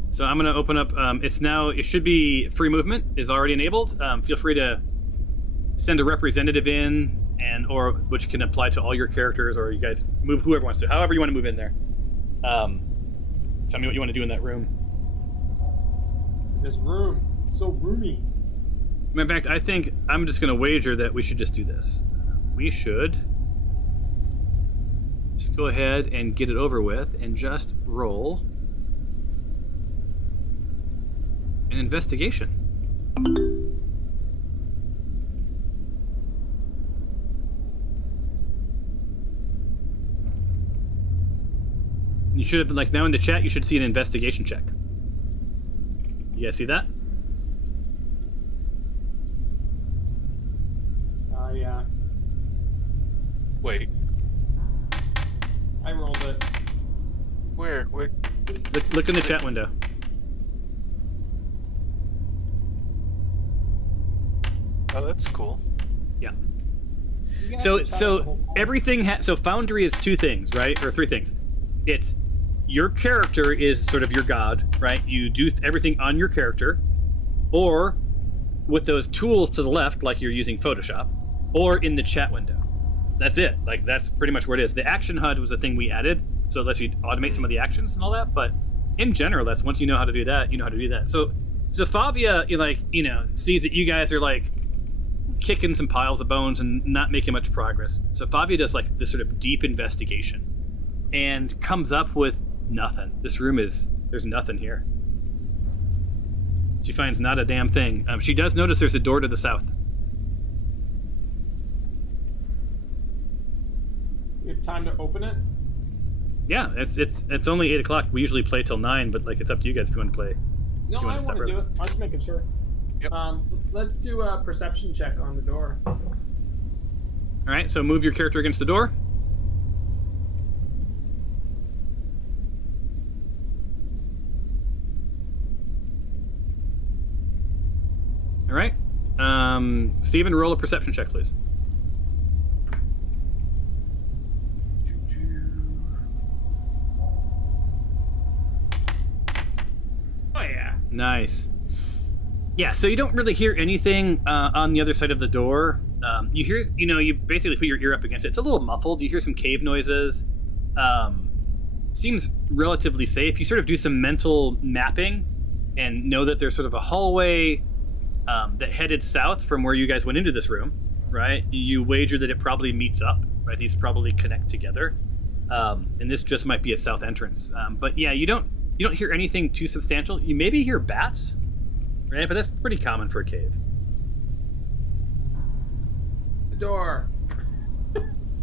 So I'm gonna open up. It should be free movement is already enabled. Feel free to send a representative in, or which can apply to all your characters, or you guys move whoever wants to. However you want to move in there. Tell me what you want to do in that room. This room, it's so roomy. In fact, I think I'm just gonna wager that we should just do this. We should just go ahead and get it over with, and just roll an investigation. You should have, like, now in the chat, you should see an investigation check. You guys see that? Yeah. Wait, I rolled it. where? Look in the chat window. Oh, that's cool. Yeah. You guys So chat the whole time. everything so Foundry is two things, right? Or three things. It's your character is sort of your god, right? You do everything on your character, or with those tools to the left, like you're using Photoshop, or in the chat window. That's it. Like, that's pretty much where it is. The action HUD was a thing we added, so it lets you automate some of the actions and all that, but in general, that's once you know how to do that, you know how to do that. So Favia, sees that you guys are, like, kicking some piles of bones and not making much progress. So Favia does, like, this sort of deep investigation and comes up with nothing. This room there's nothing here. She finds not a damn thing. She does notice there's a door to the south. We have time to open it. Yeah, it's only 8 o'clock. We usually play till 9, but like it's up to you guys if you want to play. No, You I wanna start want to do it. I'm just making sure. Yep. Let's do a perception check on the door. All right, so move your character against the door. All right. Steven, roll a perception check, please. Oh yeah. Nice. Yeah, so you don't really hear anything on the other side of the door. You hear, you basically put your ear up against it. It's a little muffled. You hear some cave noises. Seems relatively safe. You sort of do some mental mapping and know that there's sort of a hallway that headed south from where you guys went into this room, right? You wager that it probably meets up, right? These probably connect together. And this just might be a south entrance. But yeah, you don't hear anything too substantial. You maybe hear bats, right? But that's pretty common for a cave. The door.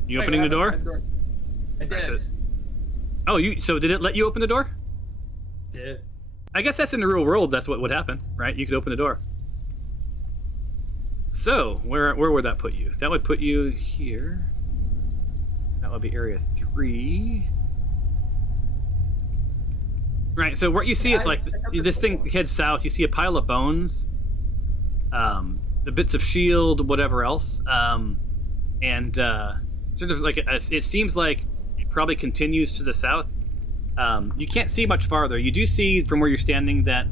You opening the door? I did. So did it let you open the door? Did. I guess that's in the real world. That's what would happen, right? You could open the door. So where would that put you? That would put you here. That would be area 3. Right. So what you see is like this thing heads south. You see a pile of bones, the bits of shield, whatever else, and sort of like it seems like it probably continues to the south. You can't see much farther. You do see from where you're standing that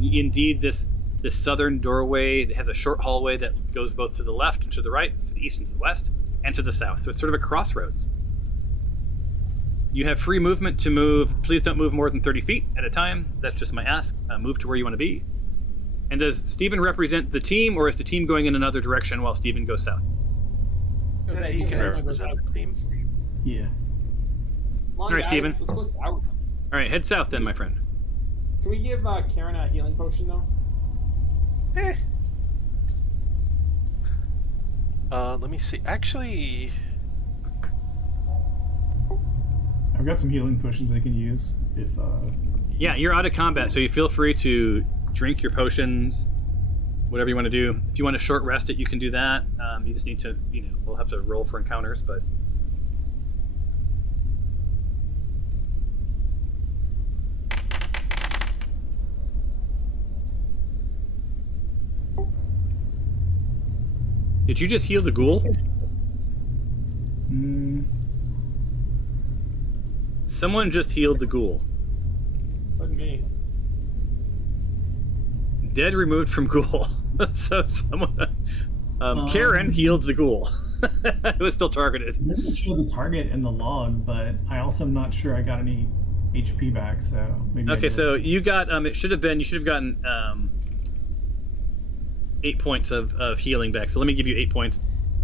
indeed this southern doorway has a short hallway that goes both to the left and to the right, to the east and to the west, and to the south. So it's sort of a crossroads. You have free movement to move. Please don't move more than 30 feet at a time. That's just my ask. Move to where you want to be. And does Steven represent the team, or is the team going in another direction while Steven goes south? He can represent the team. Yeah. All right, Steven. Let's go south. All right, head south then, my friend. Can we give Karen a healing potion though? Let me see. Actually, I've got some healing potions I can use if. Yeah, you're out of combat, so you feel free to drink your potions, whatever you want to do. If you want to short rest it, you can do that. You just need to, we'll have to roll for encounters, but. Did you just heal the ghoul? Someone just healed the ghoul. Wasn't me. Dead removed from ghoul. So someone... Karen healed the ghoul. It was still targeted. It doesn't show the target in the log, but I also am not sure I got any HP back, so maybe. Okay, so you got... you should have gotten 8 points of healing back. So let me give you 8 points.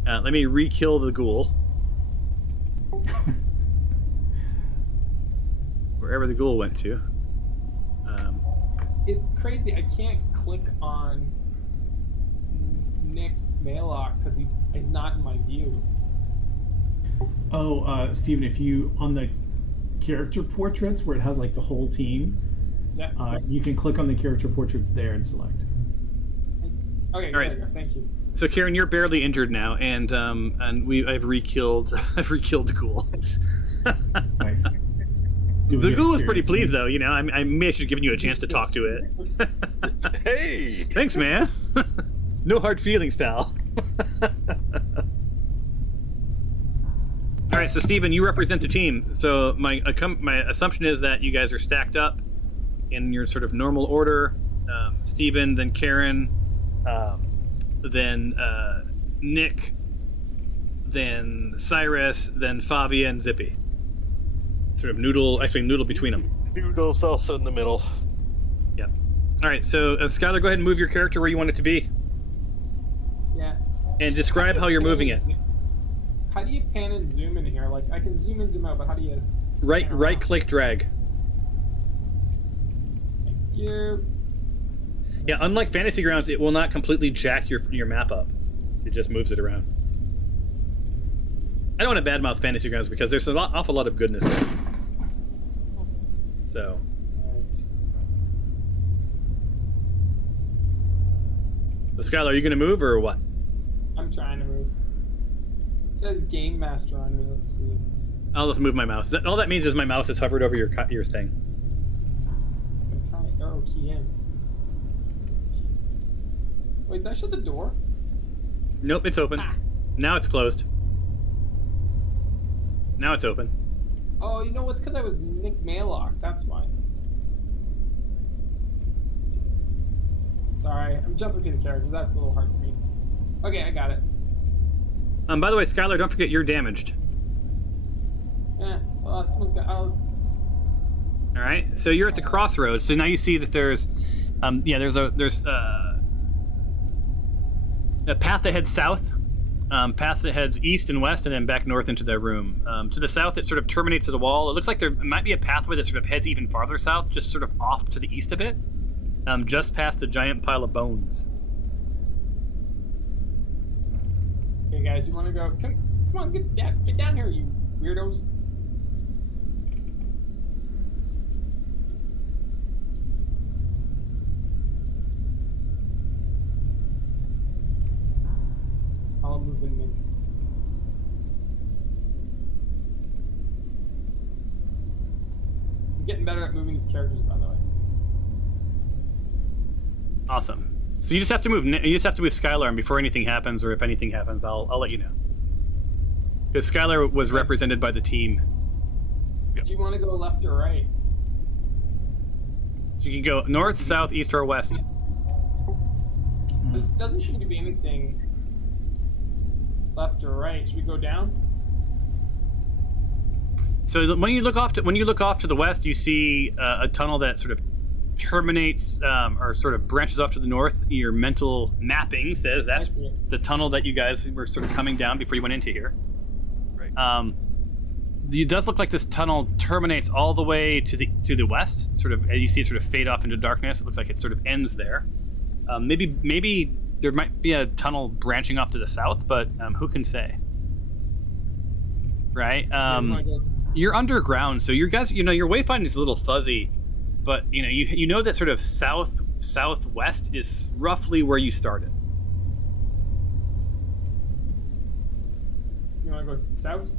Let me re-kill the ghoul. Wherever the ghoul went to. It's crazy. I can't click on Nick Maylock because he's not in my view. Oh, Steven, if you on the character portraits where it has like the whole team, Yeah. you can click on the character portraits there and select. Okay. All right. Good. Thank you. So Karen, you're barely injured now, and I've re-killed the ghoul. Nice. The ghoul is pretty pleased, though. I may have given you a chance to talk to it. hey, Thanks, man. No hard feelings, pal. All right, so Steven, you represent the team. So my assumption is that you guys are stacked up in your sort of normal order. Steven, then Karen, then Nick, then Cyrus, then Favia and Zippy. Sort of noodle between them. Noodle's also in the middle. Yeah. All right, so Skylar, go ahead and move your character where you want it to be. Yeah. And describe how you're moving it. How do you pan and zoom in here? Like, I can zoom in, zoom out, but how do you... Right click drag. Thank you. Yeah, unlike Fantasy Grounds, it will not completely jack your map up. It just moves it around. I don't want to badmouth Fantasy Grounds because there's an awful lot of goodness there. So. Alright. So Skylar, are you going to move or what? I'm trying to move. It says Game Master on me. Let's see. I'll just move my mouse. All that means is my mouse is hovered over your thing. I'm trying to arrow key in. Wait, did I shut the door? Nope, it's open. Ah. Now it's closed. Now it's open. Oh, you know what's because I was Nick Maylock. That's why. Sorry, I'm jumping between the characters. That's a little hard for me. Okay, I got it. By the way, Skylar, don't forget you're damaged. Well, someone's got. All right, so you're at the crossroads. So now you see that there's a path that heads south, path that heads east and west, and then back north into their room. To the south, it sort of terminates at a wall. It looks like there might be a pathway that sort of heads even farther south, just sort of off to the east a bit, just past a giant pile of bones. Okay, guys, you want to go? Come on, get down here, you weirdos. I'll move in, Nick. I'm getting better at moving these characters, by the way. Awesome. So you just have to move. You just have to move Skylar, and before anything happens, or if anything happens, I'll let you know. Because Skylar was represented by the team. Do you want to go left or right? So you can go north, south, east, or west. There doesn't seem to be anything left or right. Should we go down? So when you look off to the west, you see a tunnel that sort of terminates or sort of branches off to the north. Your mental mapping says that's the tunnel that you guys were sort of coming down before you went into here. Right. It does look like this tunnel terminates all the way to the west. Sort of, as you see it sort of fade off into darkness. It looks like it sort of ends there. Maybe there might be a tunnel branching off to the south, but who can say? Right. You're underground, so your guys, your wayfinding is a little fuzzy, but you know that sort of southwest is roughly where you started. You want to go south?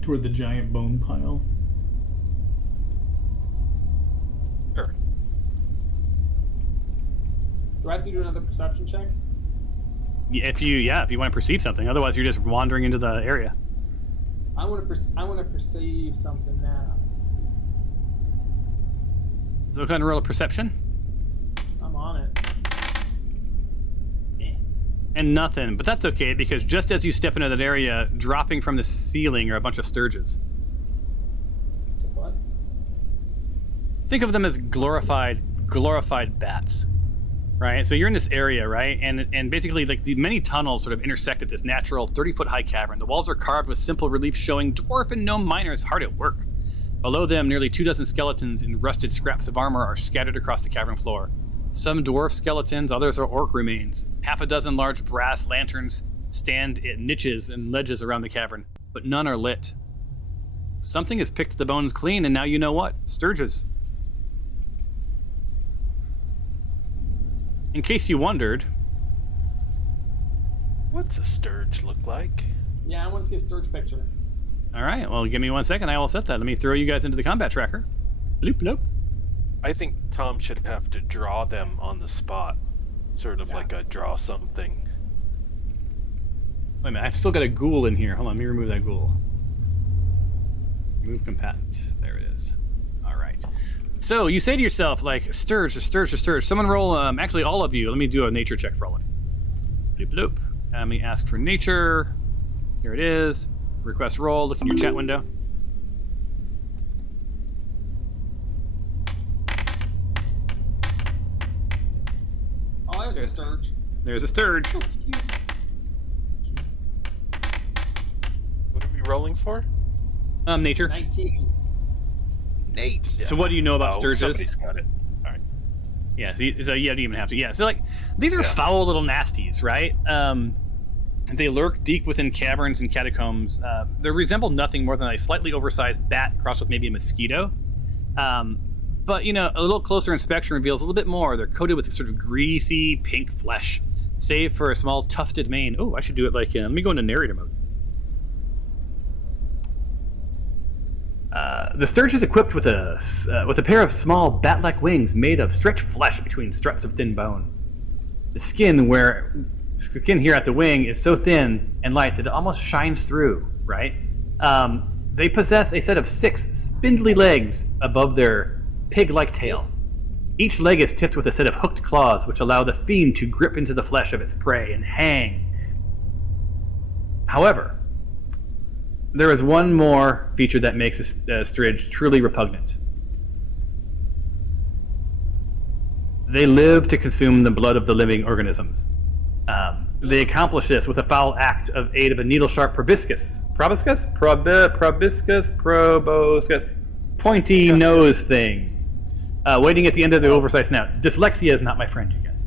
Toward the giant bone pile. Sure. Do I have to do another perception check? If you want to perceive something, otherwise you're just wandering into the area. I want to perceive something now. Let's see. So go ahead and roll a perception. I'm on it. And nothing, but that's okay because just as you step into that area, dropping from the ceiling are a bunch of sturges. It's a what? Think of them as glorified bats, right? So you're in this area, right? And basically, like the many tunnels sort of intersect at this natural 30-foot high cavern. The walls are carved with simple relief showing dwarf and gnome miners hard at work. Below them, nearly 24 skeletons in rusted scraps of armor are scattered across the cavern floor. Some dwarf skeletons, others are orc remains. Half a dozen large brass lanterns stand at niches and ledges around the cavern, but none are lit. Something has picked the bones clean, and now you know what. Sturges. In case you wondered... What's a sturge look like? Yeah, I want to see a sturge picture. All right, well, give me 1 second. I will set that. Let me throw you guys into the combat tracker. Bloop, bloop. I think Tom should have to draw them on the spot. Sort of like a draw something. Wait a minute, I've still got a ghoul in here. Hold on, let me remove that ghoul. Remove combatant. There it is. All right. So you say to yourself, like, sturge. Someone roll, actually all of you. Let me do a nature check for all of you. Bloop, bloop. Let me ask for nature. Here it is. Request roll. Look in your chat window. Oh, there's a sturge. There's a sturge. So cute. What are we rolling for? Nature. 19. Nate. So what do you know about sturges? Somebody's got it. All right. Yeah, so you don't even have to. Yeah, so like these are foul little nasties, right? They lurk deep within caverns and catacombs. They resemble nothing more than a slightly oversized bat crossed with maybe a mosquito. But, you know, a little closer inspection reveals a little bit more. They're coated with sort of greasy pink flesh, save for a small tufted mane. Oh, I should do it like, let me go into narrator mode. The Sturge is equipped with a pair of small bat-like wings made of stretched flesh between struts of thin bone. The skin here at the wing is so thin and light that it almost shines through, right? They possess a set of 6 spindly legs above their pig-like tail. Each leg is tipped with a set of hooked claws which allow the fiend to grip into the flesh of its prey and hang. However, there is one more feature that makes a Sturge truly repugnant. They live to consume the blood of the living organisms. They accomplish this with a foul act of aid of a needle-sharp proboscis, pointy nose thing, waiting at the end of the oversized snout. Dyslexia is not my friend, you guys.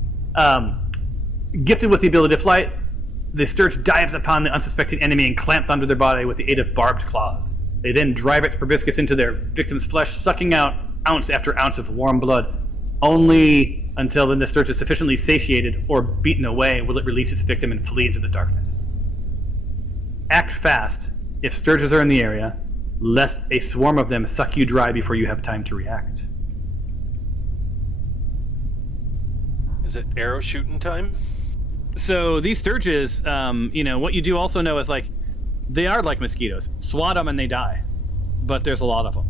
Gifted with the ability to fly, the Sturge dives upon the unsuspecting enemy and clamps onto their body with the aid of barbed claws. They then drive its proboscis into their victim's flesh, sucking out ounce after ounce of warm blood. Only until the Sturge is sufficiently satiated or beaten away will it release its victim and flee into the darkness. Act fast if Sturges are in the area, lest a swarm of them suck you dry before you have time to react. Is it arrow shooting time? So these Sturges, what you do also know is like they are like mosquitoes. Swat them and they die, but there's a lot of them,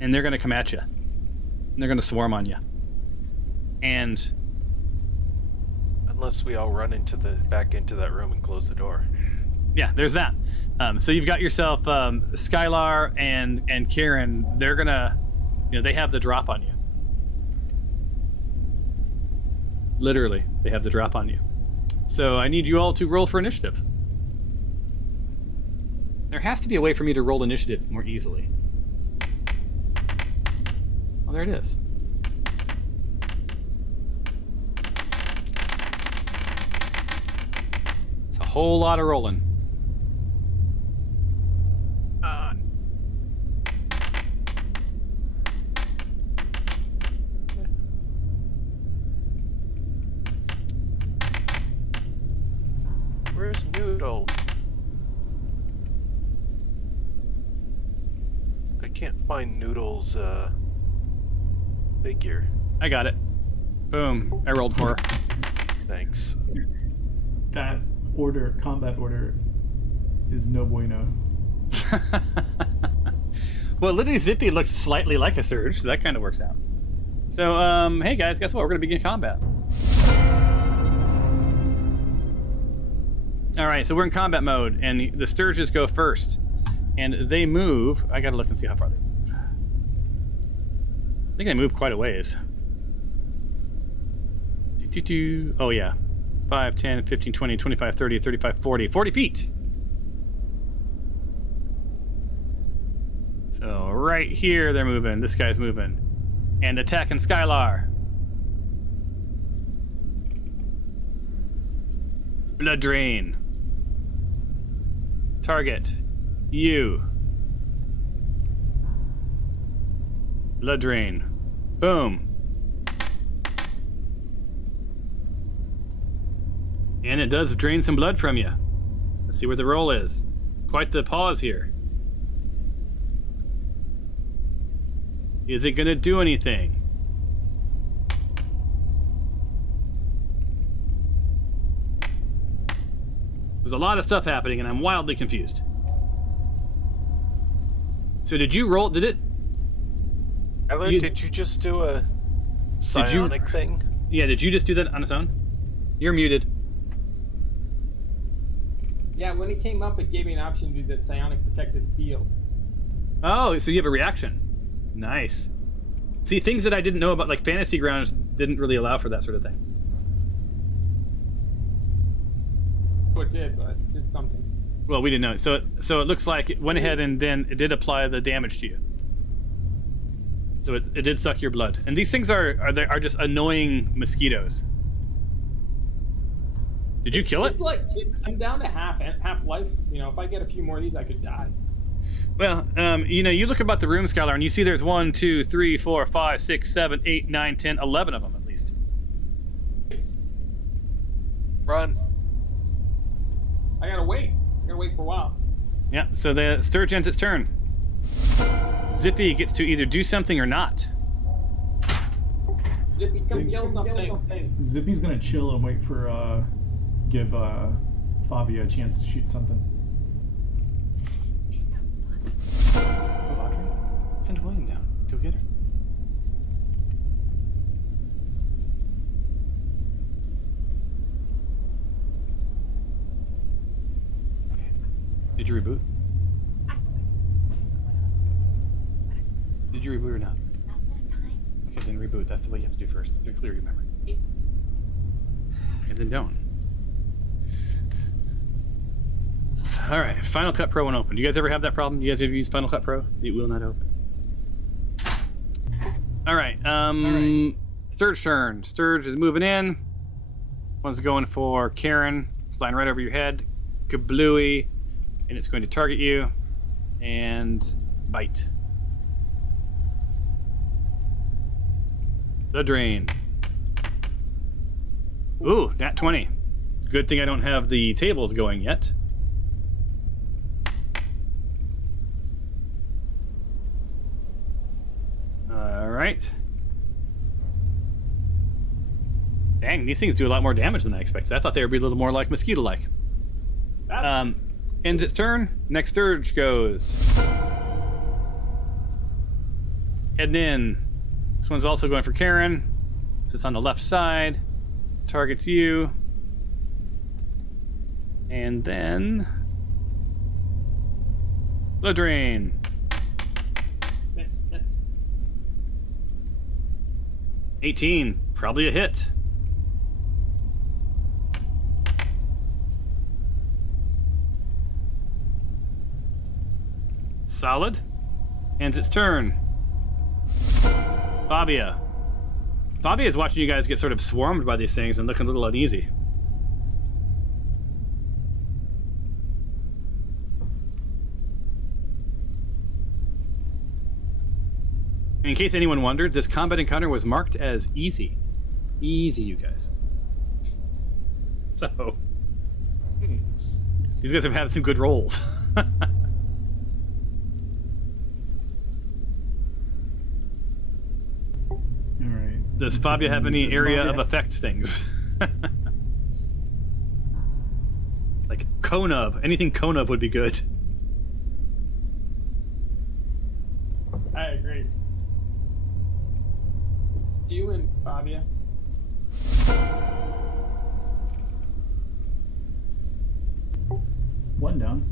and they're going to come at you. And they're going to swarm on you. And unless we all run back into that room and close the door. Yeah, there's that. So you've got yourself Skylar and Kieran. They're gonna, they have the drop on you. Literally, they have the drop on you. So I need you all to roll for initiative. There has to be a way for me to roll initiative more easily. Oh, there it is. It's a whole lot of rolling. Where's Noodle? I can't find Noodle's figure. I got it. Boom. I rolled 4. Thanks. That combat order, is no bueno. Well, literally Zippy looks slightly like a Surge, so that kind of works out. So, hey guys, guess what? We're going to begin combat. Alright, so we're in combat mode, and the Sturges go first. And they move. I gotta look and see how far they move. I think they move quite a ways. Oh, yeah. 5, 10, 15, 20, 25, 30, 35, 40. 40 feet! So, right here they're moving. This guy's moving. And attacking Skylar. Blood drain. Target. You. Blood drain. Boom. And it does drain some blood from you. Let's see where the roll is. Quite the pause here. Is it gonna do anything? There's a lot of stuff happening, and I'm wildly confused. So did you roll? Did it? Tyler, did you just do a psionic thing? Yeah, did you just do that on its own? You're muted. Yeah, when it came up, it gave me an option to do the psionic protected field. Oh, so you have a reaction. Nice. See, things that I didn't know about, like Fantasy Grounds, didn't really allow for that sort of thing. Oh, it did, but it did something. Well, we didn't know. So it looks like it went ahead and then it did apply the damage to you. So it did suck your blood. And these things are just annoying mosquitoes. Did you kill it? I'm down to half life. You know, if I get a few more of these, I could die. Well, you know, you look about the room, Skylar, and you see there's 1, 2, 3, 4, 5, 6, 7, 8, 9, 10, 11 of them at least. Run. I gotta wait. I gotta wait for a while. Yeah, so the Sturge ends its turn. Zippy gets to either do something or not. Zippy, come kill something. Zippy's gonna chill and wait for give Fabia a chance to shoot something. Oh, Audrey, send William down. Go get her. Okay. Did you reboot? Did you reboot or not? Not this time. Okay, then reboot. That's the way you have to do first to clear your memory. And then don't. All right, Final Cut Pro won't open. Do you guys ever have that problem? You guys ever use Final Cut Pro? It will not open. All right, Sturge turn. Sturge is moving in. One's going for Karen, flying right over your head. Kablooey, and it's going to target you and bite. The drain. Ooh, nat 20. Good thing I don't have the tables going yet. Alright. Dang, these things do a lot more damage than I expected. I thought they would be a little more like mosquito-like. Ends its turn. Next Sturge goes. Heading in. This one's also going for Karen. It's on the left side. Targets you. And then... Blood Drain. Miss. 18. Probably a hit. Solid. Ends its turn. Fabia. Fabia is watching you guys get sort of swarmed by these things and looking a little uneasy. In case anyone wondered, this combat encounter was marked as easy. Easy, you guys. So, these guys have had some good rolls. Does Fabia have any area of effect things? Like Konov. Anything Konov would be good. I agree. You and Fabia. One down.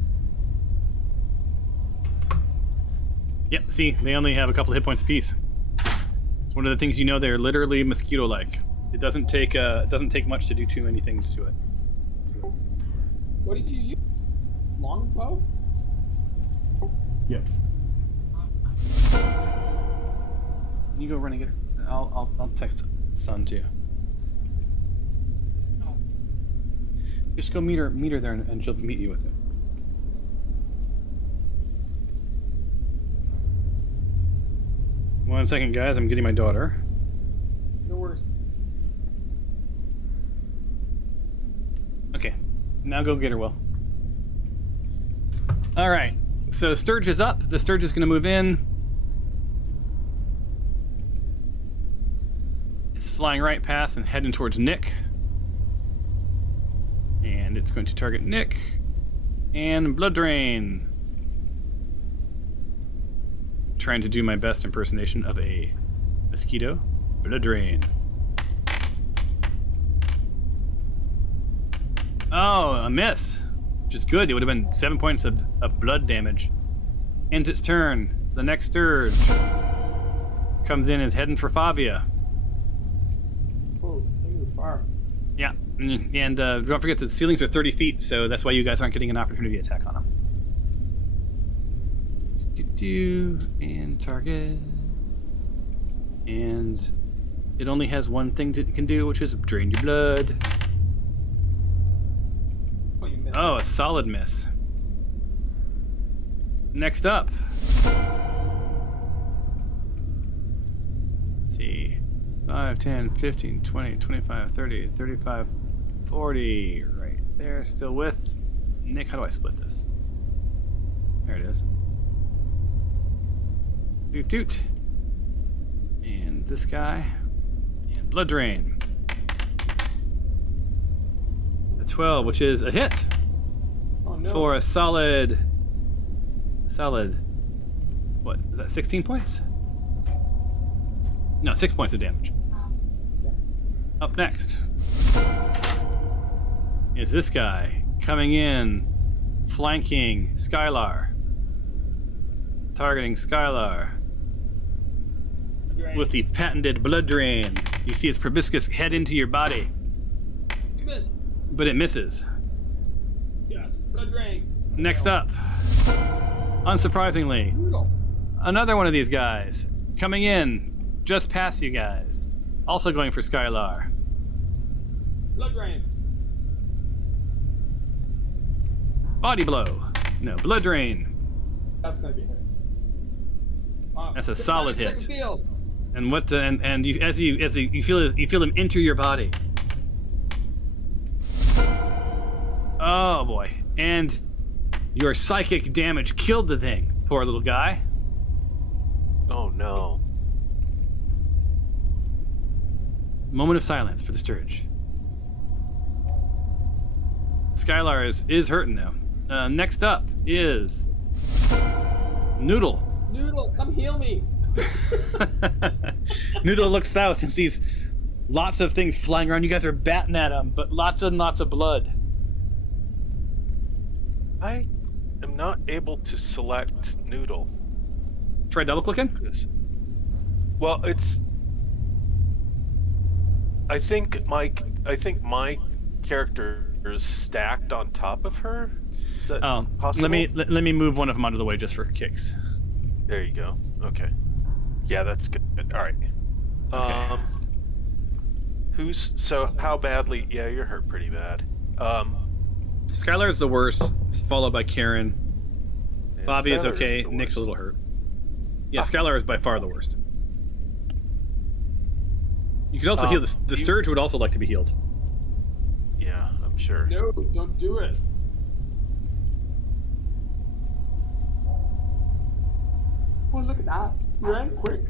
Yep, see, they only have a couple of hit points apiece. It's one of the things you know, they're literally mosquito-like. It doesn't take much to do too many things to it. What did you use? Longbow? Yep. Can you go run and get her? I'll text Sun too. Just go meet her there, and she'll meet you with it. One second, guys. I'm getting my daughter. No worries. Okay, now go get her, Will. All right. So Sturge is up. The Sturge is going to move in. It's flying right past and heading towards Nick. And it's going to target Nick. And Blood Drain. Trying to do my best impersonation of a mosquito. Blood Drain. Oh, a miss. Which is good. It would have been 7 points of blood damage. Ends its turn. The next Sturge comes in and is heading for Fabia. Oh, they move far. Yeah, and don't forget the ceilings are 30 feet, so that's why you guys aren't getting an opportunity attack on them. And target. And it only has one thing it can do, which is drain your blood. Oh, a solid miss. Next up. Let's see. 5, 10, 15, 20, 25, 30, 35, 40. Right there, still with. Nick, how do I split this? There it is. Doot doot. And this guy. And blood drain. A 12, which is a hit. Oh no. For a solid. What? Is that 16 points? No, 6 points of damage. Yeah. Up next is this guy coming in, flanking Skylar. Targeting Skylar with the patented blood drain. You see its proboscis head into your body, You missed. but it misses. Yes. Blood drain. Next up, unsurprisingly, Brutal. another one of these guys coming in just past you guys, also going for Skylar. Blood drain. Body blow. No, blood drain. That's gonna be a hit. That's a solid hit. Second field. And what? And you, as you feel them enter your body. Oh boy! And your psychic damage killed the thing. Poor little guy. Oh no. Moment of silence for the Sturge. Skylar is hurting though. Next up is Noodle. Noodle, come heal me. Noodle looks south and sees lots of things flying around. You guys are batting at him, but lots and lots of blood. I am not able to select Noodle. Try double clicking. Well, it's. I think my character is stacked on top of her. Is that possible? let me move one of them out of the way just for kicks. There you go. Okay. Yeah, that's good. All right. Okay. How badly? Yeah, you're hurt pretty bad. Skylar is the worst, followed by Karen. Yeah, Bobby is Skylar okay. the Nick's a worst. little hurt. Yeah, Skylar is by far the worst. You could also heal the Sturge would also like to be healed. Yeah, I'm sure. No, don't do it. Oh, look at that. Ran quick.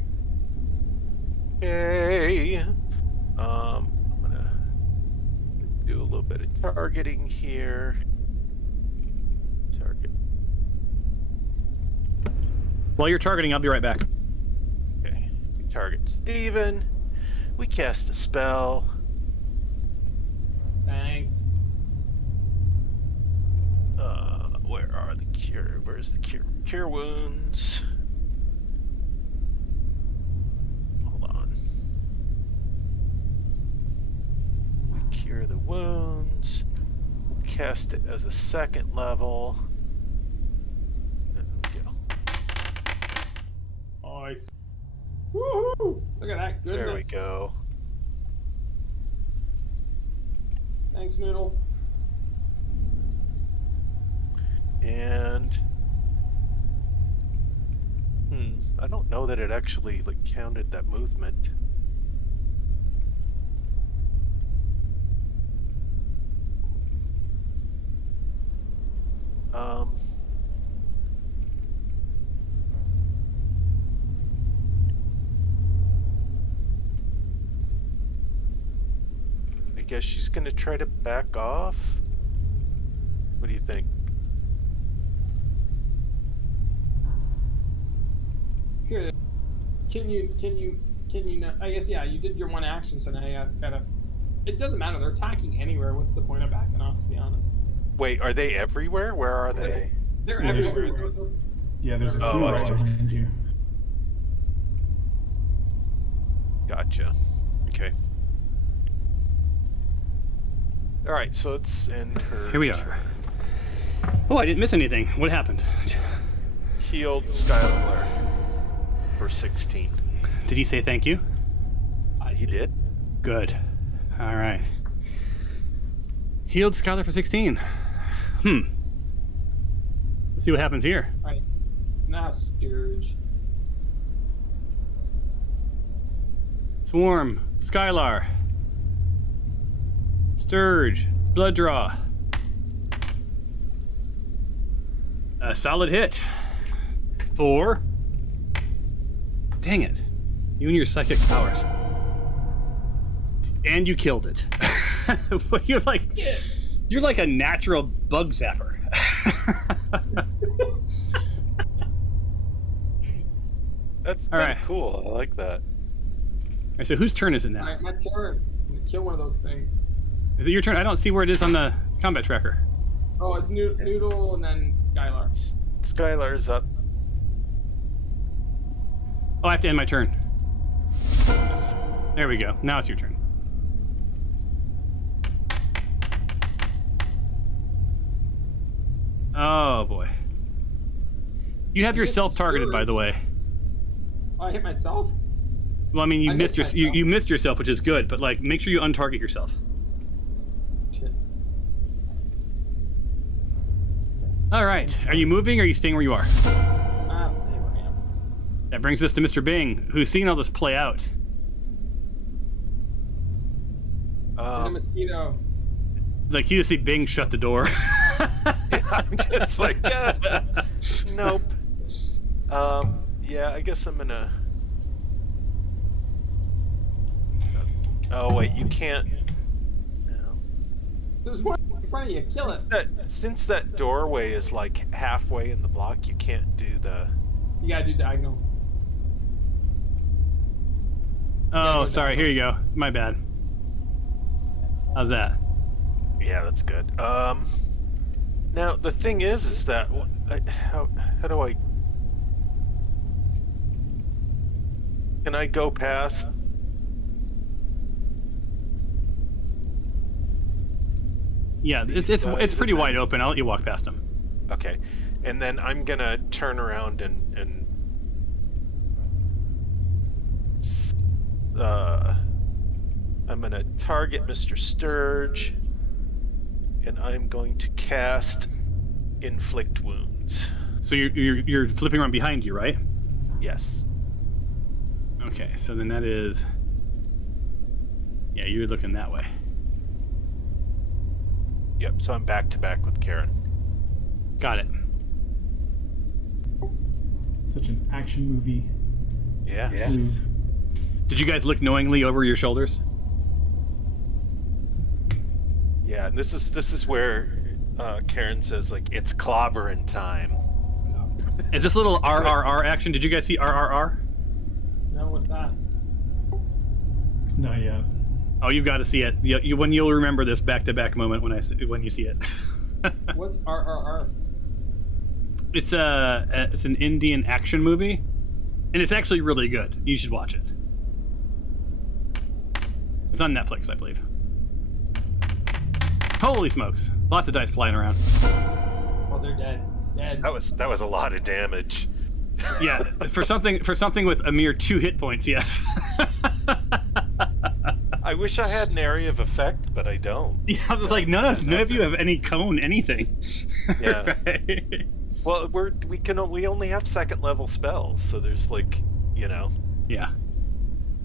Okay. I'm gonna do a little bit of targeting here. Target. While you're targeting, I'll be right back. Okay. We target Steven. We cast a spell. Thanks. Where are the cure? Where's the cure? Cure wounds. Hold on. We cure the wounds. We'll cast it as a second level. There we go. Nice. Woohoo! Look at that goodness. There we go. Thanks, Noodle. And I don't know that it actually counted that movement. I guess she's gonna try to back off. What do you think? Good. Can you not? I guess, yeah, you did your one action, so now you gotta. It doesn't matter. They're attacking anywhere. What's the point of backing off, to be honest? Wait, are they everywhere? Where are they? They're Yeah, everywhere. Yeah, there's a Oh, few I right see. behind you. Gotcha. Okay. Alright, so let's end her. Here we are. Oh, I didn't miss anything. What happened? Healed Skylar for 16. Did he say thank you? He did? Good. All right. Healed Skylar for 16. Let's see what happens here. Right. Now, Sturge. Swarm, Skylar, Sturge, Blood Draw. A solid hit. 4. Dang it. You and your psychic powers. And you killed it. You're like a natural bug zapper. That's All right. cool. I like that. All right, so whose turn is it now? Alright, my turn. I'm gonna kill one of those things. Is it your turn? I don't see where it is on the combat tracker. Oh, it's Noodle and then Skylar. Skylar's up. Oh, I have to end my turn. There we go. Now it's your turn. Oh boy. You have yourself targeted, by the way. Oh, I hit myself? Well, I mean, you I missed missed you myself. missed yourself, which is good, but like, make sure you untarget yourself. Shit. All right. Are you moving or are you staying where you are? Ah, stay where I am. That brings us to Mr. Bing, who's seen all this play out. There's a mosquito. Like, you just see Bing shut the door. I'm just like, nope. Yeah, I guess I'm gonna. Oh wait, you can't. No. There's one in front of you. Kill it. Since that doorway is like halfway in the block, you can't do the. You gotta do diagonal. Oh, sorry. Here you go. My bad. How's that? Yeah, that's good. Now the thing is that how do I? Can I go past? Yeah, it's pretty wide open. I'll let you walk past him. Okay, and then I'm gonna turn around and I'm gonna target Mr. Sturge, and I'm going to cast Inflict Wounds. So you're flipping around behind you, right? Yes. Okay, so then that is. Yeah, you're looking that way. Yep. So I'm back to back with Karen. Got it. Such an action movie Yeah. move. Did you guys look knowingly over your shoulders? Yeah. And this is where Karen says like it's clobbering time. Is this little RRR action? Did you guys see RRR? No, what's that? Not yet. Oh, you've got to see it. You'll remember this back-to-back moment when you see it. What's RRR? It's an Indian action movie, and it's actually really good. You should watch it. It's on Netflix, I believe. Holy smokes! Lots of dice flying around. Well, they're dead. Dead. That was a lot of damage. Yeah, for something with a mere 2 hit points, yes. I wish I had an area of effect, but I don't. Yeah, I was like, none of you have any cone, anything. Yeah. Right? Well, we only have second level spells, so there's like, Yeah.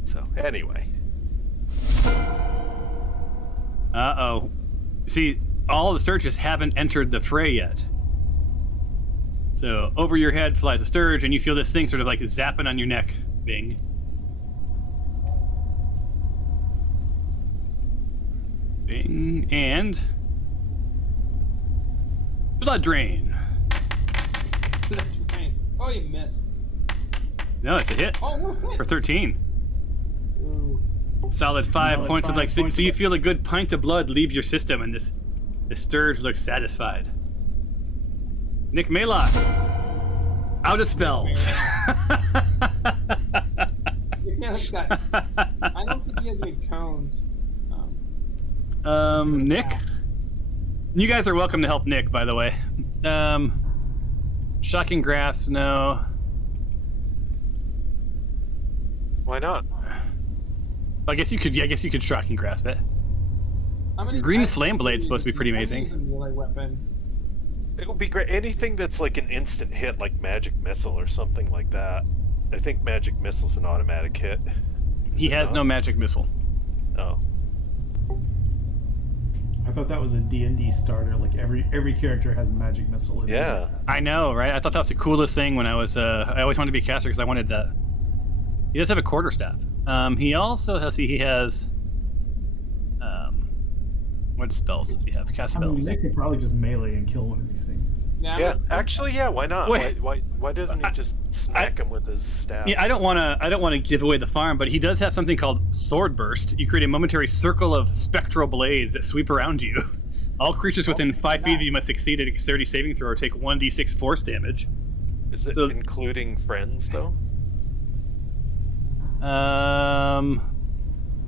So anyway. Uh-oh. See, all the Sturges haven't entered the fray yet. So over your head flies a Sturge, and you feel this thing sort of like zapping on your neck. Bing. Bing. And Blood Drain. Oh, you missed. No, it's a hit Oh, no hit. for 13. Ooh. Solid 5 Solid points of 5 like. So points you of- feel a good pint of blood leave your system, and this Sturge looks satisfied. Nick Maylock. Out of spells. I don't think he has any tones. Nick? You guys are welcome to help Nick, by the way. Shocking Graphs, no. Why not? I guess you could Shocking Grasp it. How many Green times Flame do Blade's you supposed to be pretty use a amazing. melee weapon? It would be great. Anything that's like an instant hit, like Magic Missile or something like that. I think Magic Missile's an automatic hit. He has no magic missile. Oh. I thought that was a D&D starter. Like every character has magic missile. In Yeah. I know, right? I thought that was the coolest thing when I was. I always wanted to be a caster because I wanted that. He does have a quarterstaff. He also has. He has. What spells does he have? Cast I mean, spells. Nick could probably just melee and kill one of these things. Yeah. Actually, yeah. Why not? Wait. Why doesn't he just smack him with his staff? Yeah, I don't want to give away the farm, but he does have something called Sword Burst. You create a momentary circle of spectral blades that sweep around you. All creatures within 5 feet of you must succeed at a dexterity saving throw or take 1d6 force damage. Is it including friends though?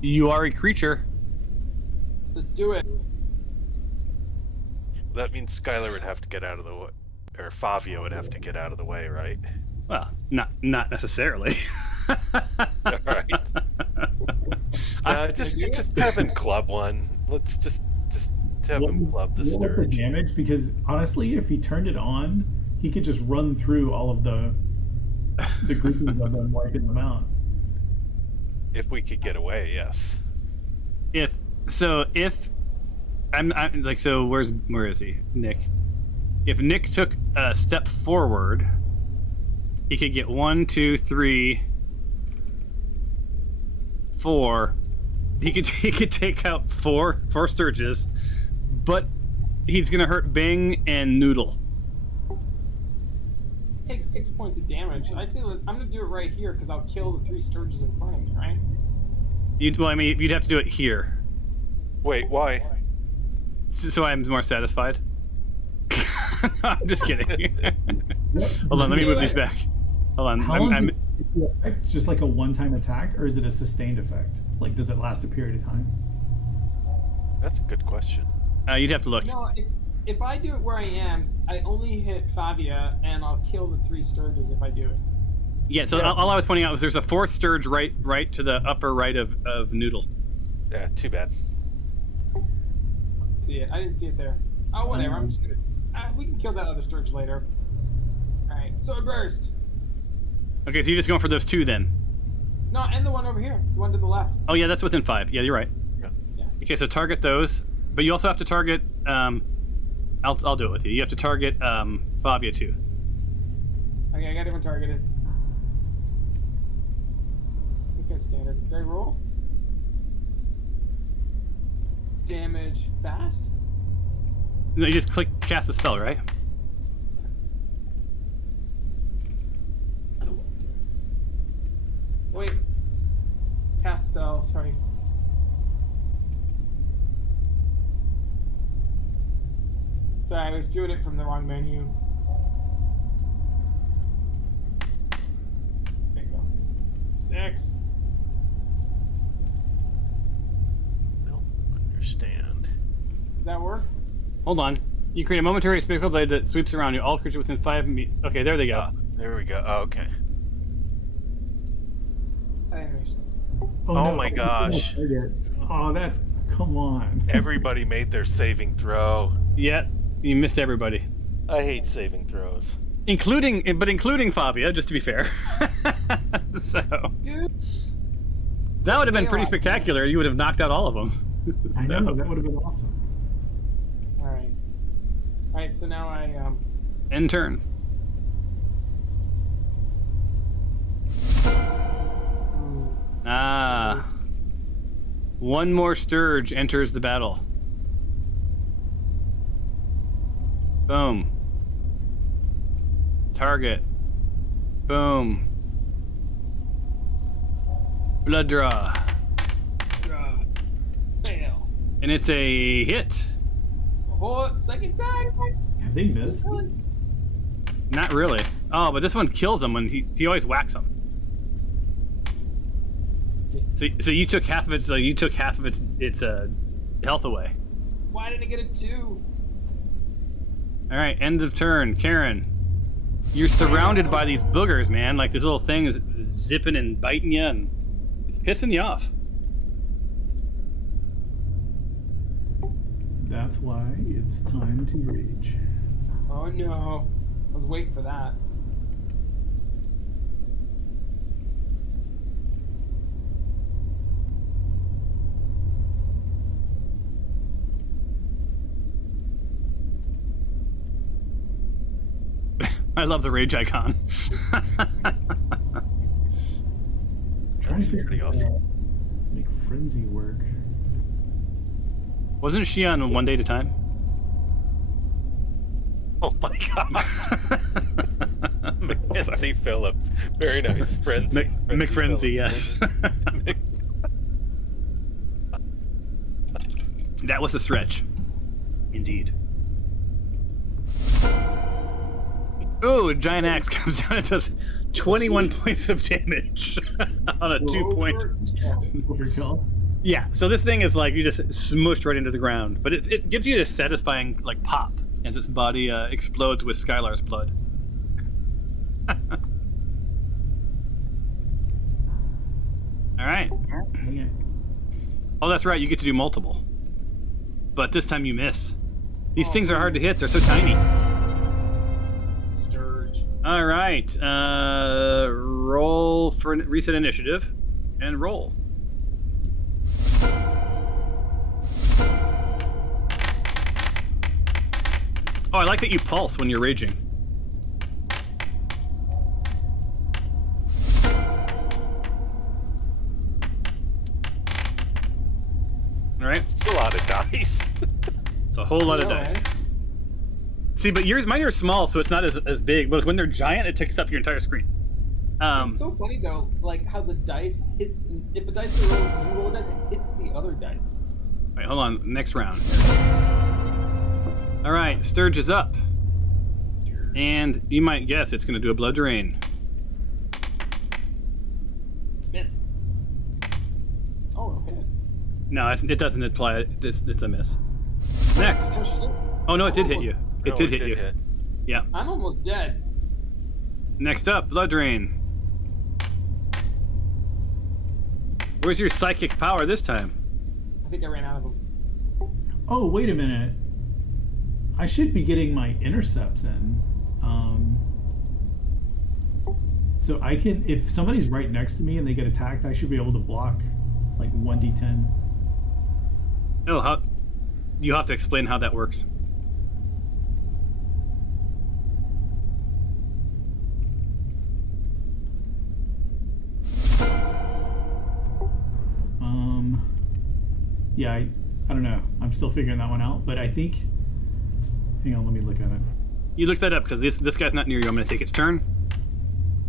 You are a creature. Let's do it. That means Skylar would have to get out of the way, or Favio would have to get out of the way, right? Well, not necessarily. All right. Just have him club one. Let's just have him club the What was the Sturge. damage? Because honestly, if he turned it on, he could just run through all of the groupings of them, wiping them out. If we could get away, yes. If I'm like, so where is he, Nick? If Nick took a step forward, he could get 1, 2, 3, 4. He could take out four Sturges, but he's gonna hurt Bing and Noodle. Take 6 points of damage. I'd say I'm gonna do it right here because I'll kill the 3 Sturges in front of me, right? You'd have to do it here, Wait, why? so I'm more satisfied. No, I'm just kidding. Hold on, let me move these back. Hold on. How long is the effect just like a one-time attack, or is it a sustained effect? Like, does it last a period of time? That's a good question. You'd have to look. No, if I do it where I am, I only hit Favia, and I'll kill the 3 Sturges if I do it. Yeah. So all I was pointing out was there's a 4th Sturge right to the upper right of Noodle. Yeah, too bad. See it? I didn't see it there. Oh, whatever. I'm just gonna. We can kill that other Sturge later. All right. Sword burst. Okay, so you're just going for those 2 then. No, and the one over here, the one to the left. Oh yeah, that's within 5. Yeah, you're right. Yeah. Okay, so target those, but you also have to target. I'll do it with you. You have to target Favia too. Okay, I got everyone targeted. I think that's standard. Did I roll? Damage fast? No, you just cast the spell, right? Wait. Cast spell, sorry. Sorry, I was doing it from the wrong menu. There you go. It's X. Don't understand. Did that work? Hold on. You create a momentary spectral blade that sweeps around you. All creatures within 5 meters. Okay, there they go. There we go. Oh, okay. Animation. Oh my gosh. Oh, that's... Come on. Everybody made their saving throw. Yeah, you missed everybody, I hate saving throws. including Favia. Just to be fair. So Dude. that would have been pretty spectacular. You would have knocked out all of them. I know, that would have been awesome. Alright. Alright, so now I End turn. Ah. One more Sturge enters the battle. Boom. Target. Boom. Blood draw. fail. And it's a hit. Hold second time. Have they missed? Not really. Oh, but this one kills him when he always whacks him. So you took half of its health away. Why did I get a 2? All right, end of turn. Karen, you're surrounded by these boogers, man. Like this little thing is zipping and biting you, and it's pissing you off. That's why it's time to rage. Oh no. I was waiting for that. I love the rage icon. That's pretty awesome. Make frenzy work. Wasn't she on One Day at a Time? Oh my god. Mackenzie Phillips. Very nice. Frenzy. McFrenzy, yes. That was a stretch. Indeed. Oh, a giant axe comes down and does 21 points of damage on a 2-point. Overkill. Yeah, so this thing is like you just smushed right into the ground, but it gives you a satisfying like pop as its body explodes with Skylar's blood. All right. Oh, that's right. You get to do multiple, but this time you miss. These things are hard to hit. They're so tiny. Sturge. All right. Roll for reset initiative, and roll. Oh, I like that you pulse when you're raging. All right. It's a lot of dice. It's a whole lot of dice. See, but mine are small, so it's not as big. But when they're giant, it takes up your entire screen. It's so funny though, like how the dice hits. If a dice you roll a dice, it hits the other dice. Wait, hold on. Next round. All right, Sturge is up, and you might guess it's going to do a blood drain. Miss. Oh, okay. No, it doesn't apply. It's a miss. Next. Oh shit. Oh no, it did hit you. It did hit you. Yeah. I'm almost dead. Next up, blood drain. Where's your psychic power this time? I think I ran out of them. Oh, wait a minute. I should be getting my intercepts in. So I can, if somebody's right next to me and they get attacked, I should be able to block like 1d10. Oh, how? You have to explain how that works. Yeah, I don't know. I'm still figuring that one out, but I think. Hang on, let me look at it. You look that up because this guy's not near you. I'm going to take its turn.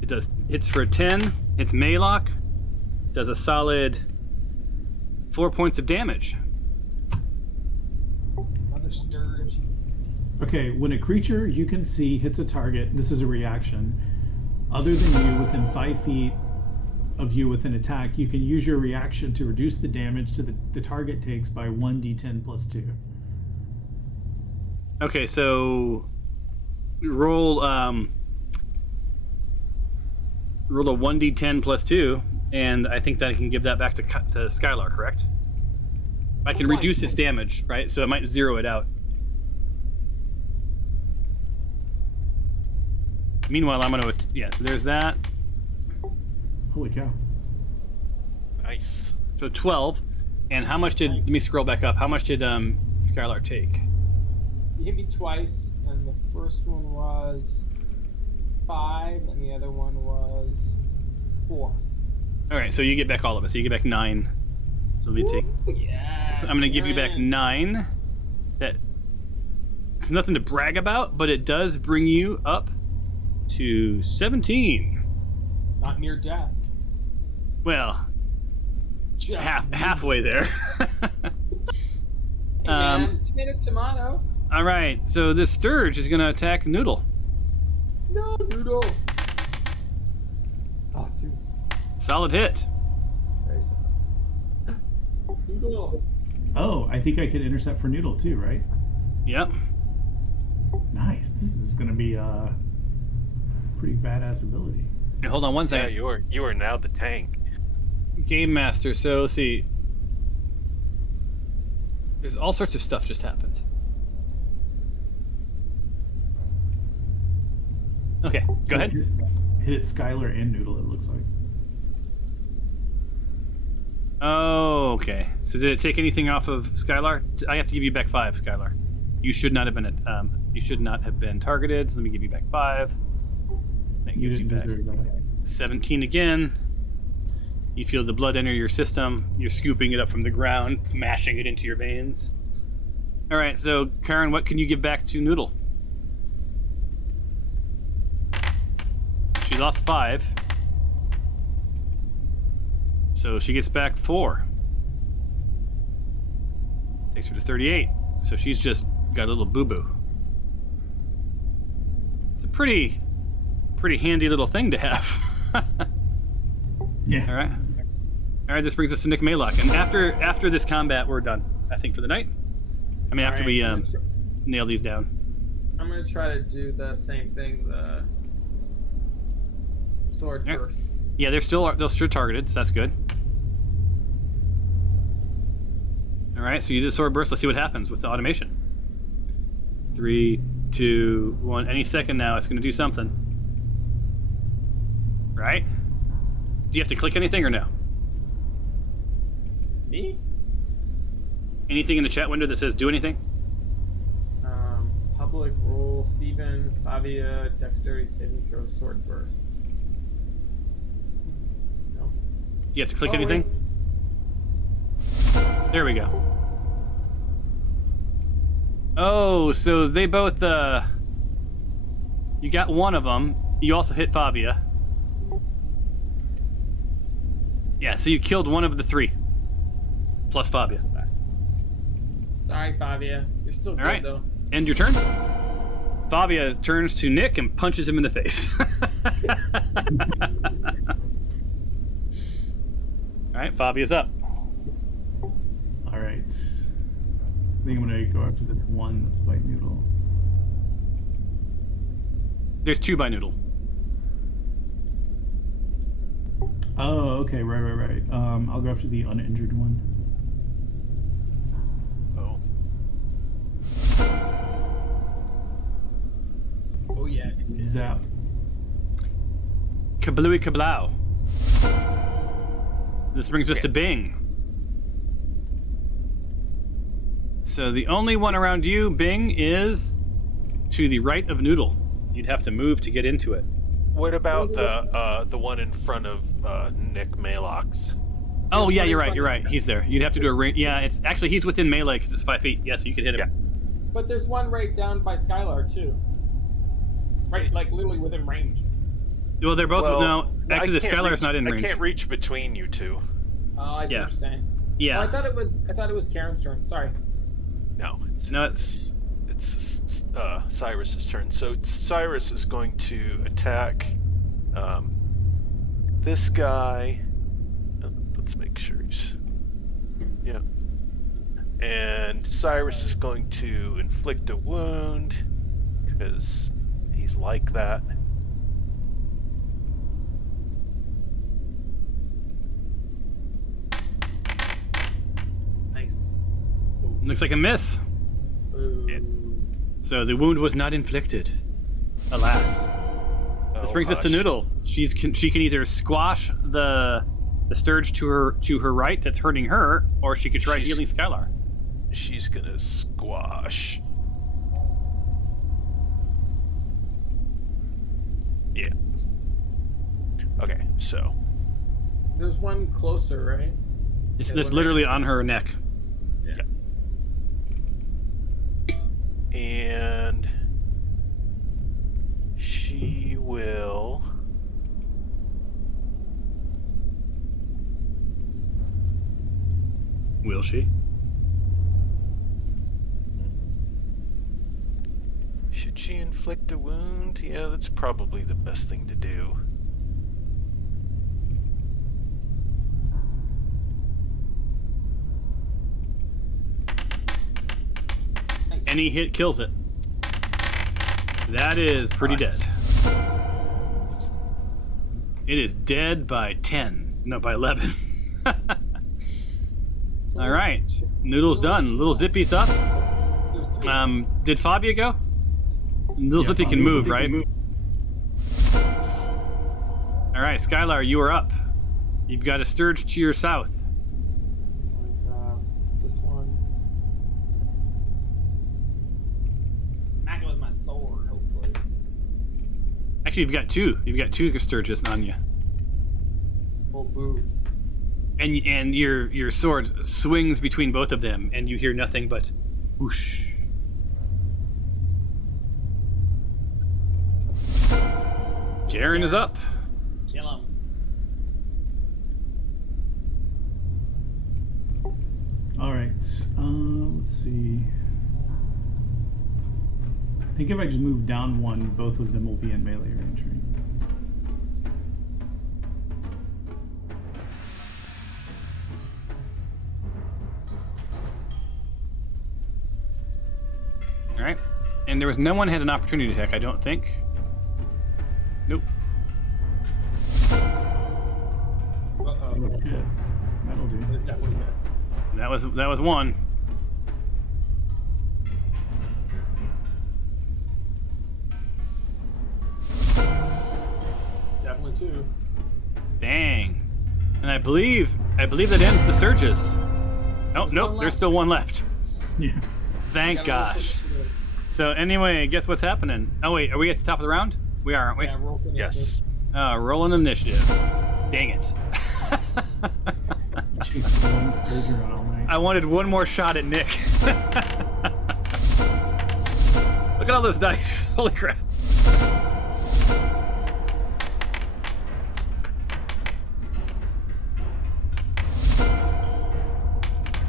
It hits for a 10. It's Maylock. Does a solid 4 points of damage. Another Sturge. Okay, when a creature you can see hits a target, this is a reaction, other than you within 5 feet of you with an attack, you can use your reaction to reduce the damage to the target takes by 1d10 plus 2. Okay, so roll a 1d10 plus 2, and I think that I can give that back to Skylar, correct? I can reduce its damage, right? So it might zero it out. Meanwhile, I'm going to... Yeah, so there's that. Holy cow. Nice. So 12. And how much did... Let me scroll back up. How much did Skylar take? You hit me twice, and the first one was 5, and the other one was 4. All right, so you get back all of it. So you get back 9. So let me take... Yeah. So I'm going to give you back 9. It's nothing to brag about, but it does bring you up to 17. Not near death. Well, Just halfway there. Hey, man. Tomato. All right, so this Sturge is going to attack Noodle. No, Noodle. Oh, dude. Solid hit. Noodle. Oh, I think I could intercept for Noodle too, right? Yep. Nice. This is going to be a pretty badass ability. Hey, hold on one Yeah, second. you are now the tank. Game Master, so let's see. There's all sorts of stuff just happened. Okay, go ahead. Hit Skylar and Noodle, it looks like. Oh, okay. So did it take anything off of Skylar? I have to give you back 5, Skylar. You should not have been targeted. So let me give you back 5. That You gives you didn't back deserve that. 17 again. You feel the blood enter your system. You're scooping it up from the ground, mashing it into your veins. All right, so Karen, what can you give back to Noodle? She lost 5. So she gets back 4. Takes her to 38. So she's just got a little boo-boo. It's a pretty handy little thing to have. Yeah. All right, this brings us to Nick Maylock. And after this combat, we're done, I think, for the night. I mean, after we nail these down. I'm gonna try to do the same thing. The sword first. Yeah, they're still targeted, so that's good. All right, so you did sword burst. Let's see what happens with the automation. 3, 2, 1. Any second now, it's going to do something. Right? Do you have to click anything or no? Me? Anything in the chat window that says do anything? Public roll, Steven, Fabia, dexterity saving throw, sword burst. No. Do you have to click Oh, anything? There we go. Oh, so they both, you got one of them. You also hit Fabia. Yeah, so you killed one of the 3. Plus Fabia. Sorry, Fabia. You're still good, right. though. End your turn. Fabia turns to Nick and punches him in the face. All right, Fabia's up. All right. I think I'm gonna go after this one that's by Noodle. There's 2 by Noodle. Oh, okay, right. I'll go after the uninjured one. Oh. Oh, yeah. Zap. Kablooey kablow. This brings us to Bing. So the only one around you, Bing, is to the right of Noodle. You'd have to move to get into it. What about the one in front of Nick Maylock's? Oh yeah, you're right. He's there. You'd have to do a ring. Yeah, it's actually he's within melee because it's 5 feet. Yeah, so you could hit him. But there's one right down by Skylar, too. Right, like literally within range. Well, they're both. Well, no, actually, the Skylar's not in range. I can't reach between you two. Oh, I see what you're saying. Yeah. Oh, I thought it was Karen's turn. Sorry. No, it's Cyrus's turn. So Cyrus is going to attack this guy. Let's make sure he's... Yeah. And Cyrus is going to inflict a wound because he's like that. Nice. Looks like a miss. Ooh. So the wound was not inflicted. Alas. This brings us to Noodle. She can either squash the Sturge to her right that's hurting her, or she could try healing Skylar. She's gonna squash. Yeah. Okay, so There's one closer, right? It's literally on her neck. Yeah. And she will... Will she? Should she inflict a wound? Yeah, that's probably the best thing to do. Nice. Any hit kills it. That is pretty dead. It is dead by 10. No, by 11. All right. Noodle's done. Little Zippy's up. There's three. Did Fabia go? Little Zippy can move, right? All right, Skylar, you are up. You've got a Sturge to your south. This one. Smack it with my sword, hopefully. Actually, you've got two. You've got two Sturges on you. Oh, boo. And your sword swings between both of them, and you hear nothing but whoosh. Garen is up. Kill him. All right. Let's see. I think if I just move down one, both of them will be in melee range. Right? All right. And there was no one had an opportunity attack, I don't think. Nope. Uh-oh. Oh, shit. That'll do. It definitely did. That was one. Definitely two. Dang. And I believe that ends the Sturges. Oh, There's nope, one there's left. still one left. Yeah. Thank gosh. So anyway, guess what's happening? Oh wait, are we at the top of the round? We are, aren't we? Yeah, roll for Yes. Rolling initiative. Dang it. You chased one Sturge around all night. I wanted one more shot at Nick. Look at all those dice. Holy crap.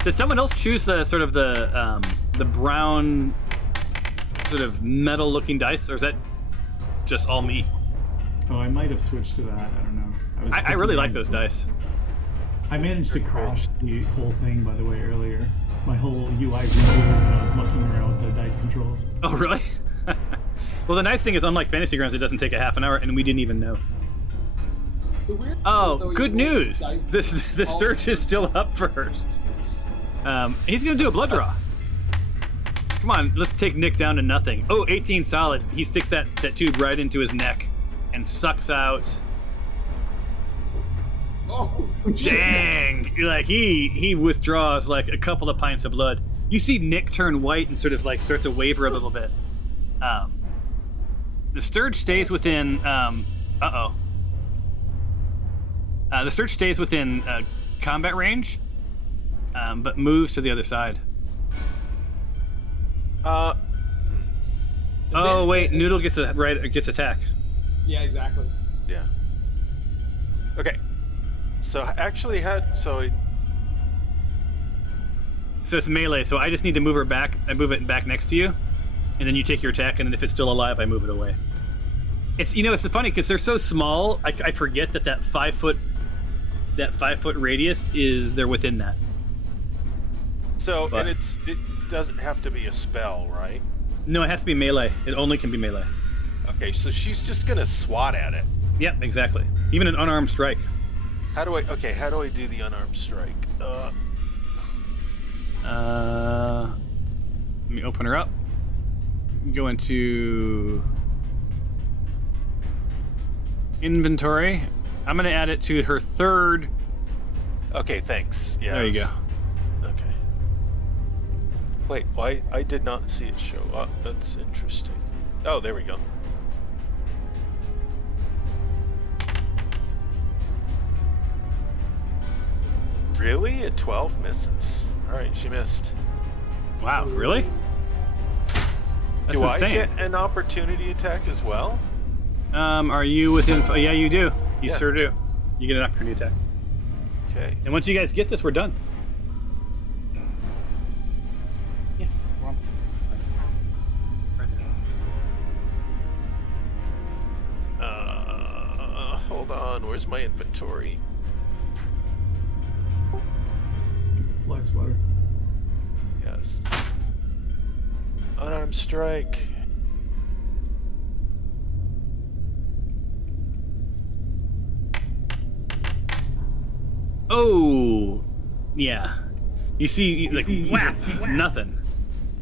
Did someone else choose the sort of the brown sort of metal looking dice, or is that just all me? Oh, I might have switched to that. I don't know. I really like those dice. I managed to crash the whole thing, by the way, earlier. My whole UI rebooted when I was mucking around with the dice controls. Oh, really? Well, the nice thing is, unlike Fantasy Grounds, it doesn't take a half an hour, and we didn't even know. The weird thing is, Oh, though, good you roll news! dice The all- Sturge is still up first. He's gonna do a blood draw. Come on, let's take Nick down to nothing. Oh, 18 solid. He sticks that tube right into his neck and sucks out. Oh, Dang! Like he withdraws like a couple of pints of blood. You see Nick turn white and sort of like start to waver a little bit. The Sturge stays within. The Sturge stays within combat range, but moves to the other side. Oh wait, Noodle gets attack. Yeah, exactly. Yeah. Okay. So actually So it's melee. So I just need to move her back. I move it back next to you, and then you take your attack. And then if it's still alive, I move it away. It's it's funny because they're so small. I forget that 5 foot radius is they're within that. So But- and it doesn't have to be a spell, right? No, it has to be melee. It only can be melee. Okay, so she's just gonna swat at it. Yep, exactly. Even an unarmed strike. How do I do the unarmed strike? Let me open her up. Go into inventory. I'm gonna add it to her third. Okay, thanks. Yeah. There you go. Okay. Wait, why? I did not see it show up. That's interesting. Oh, there we go. Really? A 12 misses. Alright, she missed. Wow, really? That's Do insane. I get an opportunity attack as well? Are you within? Yeah, you do. You Yeah. sure do. You get an opportunity attack. Okay. And once you guys get this, we're done. Yeah, we're almost right there. Hold on. Where's my inventory? Fly swatter. Yes. Unarmed strike. Oh, yeah. You see, it's like whap, nothing.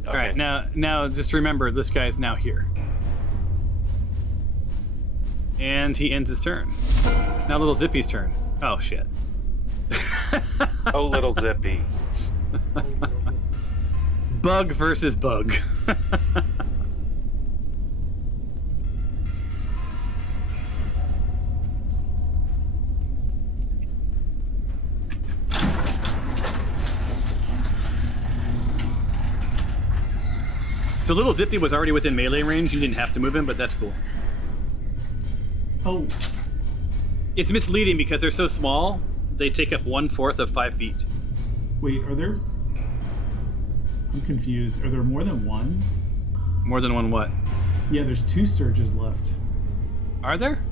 All Okay. right, now just remember, this guy's now here. And he ends his turn. It's now little Zippy's turn. Oh, shit. Oh, little Zippy. Bug versus bug. So little Zippy was already within melee range. You didn't have to move him, but that's cool. Oh, It's misleading because they're so small. They take up 1/4 of 5 feet. wait, are there... I'm confused. Are there more than one? More than one what? Yeah, there's 2 Surges left. Are there?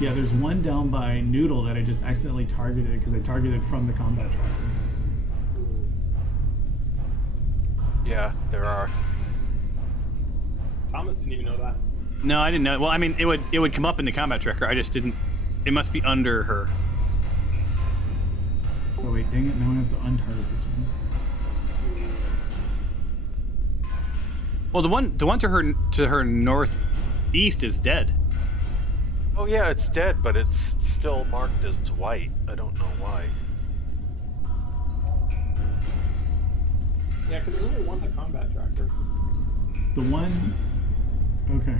Yeah, there's one down by Noodle that I just accidentally targeted because I targeted from the combat tracker. Yeah, there are. Thomas didn't even know that. No, I didn't know. Well, I mean, it would come up in the combat tracker. I just didn't. It must be under her. Oh wait, dang it! Now I have to untarget this one. Well, the one to her northeast is dead. Oh yeah, it's dead, but it's still marked as white. I don't know why. Yeah, because there's only one in the combat tracker. The one. Okay.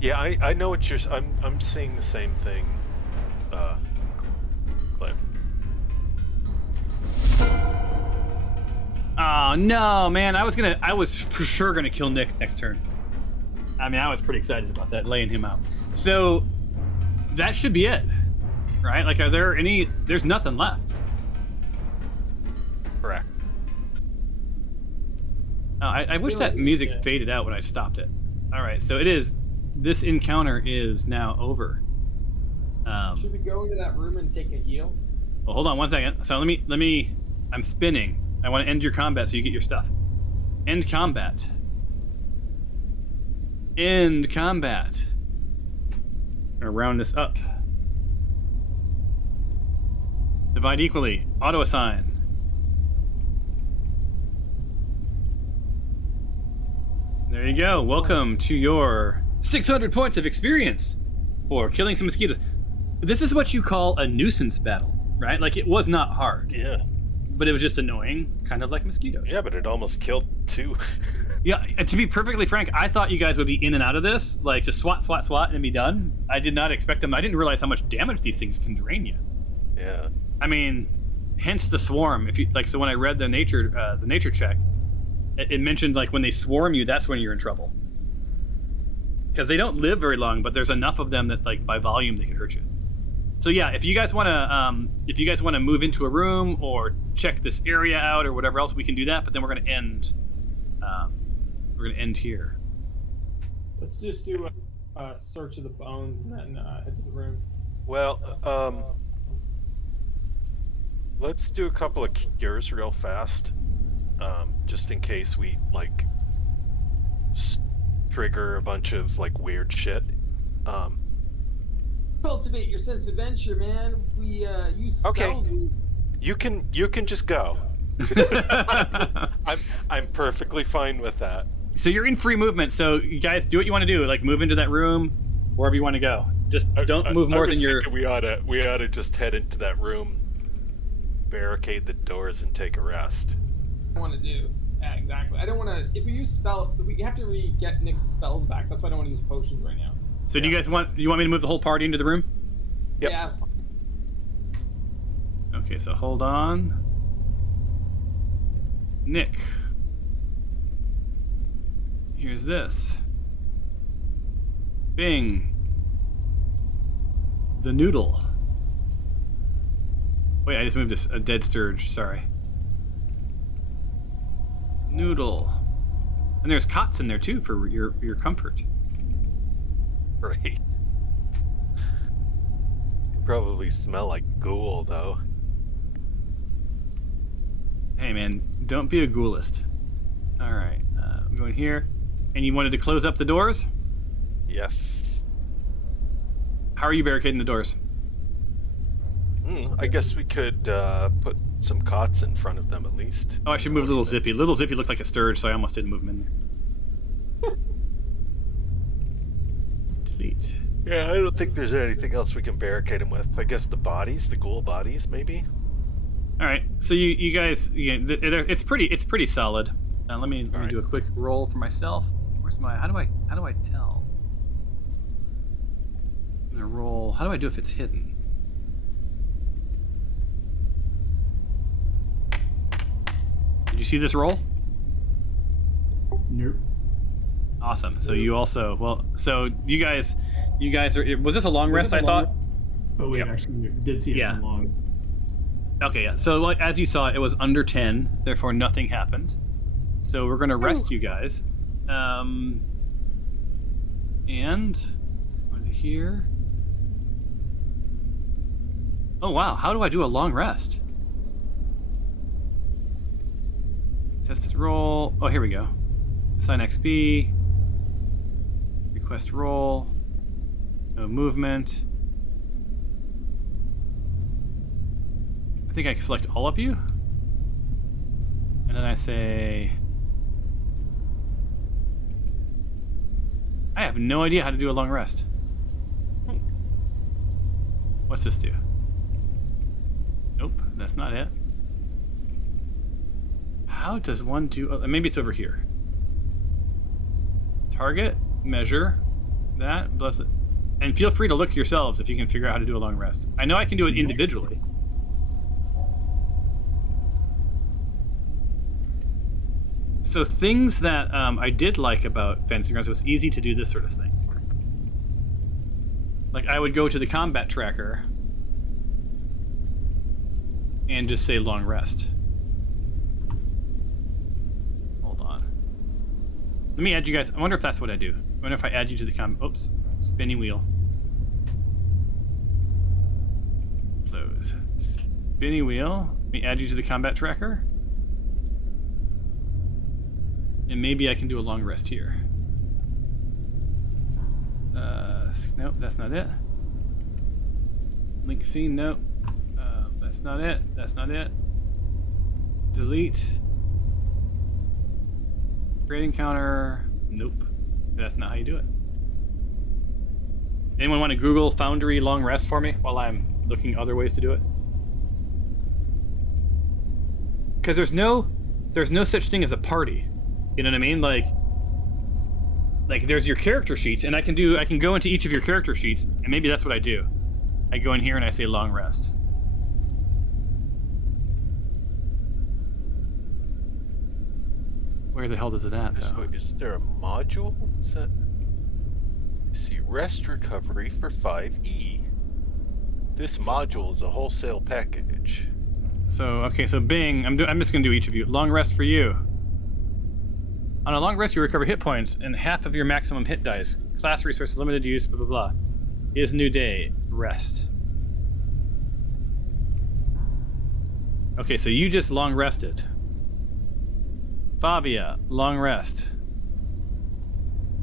Yeah, I know what you're. I'm seeing the same thing. Cliff. Oh no, man! I was for sure gonna kill Nick next turn. I mean, I was pretty excited about that, laying him out. So that should be it, right? Like, are there any? There's nothing left. Correct. Oh, I wish that music faded out when I stopped it. All right, so it is. This encounter is now over. Should we go into that room and take a heal? Well, hold on one second. So let me. I'm spinning. I want to end your combat so you get your stuff. End combat. End combat. I'm gonna round this up. Divide equally. Auto assign. There you go. Welcome to your 600 points of experience for killing some mosquitoes. This is what you call a nuisance battle, right? Like, it was not hard, Yeah. but it was just annoying, kind of like mosquitoes. Yeah, but it almost killed 2. Yeah, and to be perfectly frank, I thought you guys would be in and out of this, like just swat, swat, swat, and be done. I did not expect them. I didn't realize how much damage these things can drain you. Yeah. I mean, hence the swarm. If you like, so when I read the nature check, it mentioned like when they swarm you, that's when you're in trouble. Because they don't live very long, but there's enough of them that, like, by volume, they can hurt you. So yeah, if you guys want to move into a room or check this area out or whatever else, we can do that. But then we're gonna end. We're gonna end here. Let's just do a search of the bones and then head to the room. Well, let's do a couple of cures real fast, just in case we like trigger a bunch of like weird shit. Cultivate your sense of adventure, man. If we use spells, Okay. we... You can just go. I'm perfectly fine with that. So you're in free movement. So you guys do what you want to do. Like, move into that room, wherever you want to go. Just don't move more than your. We ought to just head into that room, barricade the doors, and take a rest. I want to do. Yeah, exactly. I don't want to. If we use spell, we have to get Nick's spells back. That's why I don't want to use potions right now. So do you guys want? You want me to move the whole party into the room? Yep. Yeah, that's fine. Okay, so hold on. Nick. Here's this. Bing. The noodle. Wait, I just moved a dead sturge, sorry. Noodle. And there's cots in there too for your comfort. Great. You probably smell like ghoul, though. Hey man, don't be a ghoulist. Alright, I'm going here. And you wanted to close up the doors? Yes. How are you barricading the doors? I guess we could put some cots in front of them at least. Oh, I should move Little Zippy. Little Zippy looked like a sturge, so I almost didn't move him in there. Delete. Yeah, I don't think there's anything else we can barricade him with. I guess the ghoul bodies, maybe. All right, so you guys, it's pretty solid. Let me right. do a quick roll for myself. Where's my? How do I tell? I'm gonna roll. How do I do if it's hidden? Did you see this roll? Nope. Awesome. So you also so you guys are. Was this a long rest? I thought. Oh wait, Yep. actually, we did see it Yeah. from long. Okay, yeah. So like as you saw, it was under 10, therefore nothing happened. So we're gonna rest you guys. And over here. Oh wow, how do I do a long rest? Tested roll. Oh, here we go. Assign XP. Request roll. No movement. I think I can select all of you. And then I say... I have no idea how to do a long rest. What's this do? Nope, that's not it. How does one do... maybe it's over here. Target, measure, that, bless it. And feel free to look yourselves if you can figure out how to do a long rest. I know I can do it individually. So things that I did like about Fantasy Grounds, it was easy to do this sort of thing. Like I would go to the combat tracker and just say long rest. Hold on. Let me add you guys. I wonder if that's what I do. I wonder if I add you to the oops, spinning wheel. Close. Spinning wheel. Let me add you to the combat tracker. And maybe I can do a long rest here. Nope, that's not it. Link scene, nope. That's not it. That's not it. Delete. Create encounter. Nope. That's not how you do it. Anyone want to Google Foundry long rest for me while I'm looking other ways to do it? Because there's no such thing as a party. You know what I mean? Like there's your character sheets, and I can go into each of your character sheets, and maybe that's what I do. I go in here and I say long rest. Where the hell does it at, though? Is there a module? Is that... See, rest recovery for 5E. This module is a wholesale package. So, okay, so Bing, I'm just going to do each of you. Long rest for you. On a long rest, you recover hit points and half of your maximum hit dice. Class resources, limited use, blah, blah, blah. Is new day. Rest. Okay, so you just long rested. Fabia, long rest.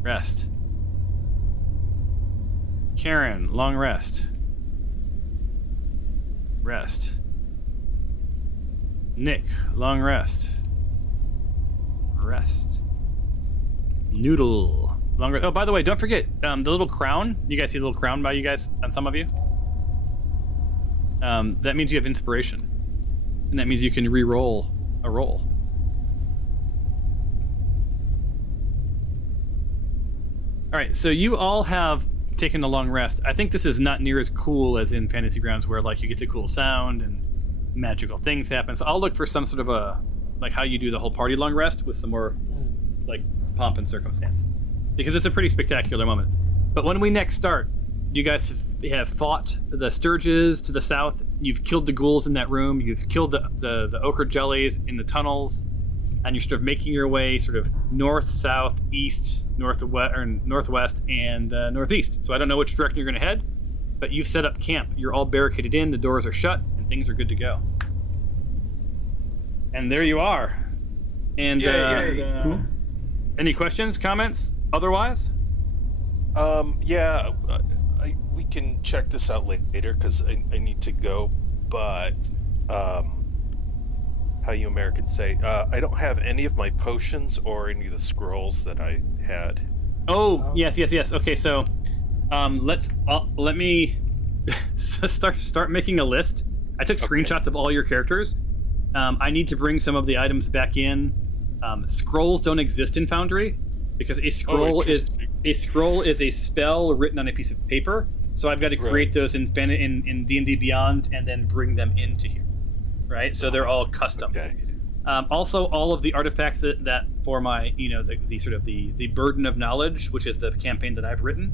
Rest. Karen, long rest. Rest. Nick, long rest. Rest. Noodle, long rest. Oh, by the way, don't forget the little crown. You guys see the little crown by you guys, on some of you? That means you have inspiration. And that means you can re-roll a roll. All right, so you all have taken a long rest. I think this is not near as cool as in Fantasy Grounds, where like you get the cool sound and magical things happen. So I'll look for some sort of a, like how you do the whole party long rest with some more like pomp and circumstance, because it's a pretty spectacular moment. But when we next start, you guys have fought the Sturges to the south. You've killed the ghouls in that room. You've killed the ochre jellies in the tunnels. And you're sort of making your way sort of north, south, east, northwest, and northeast. So I don't know which direction you're going to head, but you've set up camp. You're all barricaded in, the doors are shut, and things are good to go. And there you are. And Cool. Any questions, comments, otherwise? Yeah, we can check this out later because I need to go, but how you Americans say, I don't have any of my potions or any of the scrolls that I had. Oh, yes. Okay, so Let me start making a list. I took screenshots of all your characters. I need to bring some of the items back in. Scrolls don't exist in Foundry because a scroll is a spell written on a piece of paper. So I've got to create those in D&D Beyond and then bring them into here, right? So they're all custom. Okay. Also, all of the artifacts that for my, the sort of the burden of knowledge, which is the campaign that I've written.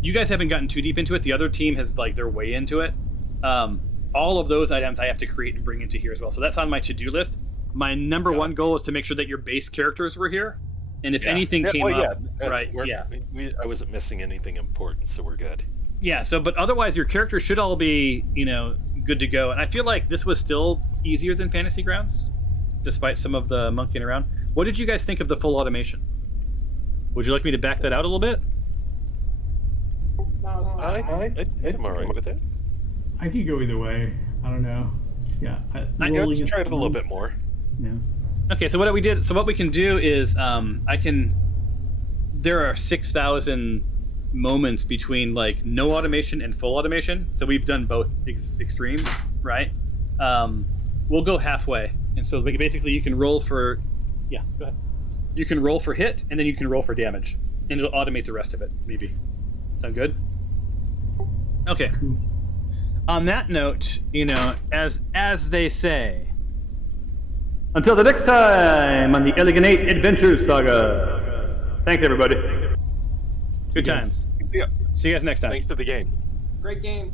You guys haven't gotten too deep into it. The other team has their way into it. All of those items I have to create and bring into here as well. So that's on my to-do list. My number one goal is to make sure that your base characters were here. And if anything came up, right? I wasn't missing anything important, so we're good. Yeah. So, but otherwise, your characters should all be, good to go. And I feel like this was still easier than Fantasy Grounds, despite some of the monkeying around. What did you guys think of the full automation? Would you like me to back that out a little bit? I'm all right with it. I could go either way. I don't know. Yeah. Let's try it a little bit more. Yeah. Okay, so what we can do is there are 6,000 moments between no automation and full automation. So we've done both extremes, right? We'll go halfway. And so basically you can roll for, go ahead. You can roll for hit and then you can roll for damage and it'll automate the rest of it, maybe. Sound good? Okay. Cool. On that note, as they say, until the next time on the Eleganate Adventures Saga. Thanks, everybody. Good times. Yeah. See you guys next time. Thanks for the game. Great game.